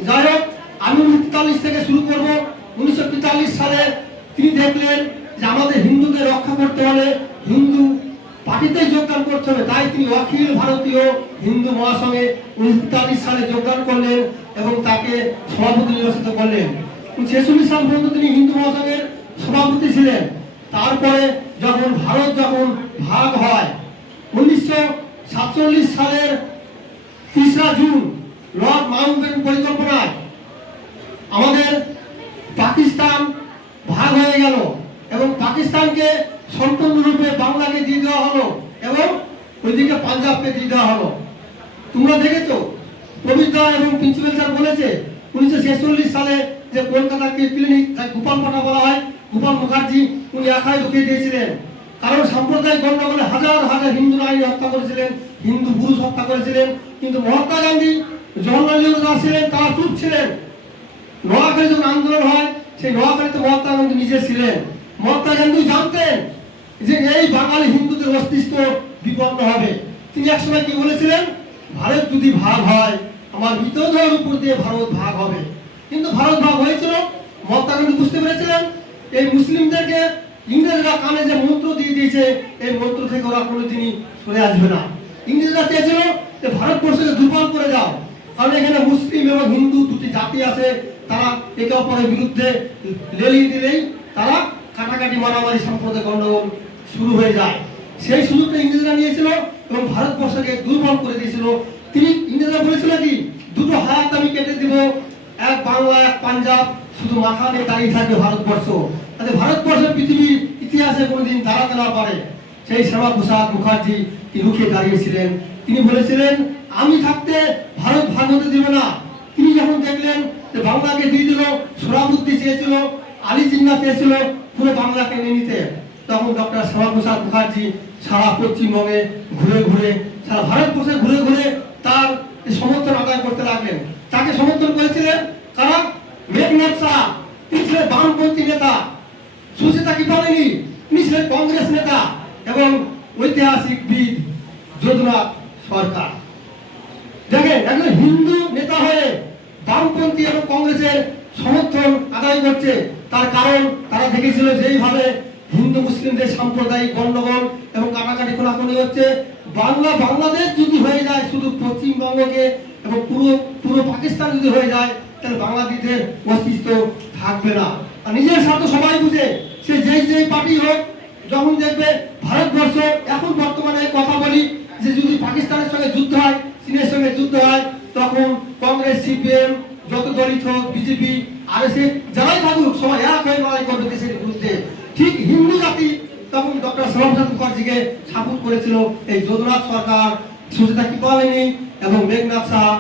যাই হোক, আমি 1943 থেকে শুরু করব। 1943 সালে তিনি দেখলেন যে আমাদের হিন্দুদের রক্ষা করতে হলে হিন্দু পার্টিতে যোগদান করতে হবে। তাই তিনি অখিল ভারতীয় হিন্দু মহাসংঘে 1943 সালে যোগদান করলেন এবং তাকে সভাপতি নির্বাচিত করলেন। 1946 সাল পর্যন্ত তিনি হিন্দু মহাসংঘের সভাপতি ছিলেন। তারপরে ভারত যখন ভাগ হয় 1947 সালের 3রা জুন লর্ড মাউন্টব্যাটেন পরিকল্পনায় আমাদের পাকিস্তান ভাগ হয়ে গেল এবং পাকিস্তানকে সম্পূর্ণরূপে বাংলাকে দিয়ে দেওয়া হলো এবং ওইদিকে পাঞ্জাবকে দিয়ে দেওয়া হলো। তোমরা দেখেছো, পবিত্রা এবং প্রিন্সিপাল স্যার বলেছে 1946 সালে যে কলকাতাকে ক্লিনিক, গোপাল পাটা বলা হয়, গোপাল মুখার্জি, উনি একাই ঢুকিয়ে দিয়েছিলেন। কারণ সাম্প্রদায়িক গণ্ডগোলে হাজার হাজার হিন্দু নারী হত্যা করেছিলেন, হিন্দু পুরুষ হত্যা করেছিলেন। কিন্তু মহাত্মা গান্ধী, জওহরলাল নেহরু ছিলেন, তারা চুপ ছিলেন। নোয়াখালী যখন আন্দোলন হয়, সেই নোয়াখালীতে মহাত্মা গান্ধী নিজে ছিলেন। মহাত্মা গান্ধী জানতেন যে এই বাঙালি হিন্দুদের অস্তিত্ব বিপন্ন হবে। তিনি একসময় কি বলেছিলেন, ভারত যদি ভাগ হয় আমার মৃতদেহের উপর দিয়ে ভারত ভাগ হবে। কিন্তু ভারত ভাগ হয়েছিল, মহাত্মা গান্ধী বুঝতে পেরেছিলেন এই মুসলিমদেরকে ইংরেজরা কানে যে মন্ত্র দিয়ে দিয়েছে, এই মন্ত্র থেকে ওরা কোনোদিনই সরে আসবে না। ইংরেজরা চেয়েছিল যে ভারতবর্ষকে দুর্বল করে দাও, কারণ এখানে মুসলিম এবং হিন্দু দুটি জাতি আছে, তারা একে অপরের বিরুদ্ধে লেলিয়ে দিলেই তারা কাটাকাটি মারামারি সম্প্রদায় গণ্ডগোল শুরু হয়ে যায়। সেই সুযোগটা ইংরেজরা নিয়েছিল এবং ভারতবর্ষকে দুর্বল করে দিয়েছিল। তিনি ইংরেজরা বলেছিল কি, দুটো হাত আমি কেটে দিব, এক বাংলা এক পাঞ্জাব, শুধু মাথা নিয়ে দাঁড়িয়ে থাকবে ভারতবর্ষ, তাতে ভারতবর্ষের পৃথিবীর ইতিহাসে কোনোদিন দাঁড়াতে না পারে। সেই শ্যামাপ্রসাদ মুখার্জি তিনি রুখে দাঁড়িয়েছিলেন। তিনি বলেছিলেন আমি থাকতে ভারত ভাগ হতে দেবে না। তিনি যখন দেখলেন যে বাংলাকে দিয়ে দিল, সোহরাবুদ্দি চেয়েছিল, আলী জিন্নাহ চেয়েছিল পুরো বাংলাকে নিয়ে নিতে, তখন ডক্টর শ্যামাপ্রসাদ মুখার্জি সারা পশ্চিমবঙ্গে ঘুরে ঘুরে, সারা ভারতবর্ষে ঘুরে ঘুরে তার সমর্থন আদায় করতে লাগলেন। তাকে সমর্থন করেছিলেন কারা? মেঘনাথ শাহ, তিনি ছিলেন বামপন্থী নেতা। সুচেতা কৃপালিনী, তিনি ছিলেন কংগ্রেস নেতা, এবং ঐতিহাসিকবিদ যদুনাথ সরকার। দেখেন একজন হিন্দু নেতা হয়ে বামপন্থী এবং কংগ্রেসের সমর্থন আদায় করছে, তার কারণ তারা দেখেছিল যেইভাবে হিন্দু মুসলিমদের সাম্প্রদায়িক গন্ডগোল এবং কাটাকাটি খোলাখুলি হচ্ছে, বাংলাদেশ যদি হয়ে যায়, শুধু পশ্চিমবঙ্গকে এবং পুরো পাকিস্তান যদি হয়ে যায়, তাহলে বাংলাদেশের অস্তিত্ব থাকবে না। আর নিজের স্বার্থ সবাই বুঝে, সে যেই পার্টি হোক, যখন দেখবে ভারতবর্ষ এখন বর্তমানে কথা বলি যে যদি পাকিস্তানের সঙ্গে যুদ্ধ হয়, চীনের সঙ্গে যুদ্ধ হয়, তখন কংগ্রেস, সিপিএম, যত দলিত হোক, বিজেপি, আরএসএস যারাই থাকুক, সবাই এক হয়ে লড়াই করবে দেশের বিরুদ্ধে। ঠিক হিন্দু জাতি তখন ডক্টর শ্যামাপ্রসাদ মুখার্জিকে সাপোর্ট করেছিল এই যদুনাথ সরকার, সুচেতা কৃপালিনী এবং মেঘনাথ শাহ।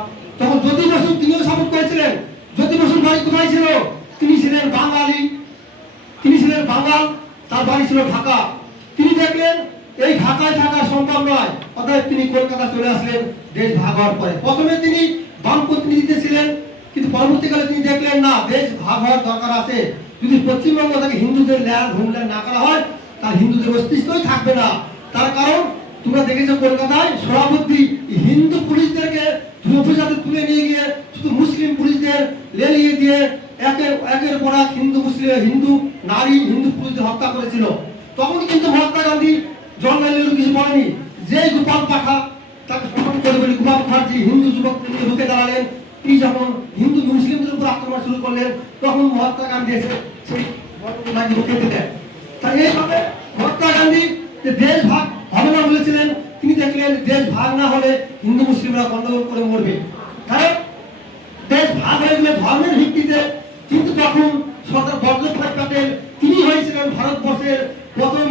তখন জ্যোতি বসু তিনিও সাপোর্ট করেছিলেন। জ্যোতি বসুর বাড়ি কোথায় ছিল? তিনি ছিলেন বাঙালি, তিনি ছিলেন বাঙাল, তার বাড়ি ছিল ঢাকা। তিনি দেখলেন এই ঢাকায় থাকা সম্ভব নয়, অতএব তিনি কলকাতা চলে আসলেন দেশ ভাগ হওয়ার পরে। প্রথমে তিনি বামপন্থী নীতিতে ছিলেন, কিন্তু পরবর্তীকালে তিনি দেখলেন না, দেশ ভাগ হওয়ার দরকার আছে। যদি পশ্চিমবঙ্গ থেকে হিন্দুদের ল্যান্ড হোমল্যান্ড না করা হয়, তার হিন্দুদের অস্তিত্বই থাকবে না। তার কারণ তোমরা দেখেছো কলকাতায় সোহরাবুদ্দি হিন্দু পুলিশদেরকে উপজাতি তুলে নিয়ে গিয়ে শুধু মুসলিম পুলিশদের লেলিয়ে দিয়ে একের পর এক হিন্দু নারী, হিন্দু পুলিশদের হত্যা করেছিল। তখন কিন্তু মহাত্মা গান্ধী, জওহরলাল নেহরু কিছু বলেনি। যে গোপাল পাঠা, তাকে সম্মান করে বলি, গোপাল মুখার্জি হিন্দু যুবক ঢুকে দাঁড়ালেন। তিনি যখন হিন্দু মুসলিমদের উপর আক্রমণ শুরু করলেন, তখন মহাত্মা গান্ধী এসে সেই ঘটনাকে রুখে দিলেন। তাই এইভাবে মহাত্মা গান্ধী যে দেশ ভাগ হবে না বলেছিলেন, তিনি দেখলেন দেশ ভাগ না হলে হিন্দু মুসলিমরা গন্ডগোল করে মরবে, কারণ দেশ ভাগ হয়ে গেলে ধর্মের ভিত্তিতে। কিন্তু তখন সরদার বল্লভভাই প্যাটেল তিনি হয়েছিলেন ভারতবর্ষের প্রথম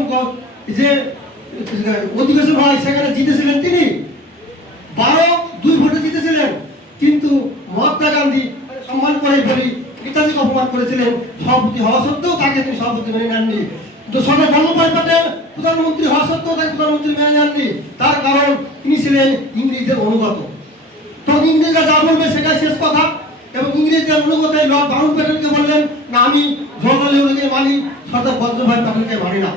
যে অধিবেশন হয়, সেখানে জিতেছিলেন তিনি 12-2 ভোটে জিতেছিলেন। কিন্তু মহাত্মা গান্ধী সম্মান করে বলি নেতাজিকে অপমান করেছিলেন, সভাপতি হওয়া সত্ত্বেও তাকে তিনি সভাপতি মেনে নেননি। তো সরদার বল্লভভাই প্যাটেল প্রধানমন্ত্রী হওয়া সত্ত্বেও তাকে প্রধানমন্ত্রী মেনে নেননি। তার কারণ তিনি ছিলেন ইংরেজদের অনুগত। তখন ইংরেজরা যা বলবে সেটাই শেষ কথা, এবং ইংরেজদের অনুগত লর্ড মাউন্ট ব্যাটেনকে বললেন না, আমি জওহরলাল নেহরুকে মানি, সরদার বল্লভভাই প্যাটেলকে মানি না।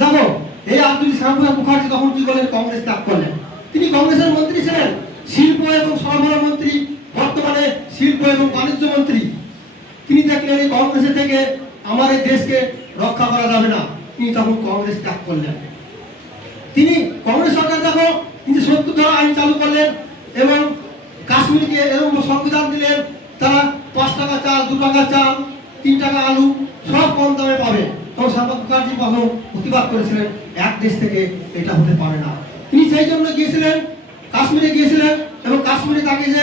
দেখো এই আব্দুল শ্যামাপ্রসাদ মুখার্জি তখন কি করলেন? কংগ্রেস ত্যাগ করলেন। তিনি কংগ্রেসের মন্ত্রী ছিলেন, শিল্প এবং সরবরাহ মন্ত্রী, বর্তমানে শিল্প এবং বাণিজ্য মন্ত্রী। তিনি দেখলেন এই কংগ্রেসের থেকে আমার এই দেশকে রক্ষা করা যাবে না, তিনি তখন কংগ্রেস ত্যাগ করলেন। তিনি কংগ্রেস সরকার দেখো তিনি 70 ধারা আইন চালু করলেন এবং কাশ্মীরকে এরকম সংবিধান দিলেন, তারা 5 টাকা চাল, 2 টাকা চাল, 3 টাকা আলু সব কম দামে পাবে। তখন শ্যামাপ্রসাদ মুখার্জি তখন প্রতিবাদ করেছিলেন, এক দেশ থেকে এটা হতে পারে না। তিনি সেই জন্য গিয়েছিলেন, কাশ্মীরে গিয়েছিলেন, এবং কাশ্মীরে তাকে যে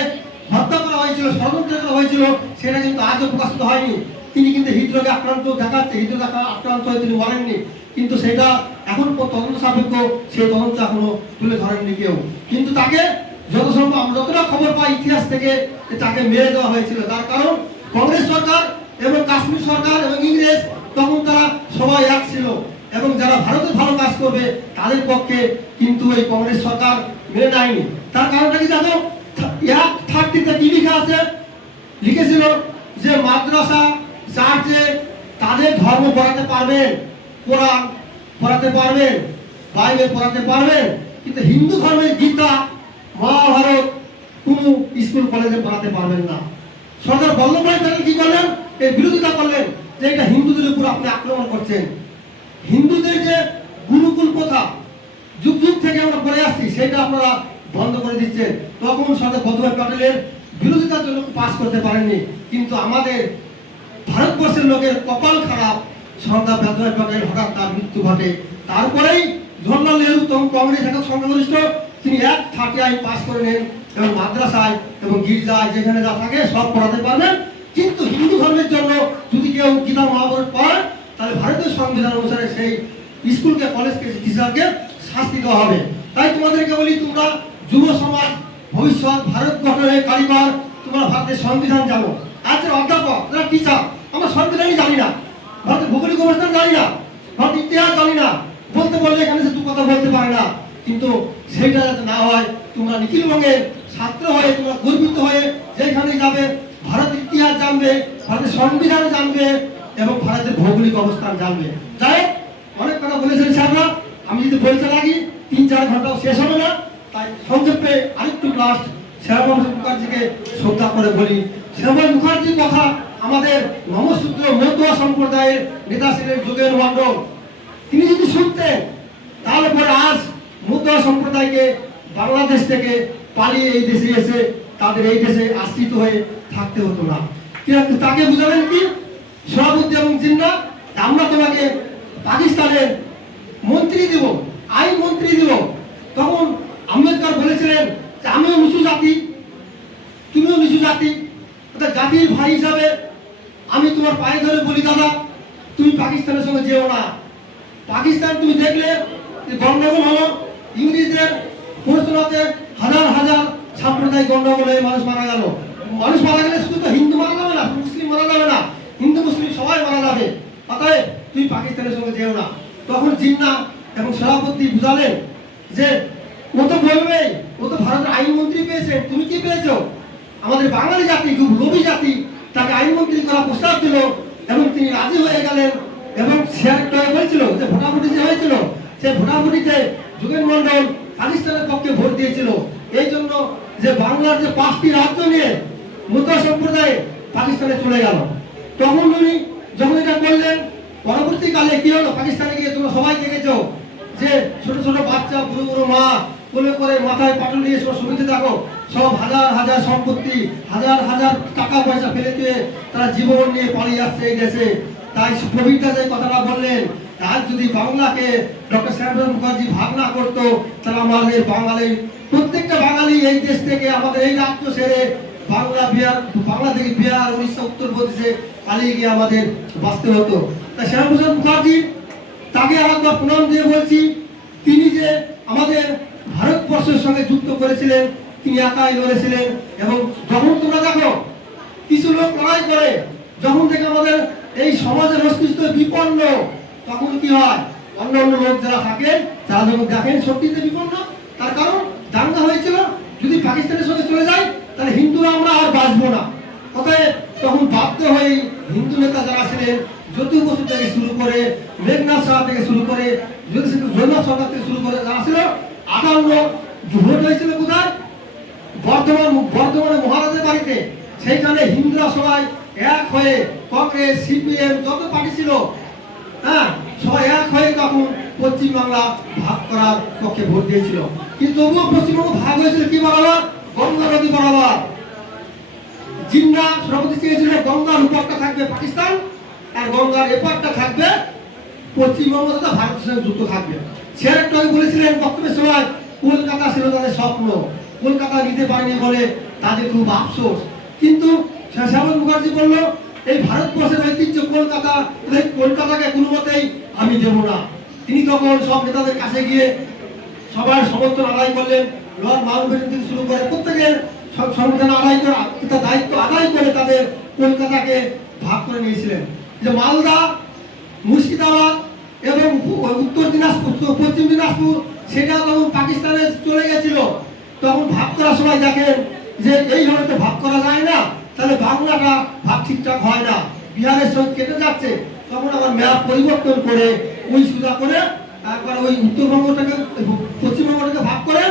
হত্যা করা হয়েছিল, ষড়যন্ত্র করা হয়েছিল, সেটা কিন্তু আজও প্রকাশিত হয়নি। তিনি কিন্তু হৃদরোগে আক্রান্ত দেখাচ্ছে, হৃদরোগে আক্রান্ত হয়ে তিনি মরেননি, কিন্তু সেটা এখন তদন্ত সাপেক্ষ, সেই তদন্ত এখনো তুলে ধরেননি কেউ। কিন্তু তাকে যত সম্ভব আমরা যতটা খবর পাই ইতিহাস থেকে, তাকে মেরে দেওয়া হয়েছিল। তার কারণ কংগ্রেস সরকার এবং কাশ্মীর সরকার এবং ইংরেজ তখন তারা সবাই এক ছিল, এবং যারা ভারতের ভালো কাজ করবে তাদের পক্ষে কিন্তু এই কংগ্রেস সরকার মেনে নেয়নি। তার কারণটা কি জানো? 130তে কি লেখা আছে? লিখেছিল যে মাদ্রাসা, চার্চে তাদের ধর্ম পড়াতে পারবেন, কোরআন পড়াতে পারবেন, বাইবেল পড়াতে পারবেন, কিন্তু হিন্দু ধর্মের গীতা, মহাভারত কোনো স্কুল কলেজে পড়াতে পারবেন না। সরদার বল্লভভাই প্যাটেল কি করলেন? এর বিরোধিতা করলেন যে এটা হিন্দুদের উপর আপনি আক্রমণ করছেন। হিন্দুদের যে গুরুকুল প্রথা যুগ যুগ থেকে আমরা পড়ে আসছি, সেটা আপনারা বন্ধ করে দিচ্ছেন। তখন সরদার বল্লভভাই প্যাটেলের বিরোধিতার জন্য পাস করতে পারেননি। কিন্তু আমাদের ভারতবর্ষের লোকের কপাল খারাপ, সরদার বল্লভভাই প্যাটেল হঠাৎ তার মৃত্যু ঘটে। তারপরেই জওহরলাল নেহরু তখন কংগ্রেস একক সংখ্যাগরিষ্ঠ, তিনি 130 আইন পাস করে নেন এবং মাদ্রাসায় এবং গির্জায় যেখানে যা থাকে সব পড়াতে পারবেন। কিন্তু হিন্দু ধর্মের জন্য যদি কেউ গীতা মহাভারত পড়ায় তাহলে ভারতীয় সংবিধান অনুসারে সেই স্কুলকে কলেজকে টিচারকে শাস্তি দেওয়া হবে। তাই তোমাদেরকে বলি, তোমরা যুব সমাজ, ভবিষ্যৎ ভারত গঠনের কারিগর, তোমরা ভারতের সংবিধান জানো। আজকের অধ্যাপক যারা টিচার, আমরা সংবিধানই জানি না, ভারতের ভৌগোলিক অবস্থান জানি না, ভারতের ইতিহাস জানি না, বলতে বললে এখানে সে দু কথা বলতে পারে না। কিন্তু সেইটা যাতে না হয়, তোমরা নিখিলবঙ্গের ছাত্র হয়ে তোমরা গর্বিত হয়ে যেখানে যাবে ভারতের ইতিহাস জানবে, ভারতের সংবিধান জানবে এবং ভারতের ভৌগোলিক অবস্থান জানবে। যাই অনেক কথা বলেছেন সাহেবরা, আমি যদি বলতে লাগি 3-4 ঘন্টাও শেষ হবে না। তাই সংক্ষেপে আরেকটু লাস্ট শ্যামাপ্রসাদ মুখার্জিকে শ্রদ্ধা করে বলি। শ্যামাপ্রসাদ মুখার্জির কথা আমাদের নমসূত্র মতুয়া সম্প্রদায়ের নেতা ছিলেন যোগেন মণ্ডল। তিনি যদি শুনতেন তাহলে পরে আজ মতুয়া সম্প্রদায়কে বাংলাদেশ থেকে পালিয়ে এই দেশে এসে তাদের এই দেশে আশ্রিত হয়ে থাকতে হতো না। কিন্তু তাকে বুঝাবেন কি সভাপতি এবং জিন্না, আমরা তোমাকে পাকিস্তানের মন্ত্রী দিব, আইন মন্ত্রী দিব। তখন আম্বেদকর বলেছিলেন যে আমিও নিচু জাতি, তুমিও নিচু জাতি, জাতির ভাই হিসাবে আমি তোমার পায়ে ধরে বলি দাদা, তুমি পাকিস্তানের সঙ্গে যেও না। পাকিস্তান তুমি দেখলে গন্ডগোল হলো, ইংরেজদের প্ররোচনাতে হাজার হাজার সাম্প্রদায়িক গন্ডগোলে মানুষ মারা গেল। মানুষ মারা গেলে শুধু তো হিন্দু মারা যাবে না, মুসলিম মারা যাবে না, হিন্দু মুসলিম সবাই মারা যাবে। অতএব তুমি পাকিস্তানের সঙ্গে যেও না। তখন জিন্না এবং সভাপতি বুঝালেন যে ও তো বলবেই, ও তো ভারতের আইনমন্ত্রী পেয়েছে, তুমি কি পেয়েছো? আমাদের বাঙালি জাতি খুব লোভী জাতি, তাকে আইনমন্ত্রী করা প্রস্তাব দিল এবং তিনি রাজি হয়ে গেলেন। এবং সে বলছিল যে ভোটাভুটি যে হয়েছিল, সে ভোটাভুটিতে যোগেন মণ্ডল পাকিস্তানের পক্ষে ভোট দিয়েছিল। এই জন্য যে বাংলার যে 5টি রাজ্য নিয়ে মতুয়া সম্প্রদায় পাকিস্তানে চলে গেল। তখন উনি যখন এটা করলেন, পরবর্তীকালে কি হলো, পাকিস্তানে গিয়ে তোমরা সবাই দেখেছো যে ছোট ছোট বাচ্চা, বুড়ো বুড়ো মা কোলে করে মাথায় পাটল দিয়ে সব ছবিতে দেখো, সব হাজার হাজার সম্পত্তি, হাজার হাজার টাকা পয়সা ফেলে দিয়ে তারা জীবন নিয়ে পালিয়ে আসছে এই দেশে। তাই কবিতা যে কথাটা বললেন, আজ যদি বাংলাকে ডক্টর শ্যামাপ্রসাদ মুখার্জি ভাগ না করতো, তাহলে আমাদের বাঙালির প্রত্যেকটা বাঙালি এই দেশ থেকে, আমাদের এই রাজ্য ছেড়ে বাংলা থেকে বিহার, উড়িষ্যা, উত্তরপ্রদেশে পালিয়ে গিয়ে আমাদের বাঁচতে হতো। তাই শ্যামাপ্রসাদ মুখার্জি তাকে আরেকবার প্রণাম দিয়ে বলছি, তিনি যে আমাদের ভারতবর্ষের সঙ্গে যুক্ত করেছিলেন, তিনি একাই লড়েছিলেন। এবং যখন তোমরা দেখো কিছু লোক লড়াই করে, যখন থেকে আমাদের এই সমাজের অস্তিত্ব বিপন্ন, তখন কি হয়, অন্য অন্য লোক যারা থাকেন তারা যখন দেখেন সত্যিতে বিপন্ন, তার কারণ দাঙ্গা হয়েছিল, যদি পাকিস্তানের সঙ্গে চলে যায় তাহলে হিন্দুরা আমরা আর বাঁচবো না। অতএব তখন বাধ্য হয়ে হিন্দু নেতা যারা ছিলেন, জ্যোতি বসু থেকে শুরু করে, মেঘনাথ সাহা থেকে শুরু করে, জগন্নাথ সরকার থেকে শুরু করে যারা ছিল, 58 ভোট হয়েছিল কোথায়, বর্ধমানে মহারাজের বাড়িতে। সেইখানে হিন্দুরা সবাই এক হয়ে, কংগ্রেস, সিপিএম যত পার্টি ছিল, হ্যাঁ, সবাই এক হয়ে তখন পশ্চিমবাংলা ভাগ করার পক্ষে ভোট দিয়েছিল। কিন্তু তবুও পশ্চিমবঙ্গ ভাগ হয়েছিল কি বরাবর, গঙ্গা নদী বরাবর। জিন্না সভাপতি চেয়েছিল গঙ্গার উপরটা থাকবে পাকিস্তান আর গঙ্গার এপারটা থাকবে পশ্চিমবঙ্গ, তথা ভারতের সঙ্গে যুক্ত থাকবে। সে একটু বলেছিলেন বক্তব্যের সময়, কলকাতা ছিল তাদের স্বপ্ন, কলকাতা নিতে পারেনি বলে তাদের খুব আফসোস। কিন্তু শ্যামাপ্রসাদ মুখার্জি বলল, এই ভারতবর্ষের ঐতিহ্য কলকাতা, এই কলকাতাকে কোনো মতেই আমি দেব না। তিনি তখন সব নেতাদের কাছে গিয়ে সবার সমর্থন আদায় করলেন। লর্ড মাউন্টব্যাটেন থেকে শুরু করে প্রত্যেকের সংবিধান আদায় করে, তার দায়িত্ব আদায় করে তাদের কলকাতাকে ভাগ করে নিয়েছিলেন। যে মালদা, মুর্শিদাবাদ এবং উত্তর দিনাজপুর, পশ্চিম দিনাজপুর, সেটা তখন পাকিস্তানে চলে গেছিল। তখন ভাগ করার সময় দেখেন যে এইভাবে তো ভাগ করা যায় না, তাহলে বাংলাটা ভাগ ঠিকঠাক হয় না, বিহারের সঙ্গে কেটে যাচ্ছে। তখন আবার ম্যাপ পরিবর্তন করে ওই সুজা করে তারপরে ওই উত্তরবঙ্গটাকে, পশ্চিমবঙ্গটাকে ভাগ করে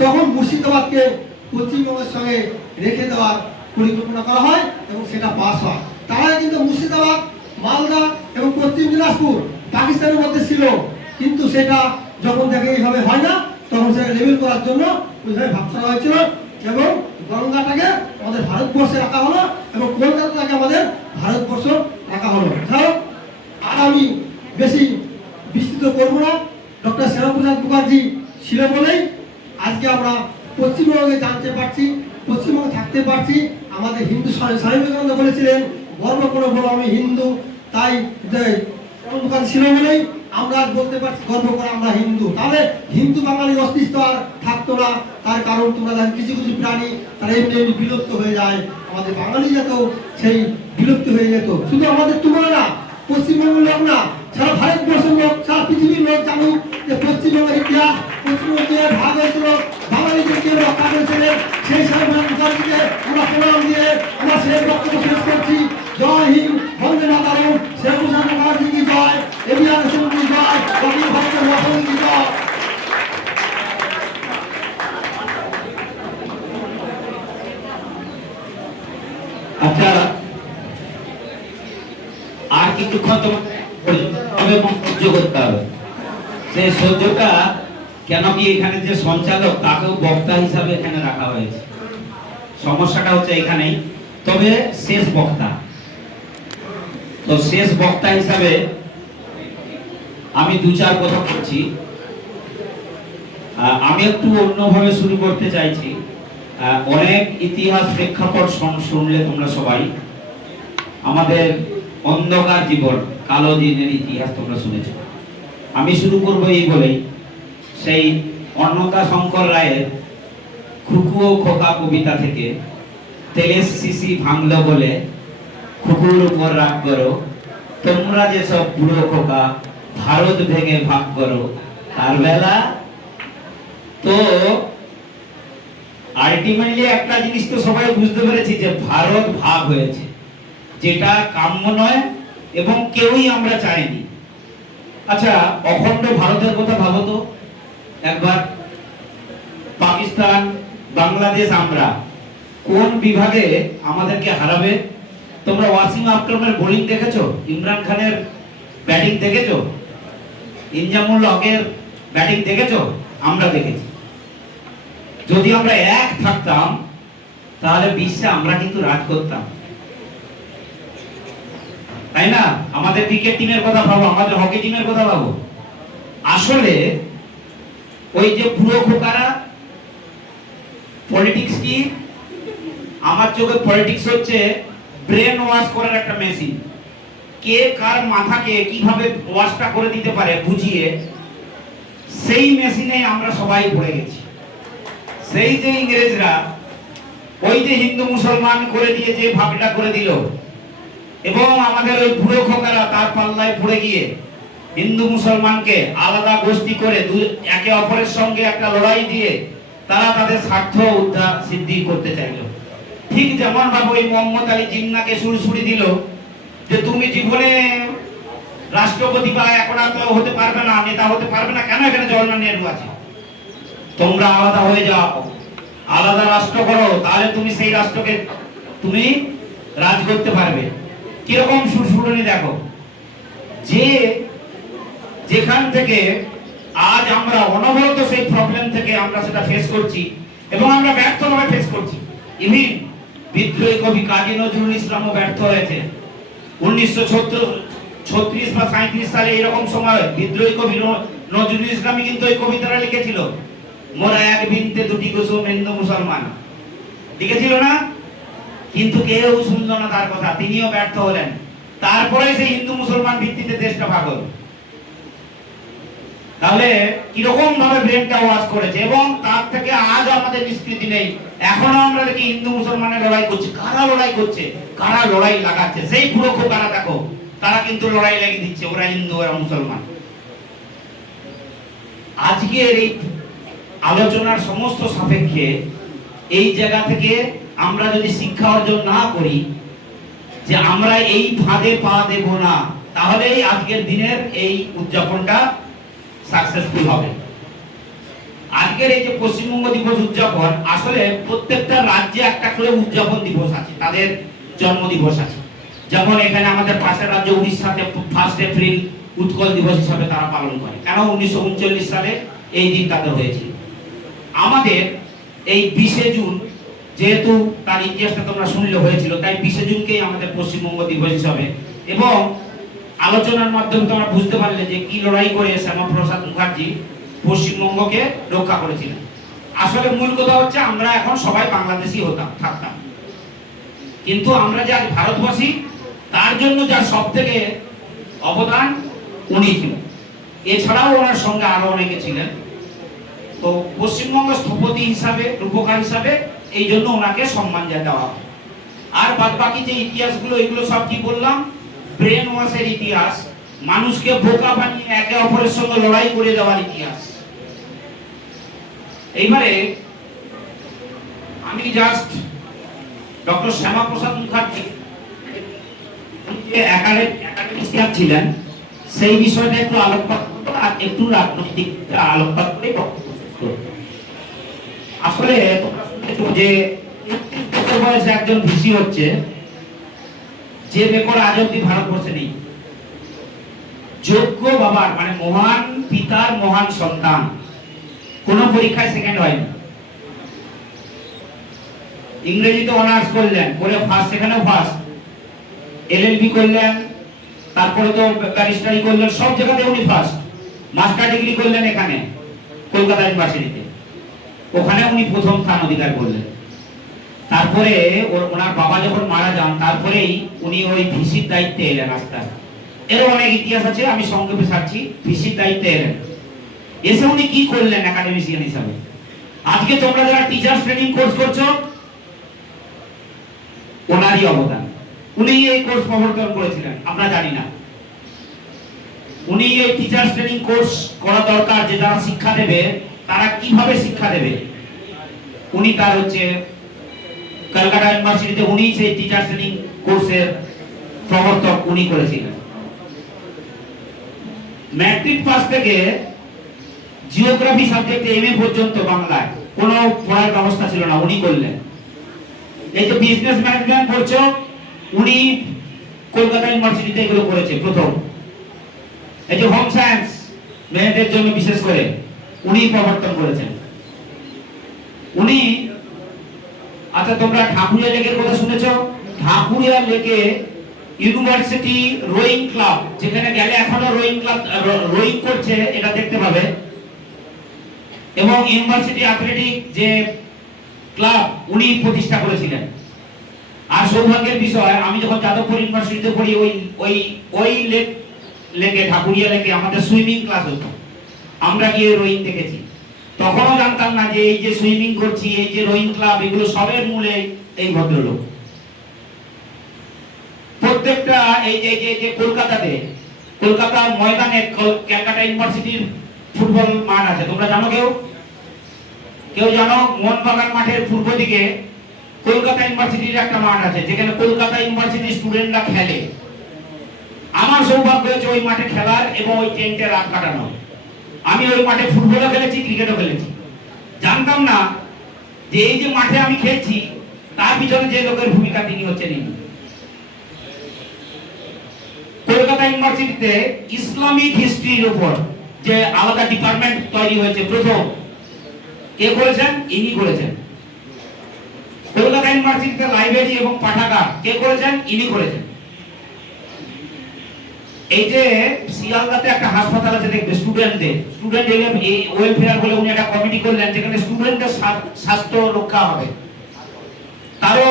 তখন মুর্শিদাবাদকে পশ্চিমবঙ্গের সঙ্গে রেখে দেওয়ার পরিকল্পনা করা হয় এবং সেটা পাস হয়। তারা কিন্তু মুর্শিদাবাদ, মালদা এবং পশ্চিম দিনাজপুর পাকিস্তানের মধ্যে ছিল, কিন্তু সেটা যখন দেখে এইভাবে হয় না, তখন সেটা লেভেল করার জন্য ওইভাবে ভাগ করা হয়েছিল এবং গঙ্গাটাকে আমাদের ভারতবর্ষে রাখা হলো এবং কলকাতাটাকে আমাদের ভারতবর্ষ রাখা হলো। আর আমি বেশি বিস্তৃত করবো না। ডক্টর শ্যামাপ্রসাদ মুখার্জি ছিল বলেই আজকে আমরা পশ্চিমবঙ্গে জানতে পারছি, পশ্চিমবঙ্গে থাকতে পারছি। আমাদের হিন্দু স্বামী বিবেকানন্দ বলেছিলেন, গর্ব করে বলো আমি হিন্দু। তাই মুখার্জি ছিল বলেই আমরা আজ বলতে পারছি গর্ব করে আমরা হিন্দু। তাহলে হিন্দু বাঙালির অস্তিত্ব আর থাকতো না। তার কারণ তোমরা দেখো কিছু কিছু প্রাণী তারা এমনি এমনি বিলুপ্ত হয়ে যায়। আমাদের বাঙালি যেত সেই বিলুপ্ত হয়ে যেত। শুধু আমাদের তোমরা না, পশ্চিমবঙ্গের লোক না, সারা ভারতবর্ষের লোক, সারা পৃথিবীর লোক জানুক যে পশ্চিমবঙ্গের ইতিহাস, পশ্চিমবঙ্গের ভাগ হয়েছিল, বাঙালিদের কেউ রক্ষা করেছিলেন। সেই শ্যামাপ্রসাদ মুখার্জিকে আমরা প্রণাম দিয়ে আমরা সেই বক্তব্য শেষ করছি। জয় হিন্দ, বন্দে মাতরম, শ্যামাপ্রসাদ মুখার্জি কি জয়, এবিআর সিং কি জয়, কবির ভক্ত মহল কি জয়। আচ্ছা, আর কিছুক্ষণ তোমাকে সহ্য করতে হবে। সেই সহ্যটা কেন কি এখানে যে সঞ্চালক তাকেও বক্তা হিসাবে এখানে রাখা হয়েছে। সমস্যাটা হচ্ছে এখানেই। তবে শেষ বক্তা, তো শেষ বক্তা হিসাবে আমি দু চার কথা বলছি। আমি একটু অন্যভাবে শুরু করতে চাইছি। অনেক ইতিহাস প্রেক্ষাপট শুনলে তোমরা সবাই, আমাদের অন্ধকার জীবন, কালো দিনের ইতিহাস তোমরা শুনেছ। আমি শুরু করব এই বলেই, সেই অন্নদা শঙ্কর রায়ের খুকু ও খোকা কবিতা থেকে, তেলের শিশি ভাঙলো বলে খুকুর উপর রাগ করো, তোমরা যেসব বুড়ো খোকা ভারত ভেঙে ভাগ করো তার বেলা। তো আলটিমেটলি একটা জিনিস তো সবাই বুঝতে পেরেছি যে ভারত ভাগ হয়েছে, যেটা কাম্য নয় এবং কেউই আমরা চাইনি। আচ্ছা, অখণ্ড ভারতের কথা ভাবো তো একবার। পাকিস্তান, বাংলাদেশ, আমরা কোন বিভাগে আমাদেরকে হারাবে? তোমরা ওয়াসিম আকরমের বোলিং দেখেছো? ইমরান খানের ব্যাটিং দেখেছো? ইনজামুল হকের ব্যাটিং দেখেছো? আমরা দেখেছি। যদি আমরা এক থাকতাম তাহলে বিশ্বে আমরা কিন্তু রাজ করতাম, তাই না? আমাদের ক্রিকেট টিমের কথা ভাবো, আমাদের হকি টিমের কথা ভাবো। আসলে ওই যে পুরো খোকারা পলিটিক্স কি, আমার চোখে পলিটিক্স হচ্ছে ব্রেন ওয়াশ করার একটা মেশিন। কে কার মাথাকে কিভাবে ওয়াশটা করে দিতে পারে বুঝিয়ে, সেই মেশিনে আমরা সবাই পড়ে গেছি। সেই যে ইংরেজরা ওই যে হিন্দু মুসলমান করে দিয়ে যে ভাগটা করে দিল, এবং আমাদের ওই বুড়ো খোকারা তার পাল্লায় পড়ে গিয়ে হিন্দু মুসলমানকে আলাদা গোষ্ঠী করে একে অপরের সঙ্গে একটা লড়াই দিয়ে তারা তাদের স্বার্থ উদ্ধার সিদ্ধি করতে চাইল। ঠিক যেমন ভাবে ওই মোহাম্মদ আলী জিন্নাকে সুড়সুড়ি দিল যে তুমি জীবনে রাষ্ট্রপতি বা একটা তো হতে পারবে না, নেতা হতে পারবে না, কেন এখানে জওয়াহরলাল নেহরু আছে, তোমরা আলাদা হয়ে যাও, আলাদা রাষ্ট্র করো, তাহলে তুমি সেই রাষ্ট্রকে তুমি রাজ করতে পারবে। কিরকম সুরসুরনি দেখো, যে যেখান থেকে আজ আমরা অনবরত সেই প্রবলেম থেকে আমরা সেটা ফেস করছি এবং আমরা ব্যর্থভাবে ফেস করছি। ইভিন বিদ্রোহী কবি কাজী নজরুল ইসলামও ব্যর্থ হয়েছে। 1936 বা 37 সালে এরকম সময় বিদ্রোহী কবি নজরুল ইসলামই কিন্তু এই কবিতাটা লিখেছিল, মোরা এক বিনতে দুটি কুসুম হিন্দু মুসলমান, লিখেছিল না? কিন্তু কেউ শুনল না তার কথা, তিনিও ব্যর্থ হলেন। তারপরে সেই হিন্দু মুসলমান ভিত্তিতে দেশটা ভাগ হলো। তাহলে কিরকম ভাবে ব্রেনটা ওয়াশ করেছে, এবং তার থেকে আজ আমাদের নিষ্কৃতি নেই। এখনো আমরা দেখি হিন্দু মুসলমানের লড়াই করছে। কারা লড়াই করছে, কারা লড়াই লাগাচ্ছে? সেই পুরো খোকারা দেখো, তারা কিন্তু লড়াই লাগিয়ে দিচ্ছে, ওরা হিন্দু ওরা মুসলমান। আজকের এই আলোচনার সমস্ত সাপেক্ষে এই জায়গা থেকে আমরা যদি শিক্ষা অর্জন না করি যে আমরা এই ফাঁদে পা দেব না, তাহলেই আজকের দিনের এই উদযাপনটা সাকসেসফুল হবে। আজকের এই যে পশ্চিমবঙ্গ দিবস উদযাপন, আসলে প্রত্যেকটা রাজ্যে একটা করে উদযাপন দিবস আছে, তাদের জন্ম দিবস আছে। যেমন এখানে আমাদের পাশের রাজ্য উড়িষ্যাতে 1 এপ্রিল উৎকল দিবস হিসাবে তারা পালন করে। কেন? 1939 সালে এই দিন তাদের হয়েছিল। আমাদের এই 20 জুন, যেহেতু তার ইতিহাসটা তোমরা শুনলে হয়েছিল, তাই 20 জুনকেই আমাদের পশ্চিমবঙ্গ দিবস হিসাবে। এবং আলোচনার মাধ্যমে তোমরা বুঝতে পারলে যে কি লড়াই করে শ্যামাপ্রসাদ মুখার্জি পশ্চিমবঙ্গকে রক্ষা করেছিলেন। আসলে মূল কথা হচ্ছে আমরা এখন সবাই বাংলাদেশি থাকতাম, কিন্তু আমরা যে আজ ভারতবাসী তার জন্য যার সব থেকে অবদান উনি ছিলেন। এছাড়াও ওনার সঙ্গে আরো অনেকে ছিলেন। তো পশ্চিমবঙ্গ স্থপতি হিসাবে, রূপকার হিসাবে এই জন্য ওনাকে সম্মান দেওয়া হয়। আর বাদ বাকি যে ইতিহাসগুলো, এগুলো সব কি বললাম, ব্রেন ওয়াশের ইতিহাস, মানুষকে বোকা বানিয়ে একে অপরের সঙ্গে লড়াই করে দেওয়ার ইতিহাস। এইবারে আমি জাস্ট ডক্টর শ্যামাপ্রসাদ মুখার্জি যে একাডেমিশিয়ান ছিলেন সেই বিষয়টা একটু আলোকপাত করবো আর একটু রাজনৈতিক আলোকপাত করে আসলে তোমরা শুনেছো যে 31 বছর বয়সে একজন ভিসি হচ্ছে, যে রেকর্ড আজ অব্দি ভারতবর্ষে নেই। যোগ্য বাবার মানে মহান পিতার মহান সন্তান, কোন পরীক্ষায় সেকেন্ড হয়নি। ইংরেজিতে অনার্স করলেন, করে ফার্স্ট, সেখানেও ফার্স্ট। এলএলবি করলেন, তারপরে তো ব্যারিস্টারি করলেন, সব জায়গাতে উনি ফার্স্ট। মাস্টার ডিগ্রি করলেন এখানে কলকাতা ইউনিভার্সিটিতে, ওখানে উনি প্রথম স্থান অধিকার করলেন। তারপরে ওনার বাবা যখন মারা যান, তারপরেই উনি ওই ভিসির দায়িত্বে এলেন আস্তে আস্তে। এরও অনেক ইতিহাস আছে, আমি সংক্ষেপে ছাড়ছি। ভিসির দায়িত্বে এলেন, এসে উনি কি করলেন একাডেমিশিয়ান হিসাবে। আজকে তোমরা যারা টিচার্স ট্রেনিং কোর্স করছো, ওনারই অবদান। উনি এই কোর্স প্রবর্তন করেছিলেন, আমরা জানি না। উনি এই টিচার্স ট্রেনিং কোর্স করা দরকার, যে যারা শিক্ষা দেবে তারা কিভাবে শিক্ষা দেবে। উনি তার হচ্ছে কলকাতা ইউনিভার্সিটিতে উনি সেই টিচার্স ট্রেনিং কোর্সের প্রবর্তক উনি করেছিলেন। ম্যাট্রিক পাস থেকে জিওগ্রাফি সাবজেক্টে এমএ পর্যন্ত বাংলায় কোনো পড়ার ব্যবস্থা ছিল না, উনি করলেন। এই যে বিজনেস ম্যানেজমেন্ট পড়ছো, উনি কলকাতা ইউনিভার্সিটিতে এগুলো করেছে প্রথম। এই যে হোম সায়েন্স মেয়েদের জন্য বিশেষ করে উনি প্রবর্তন করেছেন। উনি, আচ্ছা তোমরা ঠাকুরিয়া লেকের কথা শুনেছো? ঠাকুরিয়া লেকে ইউনিভার্সিটি রোয়িং ক্লাব, যেখানে গেলে এখনো রোয়িং ক্লাব রোয়িং করছে, এটা দেখতে পাবে। এবং ইউনিভার্সিটি অ্যাথলেটিক যে ক্লাব উনি প্রতিষ্ঠা করেছিলেন। আর সৌভাগ্যের বিষয়, আমি যখন যাদবপুর ইউনিভার্সিটিতে পড়ি, ওই লেকে ঠাকুরিয়া লেকে আমাদের সুইমিং ক্লাস হতো, আমরা গিয়ে রোয়িং দেখেছি। তখনও জানতাম না যে এই যে সুইমিং করছি, এই যে রোয়িং ক্লাব, এগুলো সবের মূলে এই ভদ্রলোক। প্রত্যেকটা এই যে কলকাতা ময়দানে ক্যালকাটা ইউনিভার্সিটির ফুটবল মাঠ আছে, তোমরা জানো? কেউ জানো? মোহনবাগান মাঠের পূর্ব দিকে কলকাতা ইউনিভার্সিটির একটা মাঠ আছে, যেখানে কলকাতা ইউনিভার্সিটির স্টুডেন্টরা খেলে। আমার সৌভাগ্য হয়েছে ওই মাঠে খেলার এবং ওই টেন্টে রাত কাটানো। আমি ওই মাঠে ফুটবলও খেলেছি, ক্রিকেটও খেলেছি। জানতাম না যে এই যে মাঠে আমি খেলছি, তার পিছনে যে লোকের ভূমিকা তিনি হচ্ছেন ইনি। কলকাতা ইউনিভার্সিটিতে ইসলামিক হিস্ট্রির উপর যে আলাদা ডিপার্টমেন্ট তৈরি হয়েছে, প্রথম কে করেছেন? ইনি করেছেন। কলকাতা ইউনিভার্সিটিতে লাইব্রেরি এবং পাঠাগার কে করেছেন? ইনি করেছেন। এই যে শিয়ালদাতে একটা হাসপাতাল আছে, দেখবে স্টুডেন্ট ওয়েলফেয়ার বলে উনি একটা কমিটি করলেন, যেখানে স্টুডেন্টদের স্বাস্থ্য রক্ষা হবে, তারও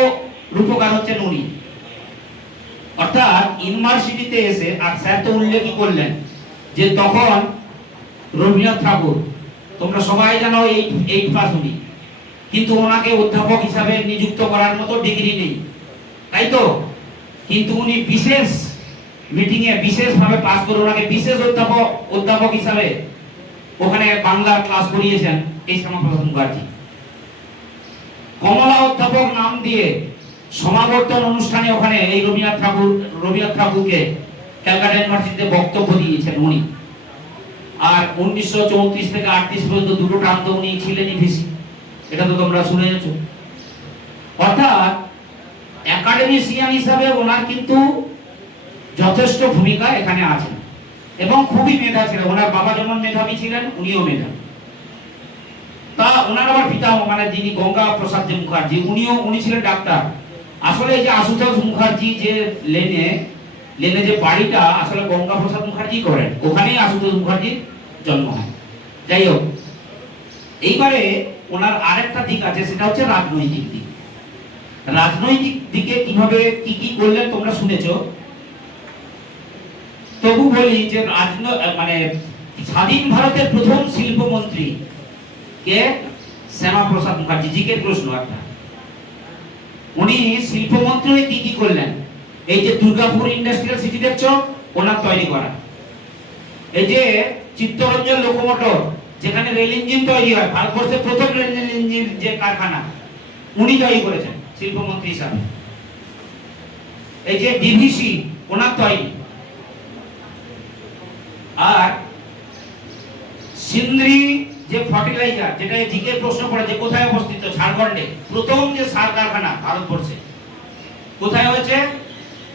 রূপকার হচ্ছেন উনি। অর্থাৎ ইউনিভার্সিটিতে এসে, আর স্যার তো উল্লেখই করলেন যে তখন রবীন্দ্রনাথ ঠাকুর, তোমরা সবাই জানো 8 পাস উনি, কিন্তু ওনাকে অধ্যাপক হিসাবে নিযুক্ত করার মতো ডিগ্রি নেই, তাই তো? কিন্তু উনি বিশেষ মিটিংয়ে বিশেষভাবে পাস করে ওনাকে বিশেষ অধ্যাপক হিসাবে ওখানে বাংলার ক্লাস করিয়েছেন এই শ্যামাপ্রসাদ মুখার্জি। কমলা অধ্যাপক নাম দিয়ে সমাবর্তন অনুষ্ঠানে ওখানে এই রবীন্দ্রনাথ ঠাকুরকে ক্যালকাটা ইউনিভার্সিটিতে বক্তব্য দিয়েছেন উনি। আর 1934 থেকে 38 পর্যন্ত দুটো টার্ম তো উনি ছিলেনই ভিসি, এটা তো তোমরা শুনেছো। অর্থাৎ একাডেমিশিয়ান হিসাবে ওনার কিন্তু যথেষ্ট ভূমিকা এখানে আছে এবং খুবই মেধা ছিলেন। ওনার বাবা যেমন মেধাবী ছিলেন, উনিও মেধাবী। তা ওনার আবার পিতা মানে যিনি গঙ্গা প্রসাদ যে মুখার্জি, উনি ছিলেন ডাক্তার। আসলে এই যে আশুতোষ মুখার্জি যে লেনে লেনে যে বাড়িটা আসলে গঙ্গা প্রসাদ মুখার্জি করেন, ওখানেই আশুতোষ মুখার্জির জন্ম হয়। যাই হোক, এইবারে ওনার আরেকটা দিক আছে, সেটা হচ্ছে রাজনৈতিক দিক। রাজনৈতিক দিকে কিভাবে কি কি করলেন তোমরা শুনেছো। তবু বলি যে মানে স্বাধীন ভারতের প্রথম শিল্পমন্ত্রী কে? শ্যামাপ্রসাদ মুখার্জি। জিকে প্রশ্ন একটা, উনি শিল্পমন্ত্রী হয়ে কি কি করলেন? এই যে দুর্গাপুর ইন্ডাস্ট্রিয়াল সিটি দেখছো, ওনার তৈরি করা। এই যে চিত্তরঞ্জন লোকোমোটর, যেখানে রেল ইঞ্জিন তৈরি হয়, ভারতবর্ষের প্রথম রেল ইঞ্জিন যে কারখানা, উনি তৈরি করেছেন শিল্পমন্ত্রী হিসাবে। এই যে ডিভিসি, ওনার তৈরি। আর সিন্দ্রি যে ফার্টিলাইজার, যেটা জিকে প্রশ্ন পড়ে যে কোথায় অবস্থিত, ঝাড়খণ্ডে। প্রথম যে সার কারখানা ভারতবর্ষে কোথায় হয়েছে?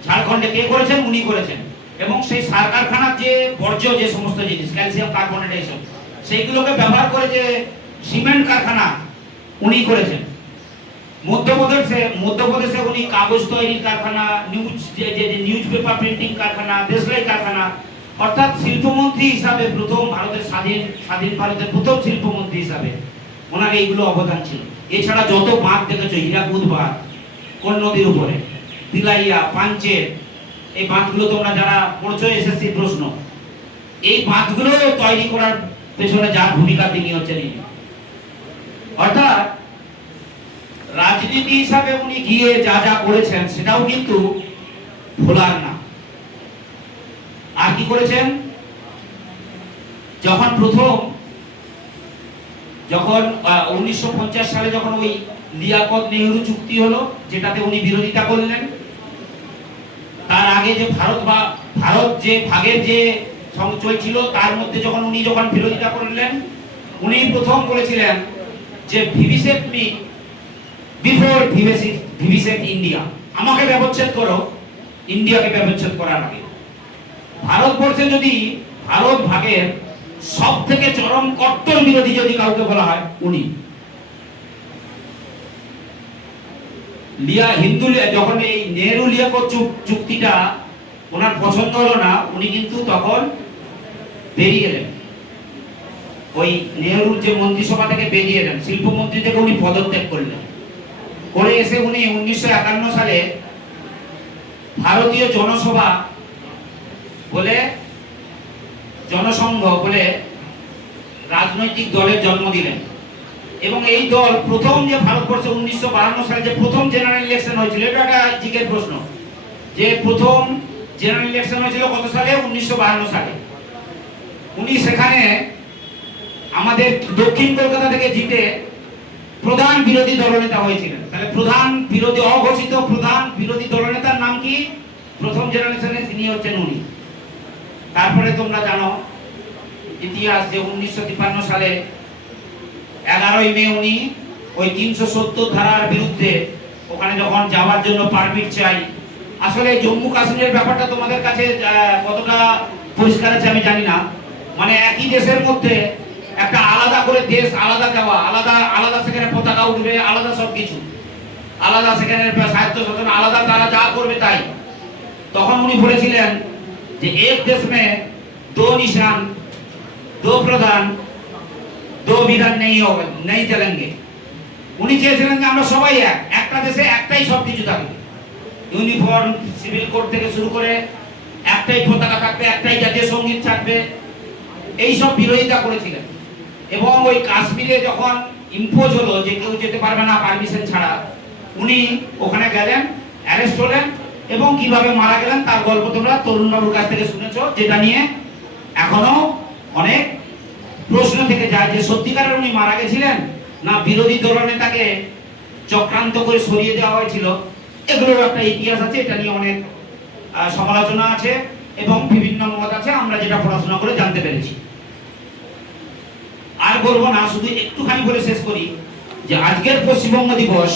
ঝাড়খণ্ডে। কে করেছেন? উনি করেছেন। এবং সেই সার কারখানার যে বর্জ্য, যে সমস্ত জিনিস, ক্যালসিয়াম কার্বনেট, এইসব সেইগুলোকে ব্যবহার করে যে সিমেন্ট কারখানা, উনি করেছেন। মধ্যপ্রদেশে উনি কাগজ তৈরির কারখানা, নিউজ পেপার প্রিন্টিং কারখানা, দেশলাই কারখানা। অর্থাৎ শিল্পমন্ত্রী হিসাবে প্রথম ভারতের স্বাধীন ভারতের প্রথম শিল্পমন্ত্রী হিসাবে ওনার এইগুলো অবদান ছিল। এছাড়া যত বাঁধ দেখেছো, হীরাকুদ বাঁধ কোন নদীর উপরে, তিলাইয়া, পাঞ্চের, এই বাঁধগুলো তোমরা যারা পড়ছো এসএসসি প্রশ্ন, এই বাঁধগুলো তৈরি করার পেছনে যার ভূমিকা তিনি হচ্ছেন ইনি। অর্থাৎ রাজনীতি হিসাবে উনি গিয়ে যা যা করেছেন সেটাও কিন্তু ভোলার না। আর কি করেছেন? যখন 1950 সালে যখন ওই লিয়াকত নেহরু চুক্তি হলো, যেটাতে উনি বিরোধিতা করলেন, তার আগে যে ভারত যে ভাগের যে চলছিল, তার মধ্যে যখন উনি বিরোধিতা করলেন, উনি প্রথম বলেছিলেন যে ভিভিসেট মি বিফোর ভিভিসেট ইন্ডিয়া। আমাকে ব্যবচ্ছেদ করো, ইন্ডিয়াকে ব্যবচ্ছেদ করার আগে। ভারতবর্ষে যদি ভারত ভাগের সব থেকে চরম কট্টর বিরোধী যদি কাউকে বলা হয়, উনি। যখন এই নেহরু লিয়াকত চুক্তিটা ওনার পছন্দ হলো না, উনি কিন্তু তখন বেরিয়ে গেলেন। ওই নেহরুর যে মন্ত্রিসভা থেকে বেরিয়ে এলেন, শিল্পমন্ত্রী থেকে উনি পদত্যাগ করলেন। করে এসে উনি 1951 সালে ভারতীয় জনসভা বলে, জনসংঘ বলে রাজনৈতিক দলের জন্ম দিলেন। এবং এই দল প্রথম যে ভারতবর্ষে 1952 সালে যে প্রথম জেনারেল ইলেকশন হয়েছিল, এটা একটা জিকের প্রশ্ন, যে প্রথম জেনারেল ইলেকশন হয়েছিল কত সালে? 1952 সালে। উনি সেখানে আমাদের দক্ষিণ কলকাতা থেকে জিতে প্রধান বিরোধী দলনেতা হয়েছিলেন। তাহলে অঘোষিত প্রধান বিরোধী দলনেতার নাম কি? প্রথম জেনারেশনে তিনি হচ্ছেন উনি। তারপরে তোমরা জানো ইতিহাস, যে 1953 সালে 11ই মে উনি ওই 370 ধারার বিরুদ্ধে ওখানে যখন যাওয়ার জন্য পারমিট চাই। আসলে জম্মু কাশ্মীরের ব্যাপারটা তোমাদের কাছে কতটা পরিষ্কার আছে আমি জানি না। মানে একই দেশের মধ্যে একটা আলাদা করে দেশ, আলাদা দেওয়া, আলাদা সেখানে পতাকা উঠবে, আলাদা সবকিছু আলাদা, সেখানে স্বায়ত্তশাসন আলাদা, তারা যা করবে তাই। তখন উনি বলেছিলেন যে এক দেশ মে দো নিশান, দো প্রধান, দো বিধান নেই চলেঙ্গে। উনি চেয়েছিলেন যে আমরা সবাই একটা দেশে একটাই সবকিছু থাকবে, ইউনিফর্ম, সিভিল কোড থেকে শুরু করে একটাই পতাকা থাকবে, একটাই জাতীয় সঙ্গীত থাকবে। এই সব বিরোধিতা করেছিলেন। এবং ওই কাশ্মীরে যখন ইম্পোজ হলো যে কেউ যেতে পারবে না পারমিশন ছাড়া, উনি ওখানে গেলেন, অ্যারেস্ট হলেন এবং কিভাবে মারা গেলেন তার গল্প তোমরা তরুণবাবুর কাছ থেকে শুনেছো, যেটা নিয়ে এখনো অনেক প্রশ্ন থেকে যায় যে সত্যিকারের উনি মারা গেছিলেন না বিরোধী দলনেতাকে চক্রান্ত করে সরিয়ে দেওয়া হয়েছিল। এগুলোর একটা ইতিহাস আছে, এটা নিয়ে অনেক সমালোচনা আছে এবং বিভিন্ন মত আছে, আমরা যেটা পড়াশোনা করে জানতে পেরেছি। আর বলবো না, শুধু একটুখানি বলে শেষ করি যে আজকের পশ্চিমবঙ্গ দিবস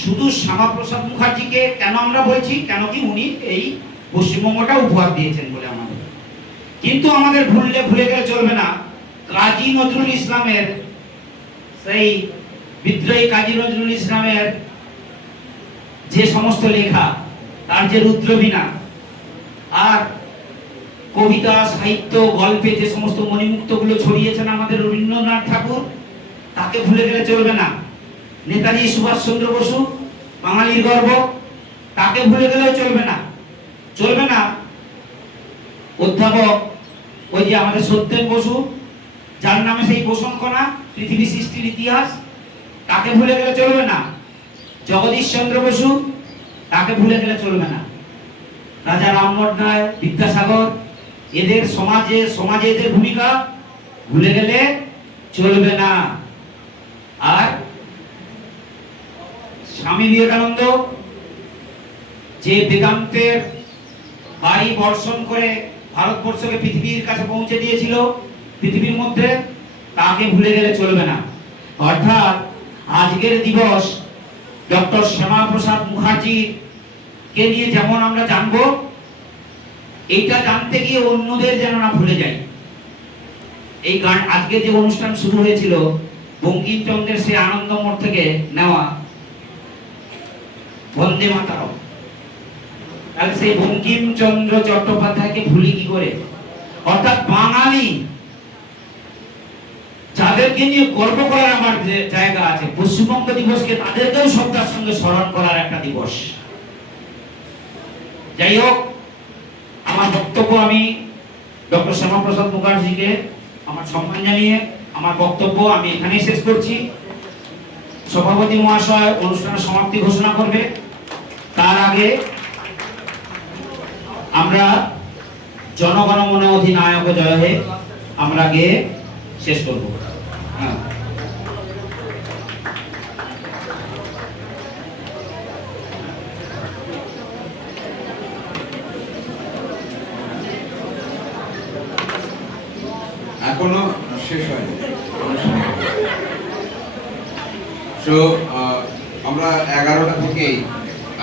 শুধু শ্যামাপ্রসাদ মুখার্জিকে কেন আমরা বলছি, কেন কি উনি এই পশ্চিমবঙ্গটা উপহার দিয়েছেন বলে আমাদের। কিন্তু আমাদের ভুলে গেলে চলবে না, কাজী নজরুল ইসলামের, সেই বিদ্রোহী কাজী নজরুল ইসলামের যে সমস্ত লেখা, তার যে রুদ্রবীণা, আর কবিতা, সাহিত্য, গল্পে যে সমস্ত মণিমুক্তগুলো ছড়িয়েছেন আমাদের রবীন্দ্রনাথ ঠাকুর, তাকে ভুলে গেলে চলবে না। নেতাজি সুভাষচন্দ্র বসু, বাঙালির গর্ব, তাকে ভুলে গেলেও চলবে না। চলবে না অধ্যাপক ওই যে আমাদের সত্যেন বসু, যার নামে সেই বসনকণা, পৃথিবী সৃষ্টির ইতিহাস, তাকে ভুলে গেলে চলবে না। জগদীশ চন্দ্র বসু, তাকে ভুলে গেলে চলবে না। রাজা রামমোহন রায়, বিদ্যাসাগর, এদের সমাজে এদের ভূমিকা ভুলে গেলে চলবে না। আর স্বামী বিবেকানন্দ যে বেদান্তের বাড়ি বর্ষণ করে ভারতবর্ষকে পৃথিবীর কাছে পৌঁছে দিয়েছিল, পৃথিবীর মধ্যে, তাকে ভুলে গেলে চলবে না। অর্থাৎ আজকের দিবস ডক্টর শ্যামাপ্রসাদ মুখার্জি কে নিয়ে যেমন আমরা জানবো, এইটা জানতে গিয়ে অন্যদের যেন না ভুলে যাই। এই গান আজকে যে অনুষ্ঠান শুরু হয়েছিল বঙ্কিমচন্দ্রের সেই আনন্দমঠ থেকে নেওয়া বন্দে মাতরম, তাহলে সেই বঙ্কিমচন্দ্র চট্টোপাধ্যায়কে ভুলি কি করে? অর্থাৎ বাঙালি যাদেরকে নিয়ে গর্ব করার আমার যে জায়গা আছে, পশ্চিমবঙ্গ দিবসকে তাদেরকেও শ্রদ্ধার সঙ্গে স্মরণ করার একটা দিবস। যাই হোক, আমার বক্তব্য আমি ডক্টর শ্যামাপ্রসাদ মুখার্জিকে আমার সম্মান জানিয়ে আমার বক্তব্য আমি এখানেই শেষ করছি। সভাপতি মহাশয় অনুষ্ঠানের সমাপ্তি ঘোষণা করবে। তার আগে আমরা জনগণ মন অধিনায়ক জয় হে আমরা গিয়ে শেষ করব। হ্যাঁ, এখনো শেষ হয়নি। তো আমরা 11টা থেকেই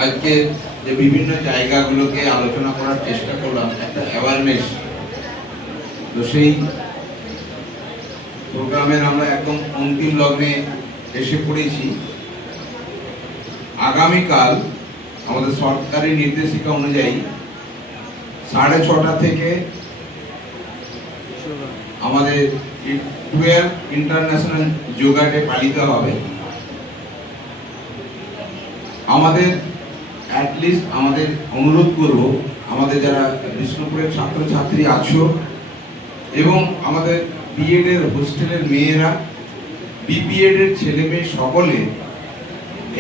আজকে যে বিভিন্ন জায়গাগুলোকে আলোচনা করার চেষ্টা করলাম, একটা অ্যাওয়ারনেস। তো সেই প্রোগ্রামের আমরা একদম অন্তিম লগ্নে এসে পড়েছি। আগামীকাল আমাদের সরকারি নির্দেশিকা অনুযায়ী 6:30 থেকে আমাদের 12 ইন্টারন্যাশনাল যোগা ডে পালিত হবে। আমাদের অ্যাটলিস্ট আমাদের অনুরোধ করব, আমাদের যারা বিষ্ণুপুরের ছাত্রছাত্রী আছো এবং আমাদের বিএড এর হোস্টেলের মেয়েরা, বিপিএড এর ছেলে মেয়ে সকলে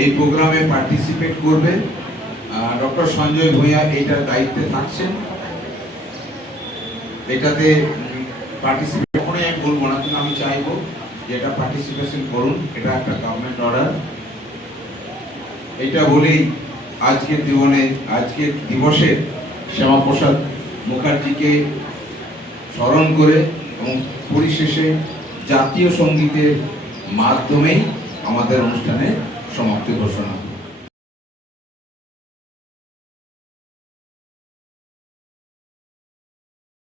এই প্রোগ্রামে পার্টিসিপেট করবে। ডক্টর সঞ্জয় ভূঁইয়া এইটার দায়িত্বে থাকছেন। এটাতে পার্টিসিপেট করে আমি বলবো না, কিন্তু আমি চাইবো যে এটা পার্টিসিপেশন করুন। এটা একটা গভর্নমেন্ট অর্ডার। এটা বলেই আজকের দিবসে শ্যামাপ্রসাদ মুখার্জিকে স্মরণ করে এবং পরিশেষে জাতীয় সঙ্গীতের মাধ্যমেই আমাদের অনুষ্ঠানের সমাপ্তি ঘোষণা।